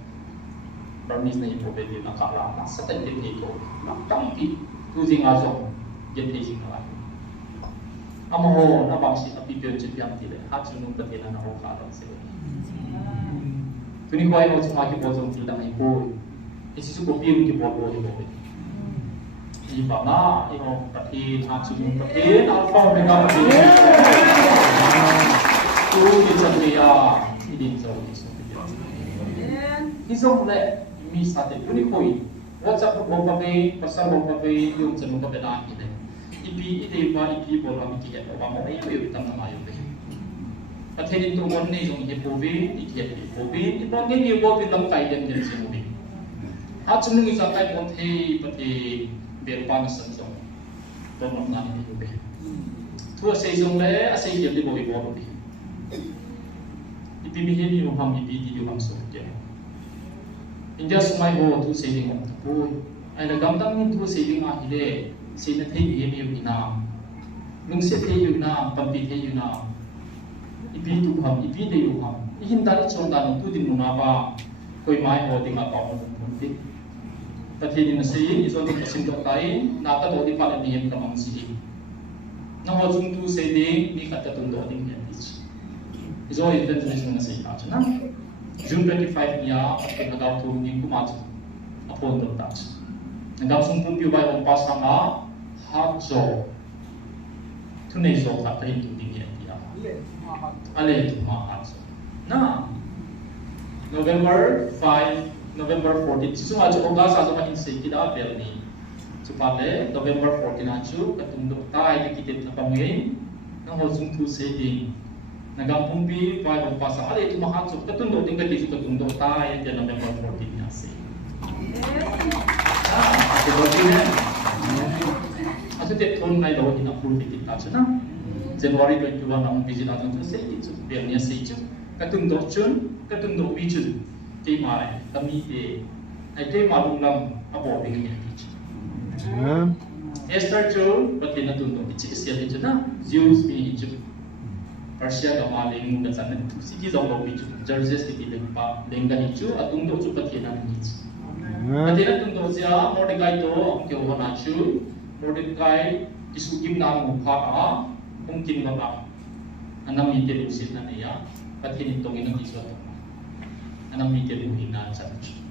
Burmese na ipo pwede nakala na sa tantin nito naktampi tuzing azo yan tezing na lang amo ho nabang si apipyon chipyang tila hatsun nung patila na ho karang sila tuni ko ay mo sumaki po zong tila na ipo isi suko piyo ki po po ipo iba nga ino patin hatsun nung patin alpha omega patin tuni chakriya idin zong iso isong le mi sate tuni koi WhatsApp ko pa pe pasal ko pa pe yung sa mga beda ide ipi ide ba ipi bo la mi ki et ba mo ai pe tam na mayo pe pathen to mon nei jong he po be ikiet pe po be ipo nge ni bo pe lam kai den den se mo be ha chung ni sa kai bon the pati be pa na san jong to mo na ni be tu se jong le a se ye de bo be bo be ipi mi he ni mo ham ipi di yo ham so ke India sumai ho tu saving on tu pui. Ai la gam dang ni tu saving a hile. Se na thei ye mi ina. Nung se thei yu na, pampi thei yu na. Ipi tu ham, ipi de yu ham. Ihin da chon da tu din na ba. Koi mai ho ding a pa mo pun ti. Ta thei ni na se yin iso ti sim dok tai na ta do di pa le ni hem ka mang si. Na ho chung tu saving ni ka ta tun do ding ya ti. Iso intention na se ta na. June 25 niya at nagaw to ni kumat upon the touch. Nagaw sung pumpi by on pas nga hajo tunay so ka tayo to din yan. Ale to ma hajo. Na November 5, November 14. Sisuma jo oga sa sama insay kita apel ni. Supale November 14 na jo katundok tayo kitit na pamuyin ng hosung tu setting. Nagampumpi pa yung pasang ali ito mahatsok katundo ting kati katundo tayo yan November 14 niya si ate bagi na ate te ton na ilo in-approve kita siya na January 21 ang visit natin sa ito biar niya sa ito katundo chun katundo wichun kay mare kami ay kay malung lang abobing niya ito Esther chun pati natundo ito siya ito na Zeus mi ito Persia gama leng da sana siki zong lo bi chu jerjes ti leng pa leng da hi chu atung do chu pathian an hi Pati na tung doon siya, Mordecai to, ang kiyo na siya, Mordecai, isukim na ang mukha ka, kung kinga ka, anang mitilusin na niya, pati nitong inang iswa to, anang mitiluhin na sa siya.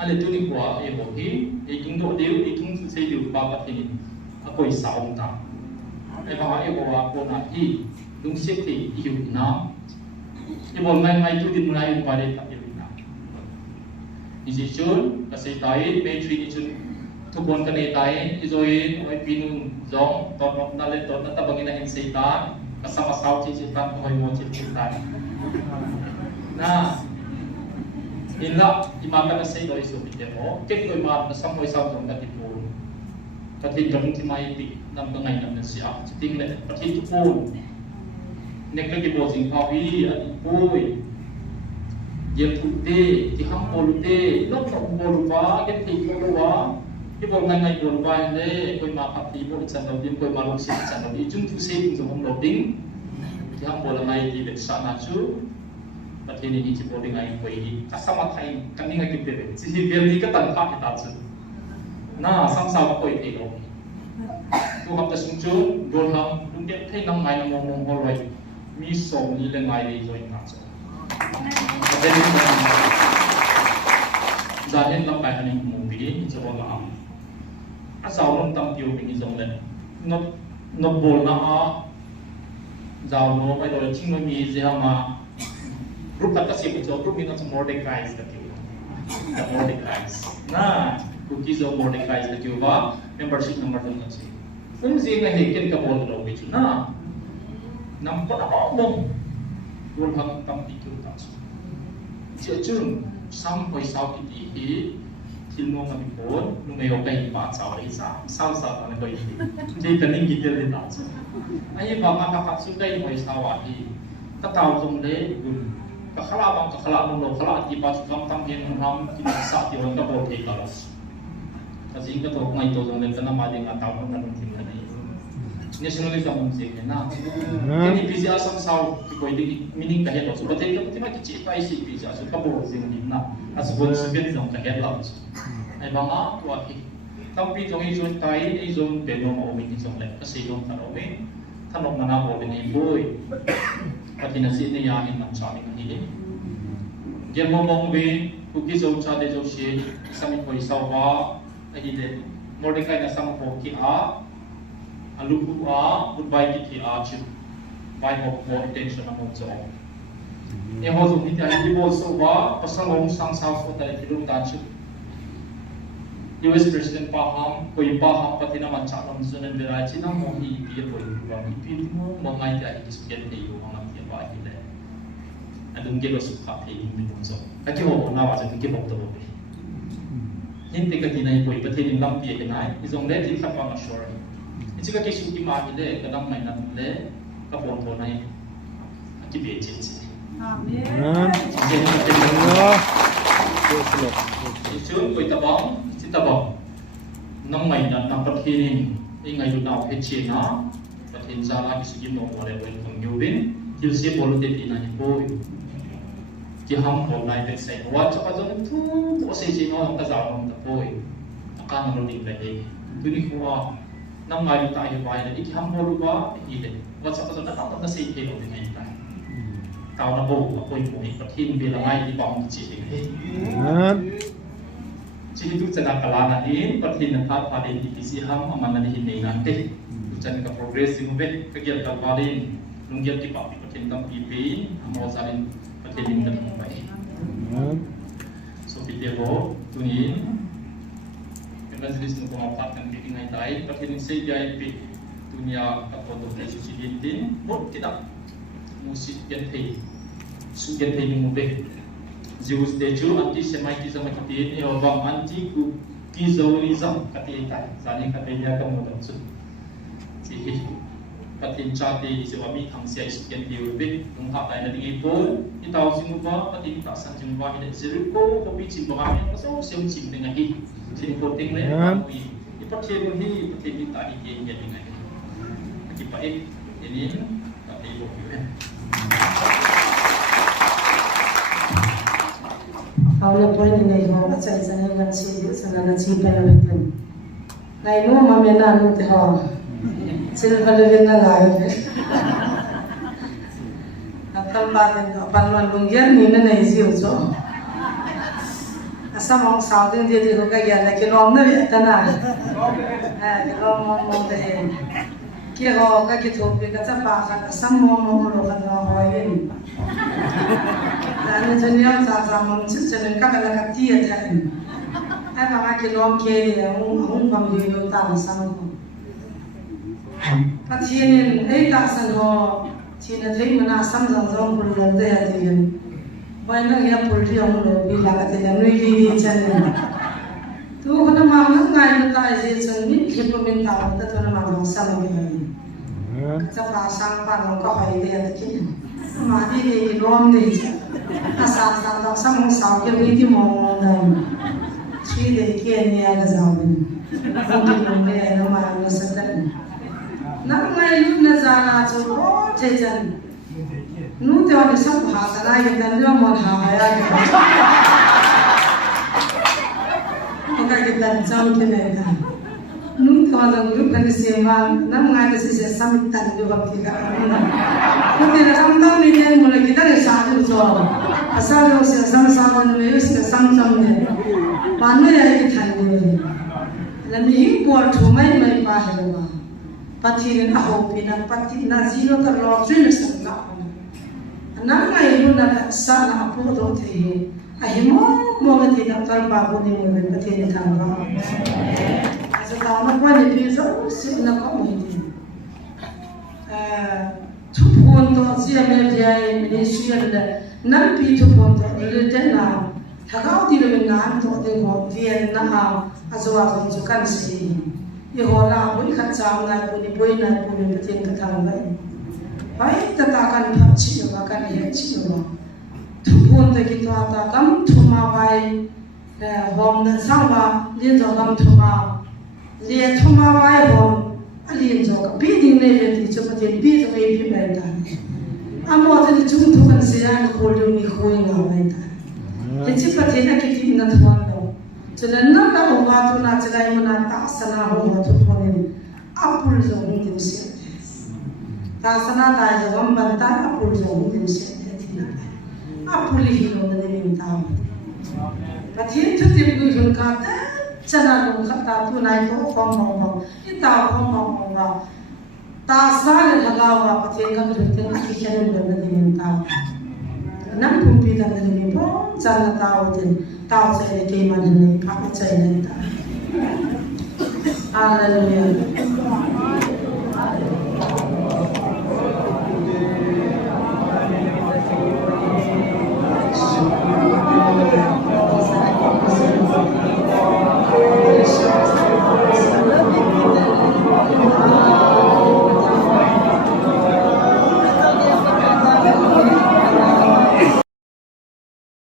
Ala tuning kuwa, bohi, itung do diyo, itung sa diyo, papatinin, ako'y saong ta. Ay mga iwawa ko na lung siti, iyong na, ibon ngay tu din mo na yung palit at iyong na. Isi chun, kasi tayo, may chun chun, tubon ka na tayo, izoin, ay pinung zong, tonok na lito, natabangin na insitan, kasama-saw chichitan, kuhay mo chichitan. Na, inla, imaga na sa ito, isupite mo, kit ko imaga na sa mo isang zong katipon. Pati gamit si Maiti, nang bangay naman siya. Sa tingin, pati tupon. Neglagi bosing kawi, at ipoy. Diyan puti, tihang polute, lop na bolo ba, get take bolo ba. Ibol ngay bolo ba, hindi. Ko'y makatibo, itsan daw din, ko'y marungsin, itsan daw din. Yung tusay, yung home loading. Tihang bola ngay, ibig sa nacho. Pati hindi si bolo ngay, ko'y kasama tayo, kami nga kipire. Si Hibel, di ka tanpa kita siya. Na samsawa ko ito. Tuhap na sungchun, golham, lumpia kay nang ngay na mong holway. Miso, nilang ngay na ito yung naso. Dahil lang kaya ng movie, ito ko lang. Asaw nung tampiyo ng isang lang. Nabol na ka. Zaw no, may doon, ching mi siya ma. Group na kasi ito, group yun sa Mordecai's na tiyo. The Mordecai's. Na, cookies of Mordecai sa Cuba, membership number 2 kasi. Kung siya nga hikin ka po daw ito na, nampan ako mo, gulhang tampi kyuta. Siya chun, sampoy saw iti, silmo nga bipon, lumayo kay ipa sa isa, salsa na ko iti. Hindi taning gitil din ako. Ay ba makakatsulay mo isawa iti, tataw tong le, kakhalabang lo, khala at ipa sa tampi ng ram, kinasa at yung kabote kalos. Kasi ito kung ito yung nagka na maling ataw ng nanunting na niya. Nationalism ang sige na. Kini pizza asang saw, pwede meaning kahit so but ito pati makichita isi pizza so kaburo sing na. As good sabihin ng kahit lang. Ay mga tuwaki. Tampi tong izon tayo, izon beno mo umin isang lek kasi yung tanawin. Tanong na nako ni boy. Pati na siniyahin ng sa aming hiling. Diyan mo mong win, kukisaw cha de jo shi, sami ko isawa. Ay Mordecai na sama po ki alupu goodbye ki chip by mo po attention na mo so e ho zo kita hindi mo so ba pasang sang sa so dahil kilong tancho US President Paham ko Paham pati naman sa ang sunan birachi na mo ipi ko mo mga ita iskit tayo mga tiba ila adung gelo sukha tayo mo so kaki mo na wa sa kiki mo to hindi ka tinay po ipatinin lang piye kinay isong le din kapang assure ito ka kisuki maile kadang may natle kaponto na yun akibiye chensi amen ito ko itabang sitabang nang may napatinin ngayon na peche na patin sa lagi sige mo wala ko itong yubin hilsi polotet inay po Kiham po na ipag-say, what sa kazon ito, kasi sino ang kasama ng tapoy. Nakanaroning dahil. Tunig ko nang ngayon tayo ba na ikiham po ba, ihilin. What sa kazon natatap na sa ikilo din ngayon tayo. Tao na po, apoy po, ipaghin bilang ay di ba ang chiling. Chilidut sa nakalanahin, paghin ng tatparin itisiham ang mananihin na natin. Diyan ka progress mo ba, kagyan ka pa rin. Nung yan di pa, paghin ng pipi, ang mga sa rin paghin ng bayi. So, video tunin. Yung nazilis mo kumapat ng bigingay tayo, paghin ng say VIP, tunya kapodo na susilin din, mo tidak musik yan tayo. Sugan tayo mo ba. Zeus Deju, anti-Semitism katiin, bang anti-Kizaulism katiin tayo. Saan katinya ka mo daw. Sige. Patin chati siwami ang siya isukyan diubi kung hatay na ding ipon itaw sinuba patin tasan sinuba ina zirko kopi sinuba kami so sim sim dengan hi sinpoting na kami ipatse mo hi patin ta ikin ya dengan akipai ini tapi ibu Tao na po ni nei ho at sa isa na gan si sa na si pa na bitin. Nai mo mamena no te ho. Sila palagin na layo. At kalpatin ko panman lungyan ni na nei siyo so. Asa mong saudin dia ko kaya na kilom na biya na. Kilom mo de. Kia ho ka kithopi ka sa pa ka asam mo lo ka na hoyin. Ano jenial sa mong sisen ka ka ka tia tan. Ai ba ka kilom ke dia ang pam di lo ta sa mo. Patinin ai ta san ho china thei mana sam jang jong pul lo de ha din. Bai na ya pul ri ang lo bi la ka te na nui li chan. Tu ko na ma na ngai na ta je chang ni khip min ta ta to na ma lo sa mo bi. Sa pa sang pa lo ka hai de ta kin. Ma di de lom de cha. Ta sa sa ta sa mong sa ke bi ti mo na. Chi de ke ni ya ga za bin. Ko ti lo ne na ma na sa ta. Na ngai lu na za na chu ro che chan. Nu te wa sa ha ta na ye dan lo mo ha ya ga. Ko ka ke dan cham ke ne ta. Nu te wa dang lu ka ni se ma na ngai ka se se sam tan lu ba ki ka. Ko te na sam tam ni ne mo le ki ta ne sa ju zo. Asa lo se sam sa ban me us ka sam sam ne. Pa no ya ki than ni. La mi hi ko thu mai mai pa he ba. Pathirin a ho pi na pati na zero ka lo trin na sam ka. Na ngai lu na sa na apu do the he. A hi mo ga ti na tar ba bu ni mo ne pathirin thang ba. Asa ta na kwa ni pi zo si na ko mo hi. Thu phon to sia me dia ministry da nan pi thu phon to le de na thagao ti le na to de ho vien na ha azwa zo chu kan si. Ye ho la bu kha cham na bu ni boi na bu ni pathirin ka thang ba. Bai ta ta kan pha chi ba kan he chi ba. Thu phon te ki to ta kam thu ma bai hom na sang ba lien zo kam thu ma le thu ma bai hom alien zo ka pi ding ne le ti chu pathirin pi zo e pi bai ta. Amo te chung thu kan se ya ko lu ni khoi nga bai ta. Te chi pathirin ki ti na thwan lo. Chana na ka ho ba tu na chalai mana ta sana ho ba thu phon apul zo ni tim se. Ta sana ta zo gam ban ta apul zo ni tim se ti na. Apul hi lo na ni ta. Pathirin thu ti bu hun ka ta chana lo kha ta tu nai to khom mo i ta khom mo ba. Ta sa le thaga wa pathirin ka thu ti a ki khen lo na ni ta. Nam pum pi ta ni po chana ta o tin ta se le ke ma ni pa cha ni ta. Hallelujah.